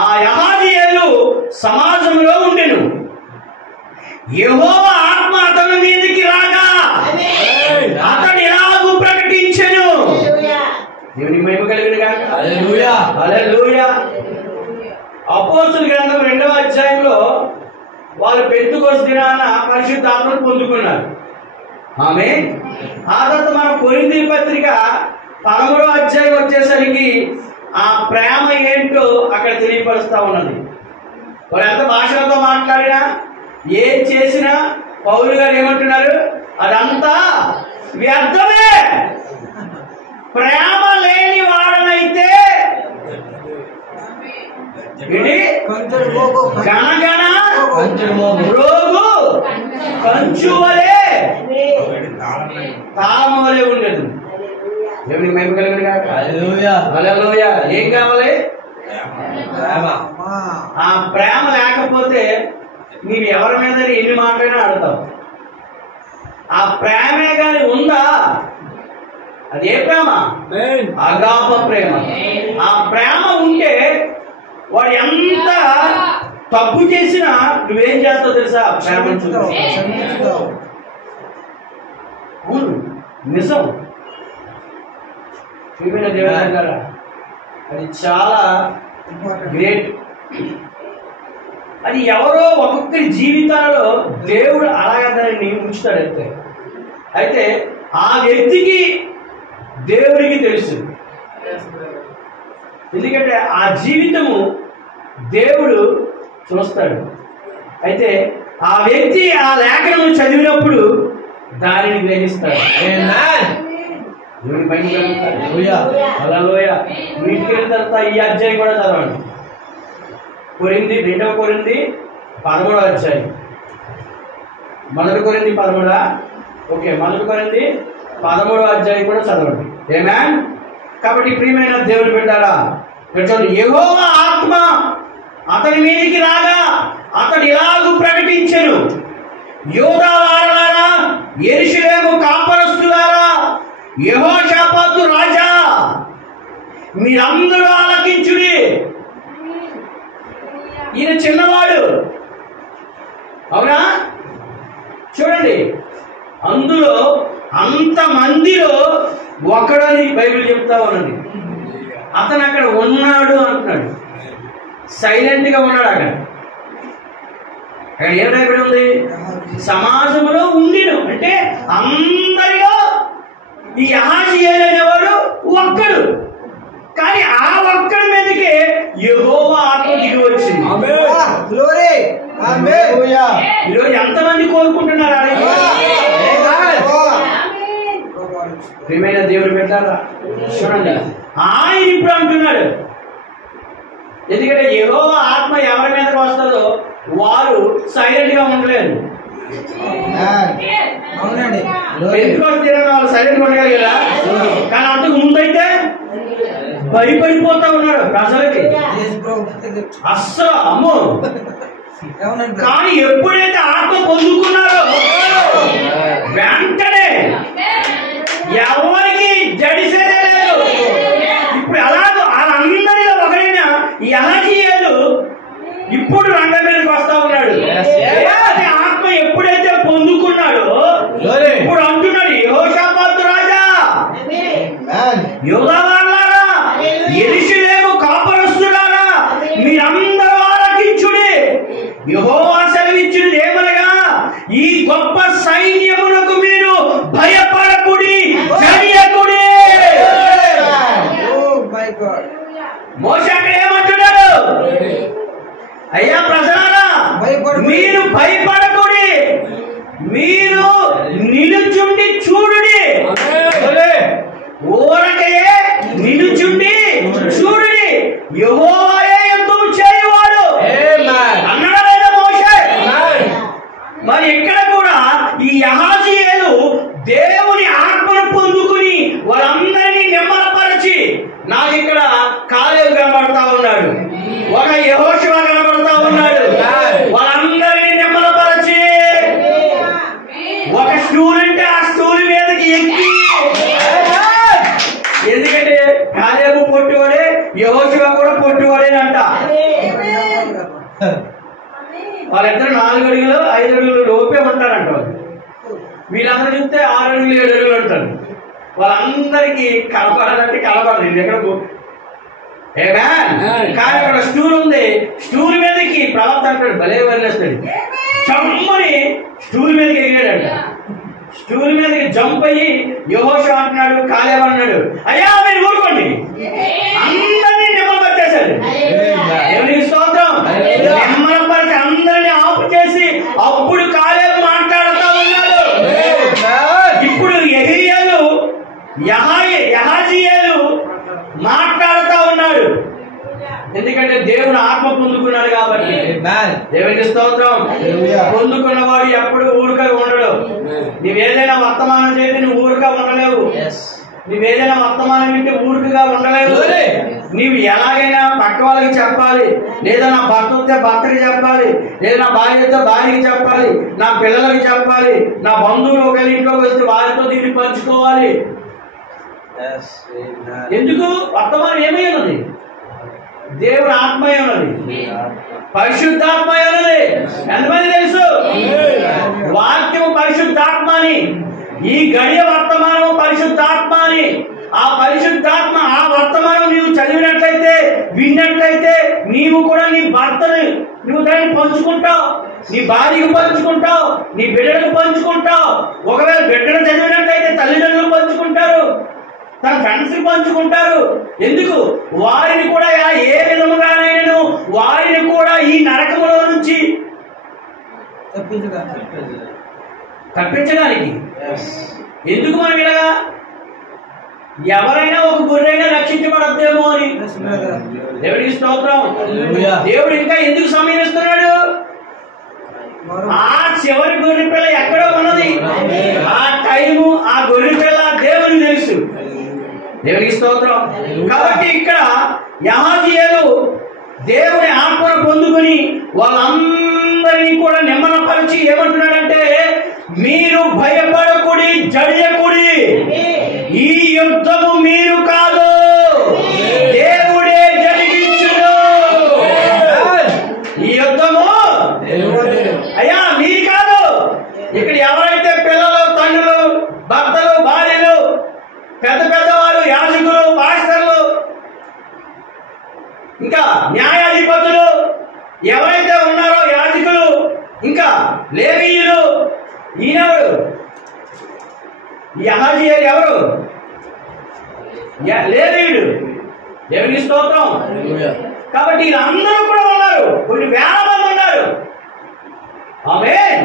ఆ యహాజీయేలు సమాజంలో ఉండెను. యెహోవా ఆత్మ అతని మీదకి రాగా అతడు ఎలాగూ ప్రకటించెను. దేవునికి మహిమ కలుగును గాక. హల్లెలూయా. హల్లెలూయా. అపోస్తలుల గ్రంథం 2వ అధ్యాయంలో వాళ్ళు పెంతెకొస్తు దినాన పరిశుద్ధాత్మను పొందుకున్నారు. ఆమేన్. ఆ తర్వాత మన కొరింథీ పత్రిక 13వ అధ్యాయం వచ్చేసరికి ఆ ప్రేమ ఏంటో అక్కడ తెలియపరుస్తా ఉన్నది. వాళ్ళు ఎంత భాషలతో మాట్లాడినా ఏం చేసినా పౌలు గారు ఏమంటున్నారు? అదంతా వ్యర్థమే. ప్రేమ లేని వాడనైతే గణగణ రోగు కంచువలే తాళము వలె ఉండదు. దేవునికి మహిమ కలుగును గాక. హల్లెలూయా. హల్లెలూయా. ఏం కావాలి? ప్రేమ. ఆ ప్రేమ లేకపోతే నీవు ఎవరి మీద ఎన్ని మాటలైనా ఆడతావు. ఆ ప్రేమే గాని ఉందా? అదే ప్రేమ, అగాప ప్రేమ. ఆ ప్రేమ ఉంటే వాడు ఎంత తప్పు చేసినా నువ్వేం చేస్తావు తెలుసా? ప్రేమ చూస్తావు. అవును, నిజం. చూపిన దేవుడు అది చాలా గ్రేట్. అది ఎవరో ఒక్కొక్కరి జీవితాలలో దేవుడు అలాగని ఉంచుతాడు. అయితే ఆ వ్యక్తికి దేవుడికి తెలుసు. ఎందుకంటే ఆ జీవితము దేవుడు చూస్తాడు. అయితే ఆ వ్యక్తి ఆ లేఖనము చదివినప్పుడు దానిని గ్రహిస్తాడు. హల్లెలూయా. వీటికి వెళ్ళిన తర్వాత ఈ అధ్యాయం కూడా చదవండి. కొరింథీ 2వ కొరింథీ 13వ అధ్యాయం. 1 కొరింథీ 13. ఓకే, 1 కొరింథీ 13వ అధ్యాయం కూడా చదవండి. ఆమేన్. కాబట్టి ప్రియమైన దేవుని బిడ్డలారా, యెహోవా ఆత్మ అతని మీదికి రాగా అతడు ఇలాగూ ప్రకటించెను. యూదా వారలారా, యెరూషలేము కాపరస్తులారా, యెహోషాపాతు రాజా, మీరందరూ ఆలకించుడి. ఈయన చిన్నవాడు, అవునా? చూడండి, అందులో అంత మందిలో ఒకడని బైబిల్ చెప్తా ఉన్నది. అతను అక్కడ ఉన్నాడు అంటున్నాడు. సైలెంట్ గా ఉన్నాడు. అక్కడ ఏం రాయబడి ఉంది? సమాజంలో ఉండిను. అంటే అందరిలో ఈ యెహోషుయేలు అనేవాడు ఒక్కడు. కానీ ఆ ఒక్కడి మీదకి యెహోవా ఆత్మ దిగి వచ్చింది. ఈరోజు ఎంతమంది కోరుకుంటున్నారు? ప్రియమైన దేవుడు పెట్టారా? చూడండి, ఆయన ఇప్పుడు అంటున్నాడు. ఎందుకంటే యెహోవా ఆత్మ ఎవరి మీదకి వస్తుందో వారు సైలెంట్ గా ఉండలేరు. వాళ్ళు సైలెంట్ గా ఉండగలిగారా? కానీ అంతకు ముందైతే భయపడిపోతా ఉన్నారు ప్రజలకి. అస్సలు అమ్మో. కానీ ఎప్పుడైతే ఆత్మ పొందుకున్నారో వెంటనే ఎవరికి జడిసేదే లేదు. ఇప్పుడు అలాగో వాళ్ళందరిలో ఒకరైన యెహోషుయేలు ఇప్పుడు రంగం మీదకి వస్తా ఉన్నాడు. ఆత్మ ఎప్పుడైతే పొందుకున్నాడో ఇప్పుడు అంటున్నాడు, యెహోషాపాతు రాజా, యూదా వారలారా, యెరూషలేము కాపరస్తులారా, మీరందరూ ఆలకించుడి. యెహోవా సెలవిచ్చినది ఏమనగా, ఈ గొప్ప సైన్యమునకు మీరు భయపడకుడి, జడియకుడి. మోషే అక్కడ ఏమంటున్నాడు? అయ్యా ప్రజలారా, మీరు భయపడకుడి, మీరు నిలుచుండి చూడుడి. ఊరకయే నిలుచుండి చూడుడి, యెహోవాయే యుద్ధము చేయువాడు అన్నాడా లేదా మోషే? మరి ఇక్కడ కూడా ఈ యెహోషుయేలు దేవుని ఆత్మను పొందుకుని వాళ్ళందరినీ నెమ్మలపరిచి, నాకు ఇక్కడ కాలేబు కనబడతా ఉన్నాడు, ఒక యెహోషువ కనబడతా ఉన్నాడు. వాళ్ళందరినీ నెమ్మలపరిచి ఒక స్టూల్ అంటే ఆ స్టూల్ మీదకి ఎక్కి, ఎందుకంటే కాలేబు పొట్టివాడే, యెహోషువ కూడా పొట్టివాడేనంట. వాళ్ళిద్దరు 4 అడుగులు 5 అడుగులు లోపే ఉంటారంట వాళ్ళు. వీళ్ళందరూ చూస్తే 6 అడుగులు 7 అడుగులు ఉంటారు. వాళ్ళందరికీ కనపడాలంటే కనపడదు ఎక్కడ. కానీ అక్కడ స్టూల్ ఉంది, స్టూల్ మీదకి ప్రవక్త అంటాడు, భలే వదిలేస్తాడు, చమ్మని స్టూల్ మీదకి ఎగిరాడంట. స్టూల్ మీదకి జంప్ అయ్యి యెహోషువ అంటున్నాడు, కాలేబు అన్నాడు, అయ్యా మీరు ఊరుకోండి, అందరినీ నిమ్మపరిచేశాడు. దేవునికి స్తోత్రం. నిమ్మపరిచి అందరినీ ఆపు చేసి అప్పుడు కాలేబు మాట్లాడుతూ ఉన్నాడు. ఇప్పుడు యహాజీయేలు మాట్లాడుతూ ఉన్నాడు. ఎందుకంటే దేవుడు ఆత్మ పొందుకున్నాడు కాబట్టి. దేవునికి స్తోత్రం. పొందుకున్నవాడు ఎప్పుడు ఊరుగా ఉండడు. నువ్వేదైనా వర్తమానం చేసి నువ్వు ఊరుగా ఉండలేవు. నువ్వేదైనా వర్తమానం వింటే ఊరుకుగా ఉండలేవు. నీవు ఎలాగైనా పక్క వాళ్ళకి చెప్పాలి, లేదా నా భర్త వస్తే భర్తకి చెప్పాలి, లేదా నా భార్య వస్తే భార్యకి చెప్పాలి, నా పిల్లలకి చెప్పాలి, నా బంధువులు ఒకరి ఇంట్లోకి వస్తే వారితో దీన్ని పంచుకోవాలి. ఎందుకు? వర్తమానం ఏమై ఉన్నది? దేవుడు ఆత్మయ ఉన్నది, పరిశుద్ధాత్మయ ఉన్నది. ఎంతమంది తెలుసు? వాక్యము పరిశుద్ధాత్మ అని, ఈ గడియ వర్తమానం పరిశుద్ధాత్మ అని. ఆ పరిశుద్ధాత్మ ఆ వర్తమానం నీవు చదివినట్లయితే, విన్నట్లయితే, నీవు కూడా నీ భర్తని నువ్వు దాన్ని పంచుకుంటావు, నీ భార్యకు పంచుకుంటావు, నీ బిడ్డలకు పంచుకుంటావు. ఒకవేళ బిడ్డను చదివినట్లయితే తల్లిదండ్రులు పంచుకుంటారు, తన ఫ్రెండ్స్ పంచుకుంటారు. ఎందుకు? వారిని కూడా ఏ విధముగానైనా వారిని కూడా ఈ నరకములో నుంచి తప్పించడానికి. ఎందుకు మనం ఇలాగా? ఎవరైనా ఒక గొర్రెగా రక్షించబడద్దేమో అని. దేవుడికి స్తోత్రం. దేవుడు ఇంకా ఎందుకు సమీపిస్తున్నాడు? ఆ చివరి గొర్రె పిల్ల ఎక్కడో ఉన్నది. ఆ టైము ఆ గొర్రె పిల్ల దేవునికి తెలుసు. దేవునికి స్తోత్రం. కాబట్టి ఇక్కడ యహాజీయేలు దేవుని ఆత్మను పొందుకుని వాళ్ళందరినీ కూడా నిమ్మనపరిచి ఏమంటున్నాడంటే, మీరు భయపడకుడి, జడియకుడి, ఈ యుద్ధము మీరు కాదు, దేవుడే జరిగించును. ఈ యుద్ధము అయ్యా మీరు కాదు. ఇక్కడ ఎవరైతే పిల్లలు, తండ్రులు, భర్తలు, భార్యలు, పెద్ద పెద్దవారు, యాజకులు, పాస్టర్లు, ఇంకా న్యాయాధిపతులు ఎవరైతే ఉన్నారో, యాజకులు, ఇంకా లేవీయులు, ఈయనెవరు? యహాజీయేలు ఎవరు? లేవీయుడు. దేవునికి స్తోత్రం. కాబట్టి వీళ్ళందరూ కూడా ఉన్నారు, కొన్ని వేల మంది ఉన్నారు. ఆమేన్.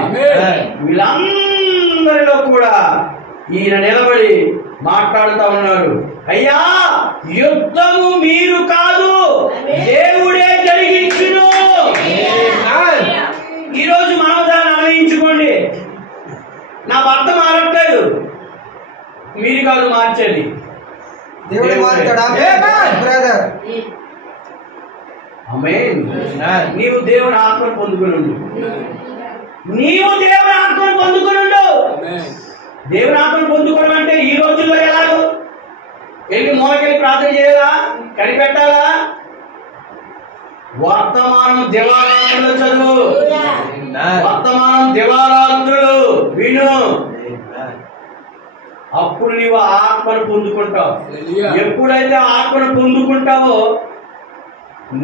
వీళ్ళందరిలో కూడా ఈయన నిలబడి మాట్లాడుతూ ఉన్నాడు, అయ్యా యుద్ధము మీరు కాదు, దేవుడే జరిగించును. ఈరోజు మనం దాన్ని అన్వయించుకోండి. నా భర్త మారట్లేదు, మీరు కాదు మార్చేది, దేవుడే మారుతాడా? ఆమేన్. నీవు దేవుని ఆత్మను పొందుకునుండు. నీవు దేవుని ఆత్మను పొందుకునుండు. దేవుని ఆత్మను పొందుకోవడం అంటే ఈ రోజుల్లో ఎలాగో వెళ్ళి మూలకెళ్ళి ప్రార్థన చేయాలా, కనిపెట్టాలా? వర్తమానం దివారాత్రులు చదువు, వర్తమానం దివారాత్రులు విను. అప్పుడు నీవు ఆత్మను పొందుకుంటావు. ఎప్పుడైతే ఆత్మను పొందుకుంటావో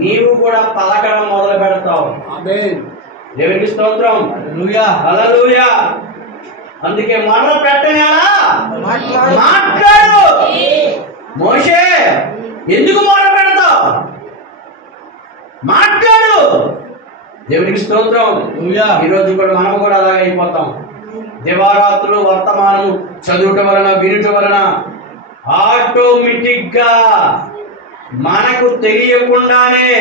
నీవు కూడా పలకడం మొదలు పెడతావు. దేవునికి స్తోత్రం. హల్లెలూయా. అందుకే మొర్ర పెట్టనేలా మాట్లాడు. మోషే ఎందుకు మొర్ర పెడతావు? మాట్లాడు. దేవునికి స్తోత్రం. ఈరోజు కూడా మనం కూడా అలాగే అయిపోతాం. దివారాత్రులు వర్తమానం చదువుట వలన, వినుట వలన ఆటోమేటిక్ గా మనకు తెలియకుండానే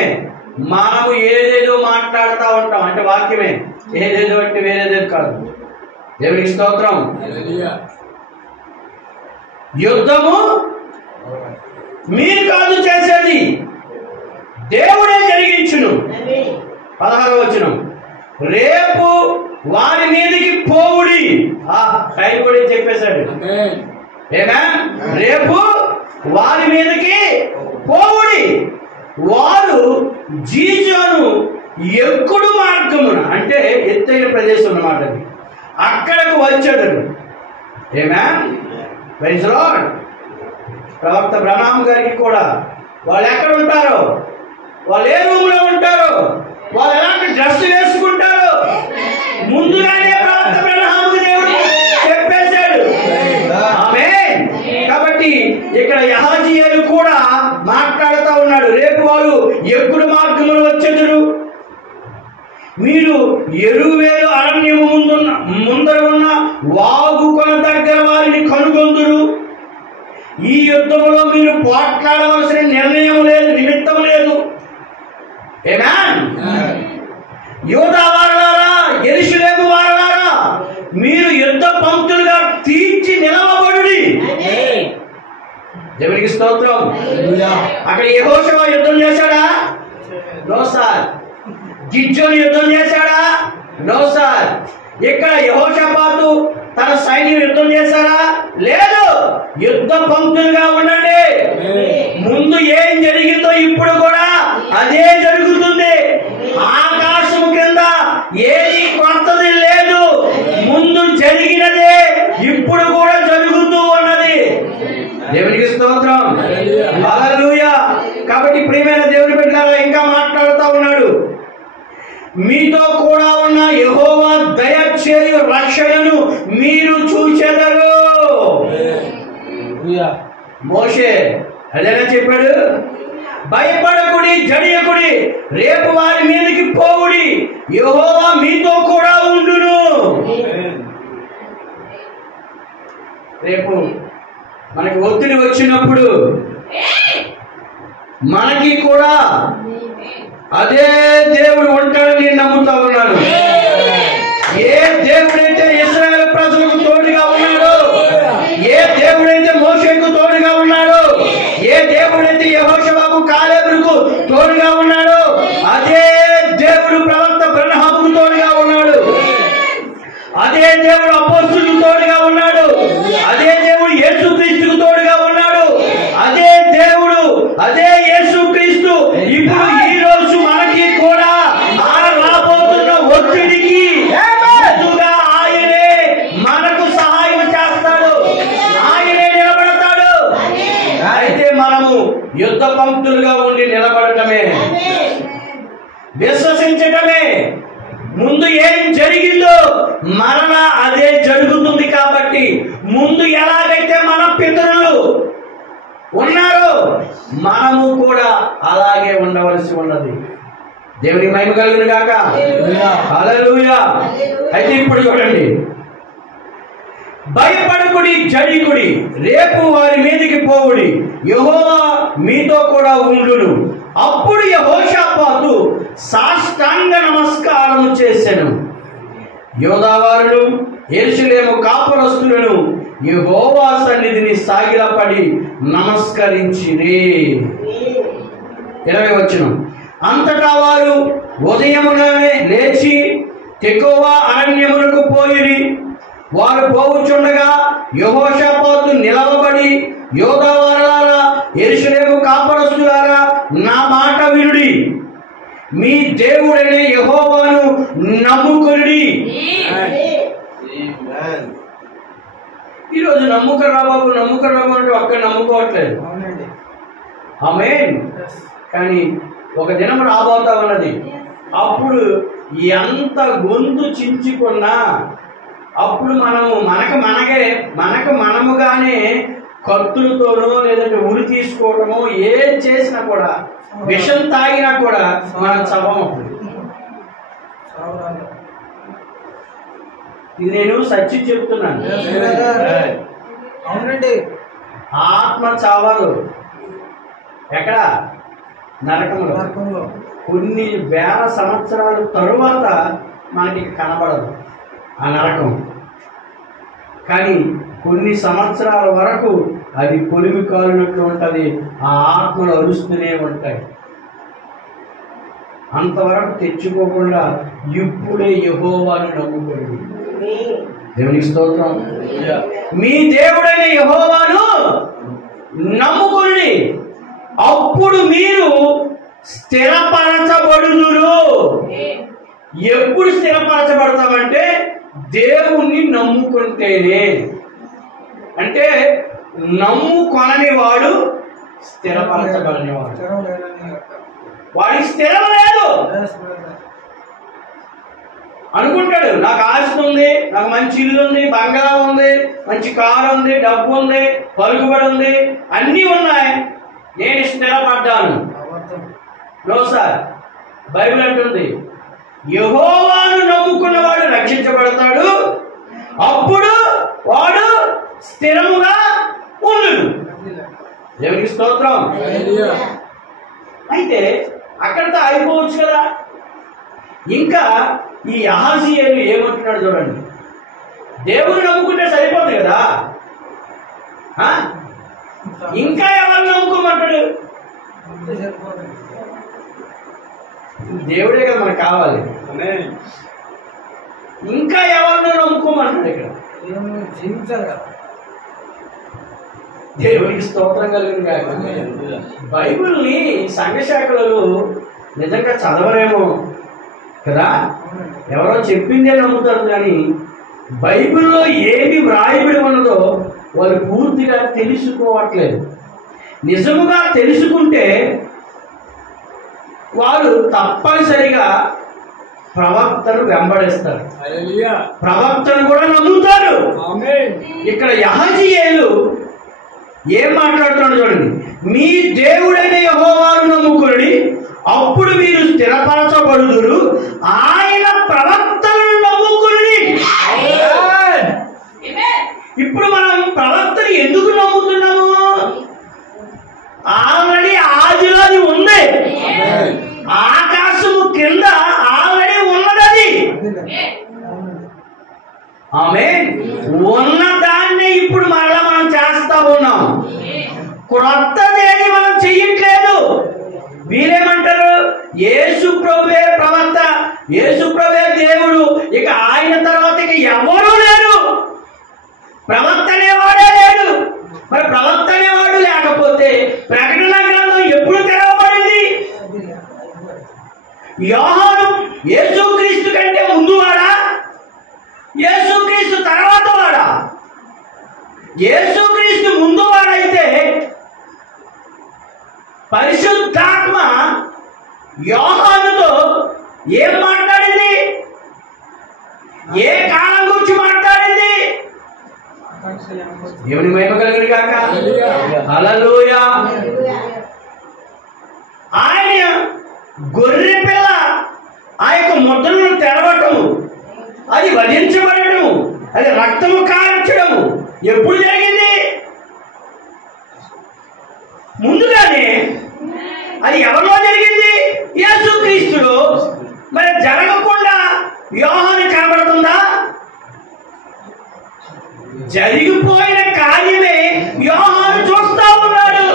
మనము ఏదేదో మాట్లాడుతూ ఉంటాం. అంటే వాక్యమే, ఏదేదో అంటే వేరేదేదో కాదు. దేవునికి స్తోత్రం. యుద్ధము మీరు కాదు చేసేది, దేవుడే జరిగించును. 16వ వచనం, రేపు వారి మీదకి పోవుడి. టైం కూడా చెప్పేశాడు. ఏనా? రేపు వారి మీదకి పోవుడి. వారు జీజోను ఎక్కుడు మార్గమున అంటే ఎత్తైన ప్రదేశం అన్నమాట అది, అక్కడకు వచ్చేదరు. ఆమేన్. Praise lord. ప్రవక్త బ్రహ్నాం గారికి కూడా వాళ్ళు ఎక్కడ ఉంటారో, వాళ్ళు ఏ రూమ్లో ఉంటారో, వాళ్ళు ఎలాంటి డ్రెస్ వేసుకుంటారో ముందుగానే ప్రవక్త బ్రహ్నాంకు దేవుడు చెప్పేశాడు. ఆమేన్. కాబట్టి ఇక్కడ యెహజీయేలు కూడా మాట్లాడుతూ ఉన్నాడు, రేపు వాళ్ళు ఎక్కుడు మార్గములు వచ్చేదురు, మీరు ఎరువేలు అరణ్యము ముందర ఉన్న వాగు కొన దగ్గర వారిని కనుగొందురు. ఈ యుద్ధములో మీరు పోట్లాడవలసిన నిర్ణయం లేదు, నిమిత్తం లేదు. ఆమేన్. యూదా వారలారా, యెరూషలేము వారలారా, మీరు యుద్ధ పంక్తులుగా తీర్చి నిలవబడుడి. దేవునికి స్తోత్రం. అక్కడ యెహోషువ యుద్ధం చేశాడా? No sir. గిద్యోను యుద్ధం చేశాడా? No sir. ఇక్కడ యెహోషాపాతు తన సైన్యం యుద్ధం చేశారా? లేదు. యుద్ధ పంక్తులుగా ఉండండి. ముందు ఏం జరిగిందో ఇప్పుడు కూడా అదే జరుగుతుంది. ఆకాశం కింద ఏది కొత్తది లేదు, ముందు జరిగినదే ఇప్పుడు కూడా జరుగుతూ ఉన్నది. దేవునికి స్తోత్రం. హల్లెలూయా. కాబట్టి ప్రియమైన దేవుని బిడ్డలారా, ఇంకా మాట్లాడుతూ ఉన్నాడు, మీతో కూడా ఉన్న యెహోవా దయచేయు రక్షణను మీరు చూచెదరు. మోషే అదేనా చెప్పాడు, భయపడకుడి, జడియకుడి, రేపు వారి మీదకి పోవుడి, యెహోవా మీతో కూడా ఉండును. రేపు మనకి ఒత్తిడి వచ్చినప్పుడు మనకి కూడా అదే దేవుడు ఉంటాడని నేను నమ్ముతా ఉన్నాను. ఏ దేవుడైతే ఇశ్రాయేలు ప్రజలకు తోడుగా ఉన్నాడో, ఏ దేవుడైతే మోషేకు తోడుగా ఉన్నాడో, ఏ దేవుడైతే యెహోషువకు కాలేబుకు తోడుగా ఉన్నాడో, అదే దేవుడు ప్రవక్త బ్రహ్నాముకు తోడుగా ఉన్నాడు. అదే దేవుడు అపోస్తలులకు తోడుగా ఉన్నాడు. అదే దేవుడు యేసుక్రీస్తుకు తోడుగా ఉన్నాడు. అదే దేవుడు, అదే యేసుక్రీస్తు ఇప్పుడు ఈ రోజు మనకి కూడా ఆ రాబోతున్న ఒత్తిడికి ముందుగా ఆయనే మనకు సహాయం చేస్తాడు, ఆయనే నిలబడతాడు. అయితే మనము యుద్ధ పంక్తులుగా ఉండి నిలబడటమే, విశ్వసించటమే. ముందు ఏం జరిగిందో మరలా అదే జరుగుతుంది. కాబట్టి ముందు ఎలాగైతే మన పితరులు ఉన్నారో మనము కూడా అలాగే ఉండవలసి ఉన్నది. దేవుని మహిమ కలుగును గాక. హల్లెలూయా. అయితే ఇప్పుడు చూడండి, భయపడకుడి, జడికుడి, రేపు వారి మీదకి పోవుడి, యెహోవా మీతో కూడా ఉండును. అప్పుడు యెహోషాపాతు సాష్టాంగ నమస్కారము చేసెను. యోధావారులు యెరూషలేము కాపురస్తులను యెహోవా సన్నిధిని సాగిలపడి నమస్కరించిరి. 20వ వచనం, అంతటా వారు ఉదయముననే లేచి తెకోవా అరణ్యమునకు పోయిరి. వారు పోవుచుండగా యెహోషాపాతు నిలవబడి, యోధావారులారా, యెరూషలేము కాపురస్తులారా, నా మాట వినుడి, మీ దేవుడైన యెహోవాను నమ్ముకొనుడి. ఈరోజు నమ్ముకరా బాబు, నమ్ముకరా బాబు అంటే ఒక్క నమ్ముకోవట్లేదు. ఆమేన్. కానీ ఒక దినం రాబోతా ఉన్నది, అప్పుడు ఎంత గొంతు చించుకున్నా, అప్పుడు మనకు మనముగానే కత్తులతోనో లేదంటే ఉరి తీసుకోవడమో ఏం చేసినా కూడా, విషం తాగినా కూడా మనం చవం. ఇది నేను సత్యం చెప్తున్నాను. అవునండి. ఆత్మ చావదు. ఎక్కడ? నరకంలో. కొన్ని వేల సంవత్సరాల తరువాత మనకి కనబడదు ఆ నరకం. కానీ కొన్ని సంవత్సరాల వరకు అది పొలిమి కాలినట్లు ఉంటుంది. ఆ ఆత్మలు అరుస్తూనే ఉంటాయి. అంతవరకు తెచ్చుకోకుండా ఇప్పుడే యెహోవాను నమ్ముకోండి. దేవునికి స్తోత్రం. మీ దేవుడైన యెహోవాను నమ్ముకోండి, అప్పుడు మీరు స్థిరపరచబడుదురు. ఎప్పుడు స్థిరపరచబడతామంటే దేవుణ్ణి నమ్ముకుంటేనే. అంటే నమ్ముకొనని వాడు స్థిరపరచబడనివాడు. వాడికి స్థిరం లేదు. అనుకుంటాడు నాకు ఆస్తి ఉంది, నాకు మంచి ఇల్లు ఉంది, బంగాళా ఉంది, మంచి కారు ఉంది, డబ్బు ఉంది, పలుకుబడి ఉంది, అన్నీ ఉన్నాయి, నేను స్థిరపడ్డాను. నో సార్, బైబిల్ అంటుంది యెహోవాను నమ్ముకున్నవాడు రక్షించబడతాడు, అప్పుడు వాడు స్థిరముగా ఉండును. దేవునికి స్తోత్రం. అయితే అక్కడితో అయిపోవచ్చు కదా. ఇంకా ఈ అహాజీయేలు ఏమంటున్నాడు చూడండి. దేవుని నమ్ముకుంటే సరిపోతుంది కదా, ఇంకా ఎవరు నమ్ముకోమంటాడు? దేవుడే కదా మనకు కావాలి. ఇంకా ఎవరినో నమ్ముకోమంటాడు ఇక్కడ. దేవుడికి స్తోత్రం కలిగింది కాక. బైబిల్ని సంఘ శాఖలలో నిజంగా చదవరేమో కదా, ఎవరో చెప్పిందే నమ్ముతారు, కానీ బైబిల్లో ఏమి వ్రాయబడి ఉన్నదో వారు పూర్తిగా తెలుసుకోవట్లేదు. నిజముగా తెలుసుకుంటే వారు తప్పనిసరిగా ప్రవక్తను వెంబడిస్తారు, ప్రవక్తను కూడా నమ్ముతారు. ఇక్కడ యెహజీయేలు ఏం మాట్లాడుతున్నాడు చూడండి. మీ దేవుడైన యెహోవాను నమ్ముకుని అప్పుడు మీరు స్థిరపరచబడుదురు, ఆయన ప్రవక్తలను నమ్ముకుని. ఇప్పుడు మనం ప్రవక్తను ఎందుకు నమ్ముతున్నాము? ఆల్రెడీ ఆదిలో అది ఉంది, ఆకాశము కింద ఆల్రెడీ ఉన్నది. ఆమేన్. ఉన్న దాన్ని ఇప్పుడు మరలా మనం చేస్తా ఉన్నాం, క్రొత్తదేది మనం చెయ్యట్లేదు. వీరేమంటారు యేసు ప్రభువే ప్రవక్త, యేసు ప్రభువే దేవుడు, ఇక ఆయన తర్వాత ఇక ఎవరూ లేరు, ప్రవక్త అనేవాడే లేడు. మరి ప్రవక్త అనేవాడు లేకపోతే ప్రకటన గ్రంథం ఎప్పుడు తెరవబడింది? యోహాను యేసుక్రీస్తు కంటే ముందు వాడా, యేసుక్రీస్తు తర్వాత వాడా? యేసుక్రీస్తు ముందు వాడైతే పరిశుద్ధాత్మ యోహానుతో ఏం మాట్లాడింది? ఏ కాలం గురించి మాట్లాడింది? దేవుని మహిమ కలిగిన కాక. హల్లెలూయా. ఆయన గొర్రె పిల్ల ఆ యొక్క ముద్రను తెరవటము, అది వధించబడటము, అది రక్తము కార్చడము ఎప్పుడు జరిగింది? ముందుగానే. అది ఎవరిలో జరిగింది? యేసుక్రీస్తులో. మరి జరగకుండా యోహాను కనబడుతుందా? జరిగిపోయిన కార్యమే యోహాను చూస్తా ఉన్నాడు.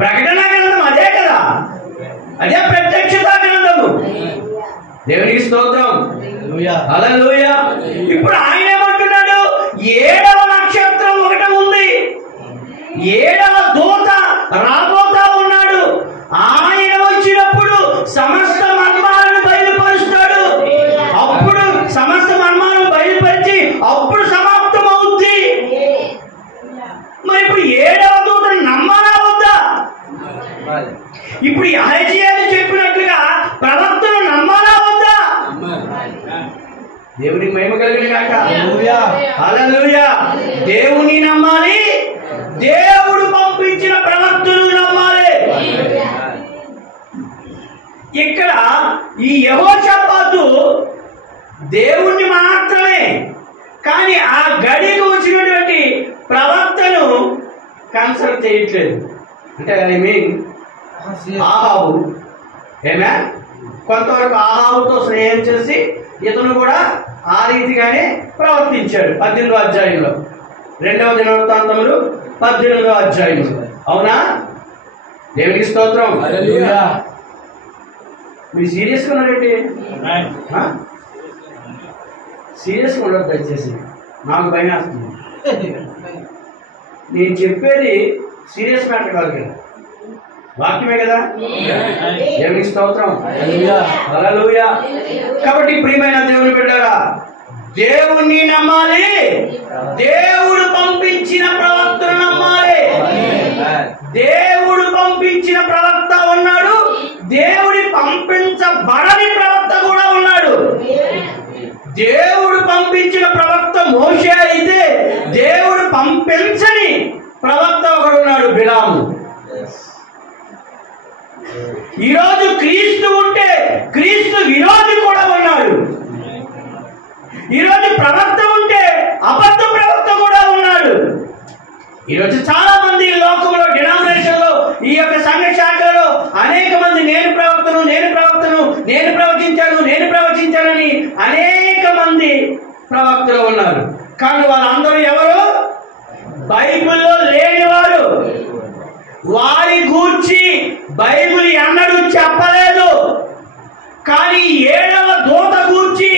ప్రకటన గ్రంథం అదే కదా, అదే ప్రత్యక్షత గ్రంథము. దేవునికి స్తోత్రం. హల్లెలూయా. ఇప్పుడు ఆయన ఏమంటున్నాడు? 7వ నక్షత్రం ఒకటి ఉంది, 7వ దూత రాబోతా ఉన్నాడు. ఆయన వచ్చినప్పుడు సమస్త మర్మాలను బయలుపరుస్తాడు. అప్పుడు సమస్త మర్మాలను బయలుపరిచి అప్పుడు సమాప్తం అవుద్ది. మరి ఇప్పుడు 7వ దూతను నమ్మాలా వద్దా? ఇప్పుడు యెహజీయేలు చెప్పినట్లుగా ప్రవక్తను నమ్మాలా వద్దా? దేవునికి మహిమ కలిగిన కాక. హల్లెలూయా. దేవుని నమ్మాలి, దేవుడు పంపించిన ప్రవక్తను నమ్మాలి. ఇక్కడ ఈ యెహోషాపాతు దేవుణ్ణి మాత్రమే, కానీ ఆ గడికి వచ్చినటువంటి ప్రవక్తను కన్సల్ట్ చేయట్లేదు. అంటే ఐ మీన్ ఆహాబు. ఏమే కొంతవరకు ఆహాబుతో స్నేహం చేసి ఇతను కూడా ఆ రీతిగానే ప్రవర్తించాడు. 18వ అధ్యాయంలో, 2వ దినవృత్తాంతములు 18వ అధ్యాయంలో. అవునా? దేవునికి స్తోత్రం. మీరు సీరియస్గా ఉన్నారండి? సీరియస్గా ఉండదు దయచేసి, నాకు భయం వేస్తుంది. నేను చెప్పేది సీరియస్ మ్యాటర్ కాదు కదా. వాక్యమే కదా. దేవునికి స్తోత్రం. హల్లెలూయా. కాబట్టి ప్రియమైన దేవుని బిడ్డలారా, దేవుణ్ణి నమ్మాలి, దేవుడు పంపించిన ప్రవక్తను నమ్మాలి. దేవుడు పంపించిన ప్రవక్త ఉన్నాడు, దేవుడి పంపించబడని ప్రవక్త కూడా ఉన్నాడు. దేవుడు పంపించిన ప్రవక్త మోషే అయితే, దేవుడు పంపించని ప్రవక్త ఒకడు ఉన్నాడు, బిలాము. ఈరోజు క్రీస్తు ఉంటే క్రీస్తు విరోధి కూడా ఉన్నాడు. ఈరోజు ప్రవక్త ఉంటే అబద్ధ ప్రవక్త కూడా ఉన్నాడు. ఈరోజు చాలా మంది లోకంలో, డినామినేషన్ లో, ఈ యొక్క సంఘ శాఖలో అనేక మంది నేను ప్రవక్తను, నేను ప్రవచించానని అనేక మంది ప్రవక్తలు ఉన్నారు. కానీ వాళ్ళందరూ ఎవరు? బైబిల్లో లేనివారు. వారి గూర్చి బైబిల్ ఎన్నడూ చెప్పలేదు. కానీ 7వ దూత గూర్చి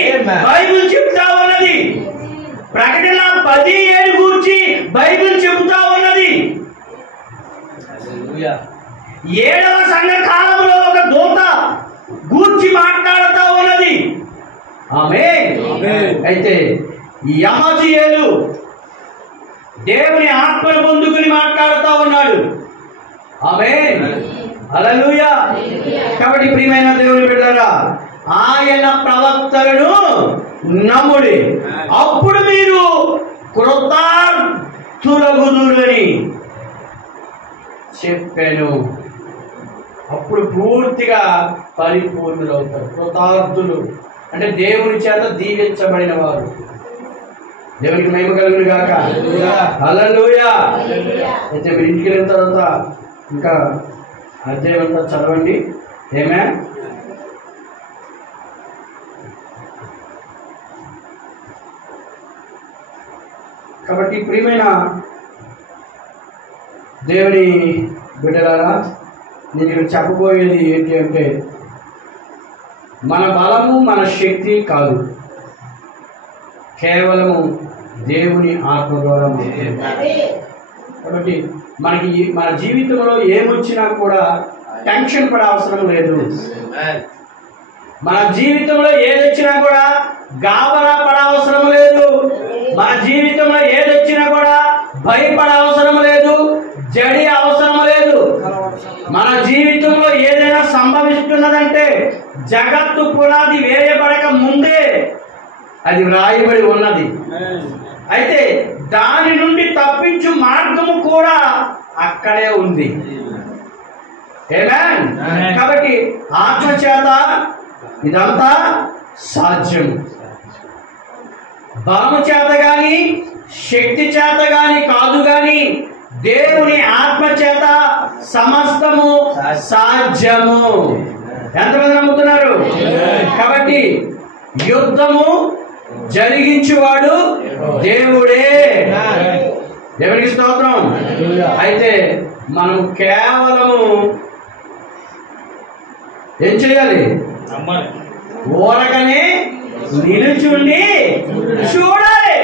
బైబిల్ చెప్తా ఉన్నది. ప్రకటన 10:7 గూర్చి బైబిల్ చెబుతా ఉన్నది. 7వ సంఘ కాలంలో ఒక దూత గూర్చి మాట్లాడుతూ ఉన్నది. ఆమేన్. అయితే యహజీయేలు దేవుని ఆత్మను పొందుకుని మాట్లాడుతూ ఉన్నాడు. ఆమేన్. హల్లెలూయా. కాబట్టి ప్రియమైన దేవుని బిడ్డలారా, ఆయన ప్రవక్తలను నమ్ముడి, అప్పుడు మీరు కృతార్థులగుదురని చెప్పాను. అప్పుడు పూర్తిగా పరిపూర్ణులవుతారు. కృతార్థులు అంటే దేవుని చేత దీవించబడిన వారు. దేవునికి మహిమ కలుగును గాక. హల్లెలూయా. అయితే మీరు ఇంటికి వెళ్ళిన తర్వాత ఇంకా అధ్యాయం అంతా చదవండి. ఏమే కాబట్టి ప్రియమైన దేవుని బిడ్డలారా, నేను ఇక్కడ చెప్పబోయేది ఏంటి అంటే, మన బలము మన శక్తి కాదు, కేవలము దేవుని ఆత్మ ద్వారా. కాబట్టి మనకి మన జీవితంలో ఏమొచ్చినా కూడా టెన్షన్ పడే అవసరం లేదు. మన జీవితంలో ఏదొచ్చినా కూడా గాబరా పడే అవసరం లేదు. మన జీవితంలో ఏదొచ్చినా కూడా భయపడే అవసరం లేదు, జడి అవసరం లేదు. మన జీవితంలో ఏదైనా సంభవిస్తున్నదంటే జగత్తు పునాది వేయబడక ముందే అది వ్రాయబడి ఉన్నది. అయితే దాని నుండి తప్పించు మార్గము కూడా అక్కడే ఉంది. ఆమేన్. కాబట్టి ఆత్మచేత ఇదంతా సాధ్యం. బలము చేత గాని శక్తి చేత గాని కాదు, గాని దేవుని ఆత్మ చేత సమస్తము సాధ్యము. ఎంతమంది నమ్ముతున్నారు? కాబట్టి యుద్ధము జరిగించువాడు దేవుడే. దేవునికి స్తోత్రం. అయితే మనం కేవలము ఏం చేయాలి? ఊరకనే నిలుచుండి చూడాలి.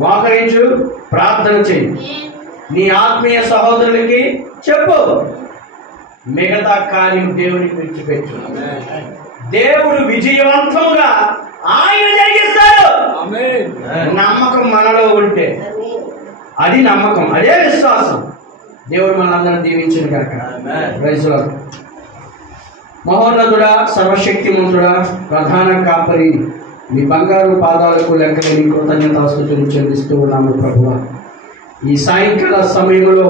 మోకరించు, ప్రార్థన చెయ్యి, నీ ఆత్మీయ సహోదరులకి చెప్పు, మిగతా కార్యం దేవునికి విడిచిపెట్టు. దేవుడు విజయవంతంగా ఆయన జరిగిస్తాడు. నమ్మకం మనలో ఉంటే అది నమ్మకం, అదే విశ్వాసం. దేవుడు మనందరం దీవించును గాక. Praise Lord. మహోన్నతుడా, సర్వశక్తిమంతుడా, ప్రధాన కాపరి, మీ బంగారు పాదాలకు లెక్కలేని కృతజ్ఞతాస్తుతులు చెల్లిస్తూ ఉన్నాము ప్రభువా. ఈ సాయంకాల సమయంలో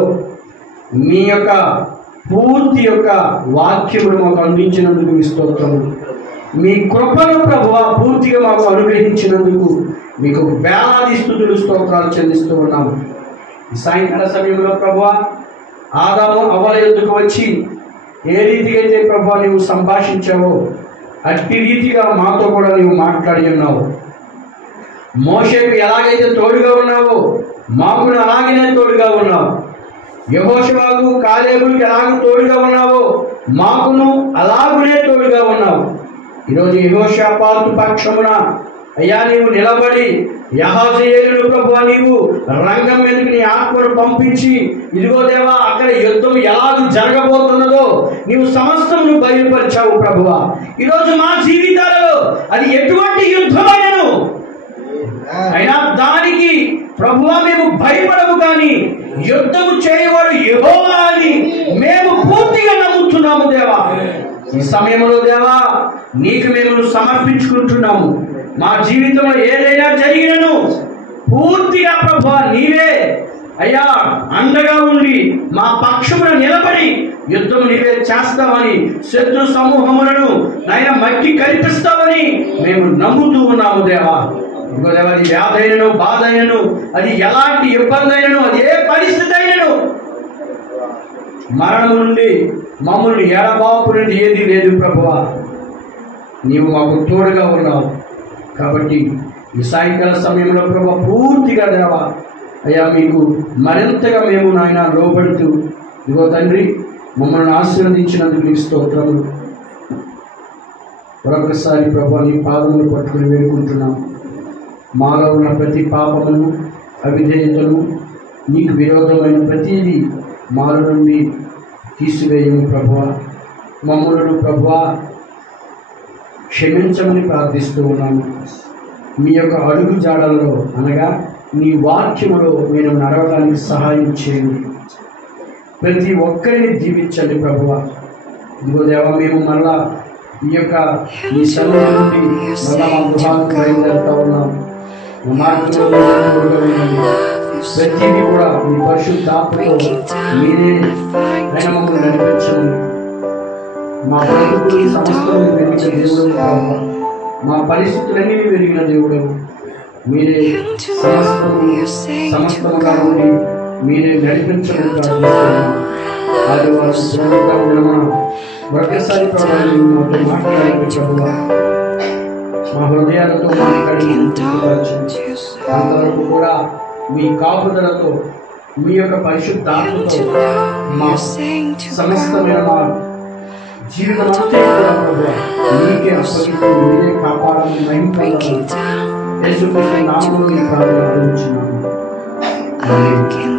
మీ యొక్క పూర్తి యొక్క వాక్యమును మాకు అందించినందుకు మీ స్తోత్రము. మీ కృపను ప్రభువా పూర్తిగా మాకు అనుగ్రహించినందుకు మీకు వేలాది స్తుతులు స్తోత్రాలు చెల్లిస్తూ ఉన్నాము. ఈ సాయంకాల సమయంలో ప్రభువా, ఆదాము అవ్వల యొద్దకు వచ్చి ఏ రీతిగా అయితే ప్రభువా నీవు సంభాషించావో అట్టి రీతిగా మాతో కూడా నీవు మాట్లాడి ఉన్నావు. మోషేకు ఎలాగైతే తోడుగా ఉన్నావో మాకు అలాగనే తోడుగా ఉన్నావు. యెహోషువకు కాలేబులకు ఎలాగ తోడుగా ఉన్నావో మాకును అలాగునే తోడుగా ఉన్నావు. ఈరోజు యెహోషాపాతు పక్షమున అయ్యా నీవు నిలబడి యెహోషువను ప్రభువా నీవు రంగం మీదకి నీ ఆత్మను పంపించి ఇదిగో దేవా అక్కడ యుద్ధం ఎలాగూ జరగబోతున్నదో నీవు సమస్తమును బయలుపరిచావు ప్రభువా. ఈరోజు మా జీవితాలలో అది ఎటువంటి యుద్ధమైనను అయినా దానికి ప్రభువా మేము భయపడము, కానీ యుద్ధము చేయవాడు యెహోవా అని మేము పూర్తిగా నమ్ముతున్నాము దేవా. ఈ సమయంలో దేవా నీకు మేము సమర్పించుకుంటున్నాము. మా జీవితంలో ఏదైనా జరిగినను పూర్తిగా ప్రభువా నీవే అయ్యా అండగా ఉండి మా పక్షమున నిలబడి యుద్ధం నీవే చేస్తామని, శత్రు సమూహములను నాయన మట్టి కల్పిస్తామని మేము నమ్ముతూ ఉన్నాము దేవా. ఇంకో దేవా అది వ్యాధి అయినను బాధ అయినను అది ఎలాంటి ఇబ్బంది అయినను అది ఏ పరిస్థితి అయినను మరణం నుండి మమ్మల్ని ఎడబాపునది ఏది లేదు ప్రభువా. నీవు మాకు తోడుగా ఉన్నావు కాబట్టి ఈ సాయంకాల సమయంలో ప్రభు పూర్తిగా దేవా అయ్యా మీకు మరింతగా మేము నాయన లోబడుతూ ఇదిగో తండ్రి మమ్మల్ని ఆశీర్వదించినందుకు నీకు స్తోత్రములు. మరొకసారి ప్రభు నీ పాదములు పట్టుకుని వేడుకుంటున్నాం. మాలో ఉన్న ప్రతి పాపమును అవిధేయతను నీకు విరోధమైన ప్రతిదీ మాలో నుండి తీసివేయము ప్రభువా. మమ్మలను ప్రభువా క్షమించమని ప్రార్థిస్తూ ఉన్నాము. మీ యొక్క అడుగు జాడల్లో అనగా నీ వాక్యములో నేను నడవడానికి సహాయం చేయండి. ప్రతి ఒక్కరిని దీవించండి ప్రభువా. ఇదిగో దేవా మేము మళ్ళా ఈ యొక్క ఈ సమయం నుండి మళ్ళా మా గృహాలకు బయలుదేరుతా ఉన్నాం. మార్గంలో ప్రతిదీ కూడా మీ పరిశుద్ధాత్మతో మీరే ఆయన మమ్మల్ని నడిపించండి. మా బ్రతుకుని సమస్తము వెలిగిన దేవుడు ప్రభు, మా పరిస్థితులన్నీ వెలిగిన దేవుడు మీరే సమస్తముగా ఉండి మీరే నడిపించడం మరొకసారి మాతో మాట్లాడండి ప్రభువా. మా హృదయాలతో మాట్లాడి అంతవరకు కూడా మీ కాపుదలతో మీ యొక్క పరిశుద్ధాత్మతో మా సమస్తమైన మా జీవితం అంతే కూడా మీకే అప్పగిస్తూ మీరే కాపాడాలని మహిమ యేసుక్రీస్తు నామములో ఈ ప్రార్థన అడుగుచున్నాము. ఆమేన్.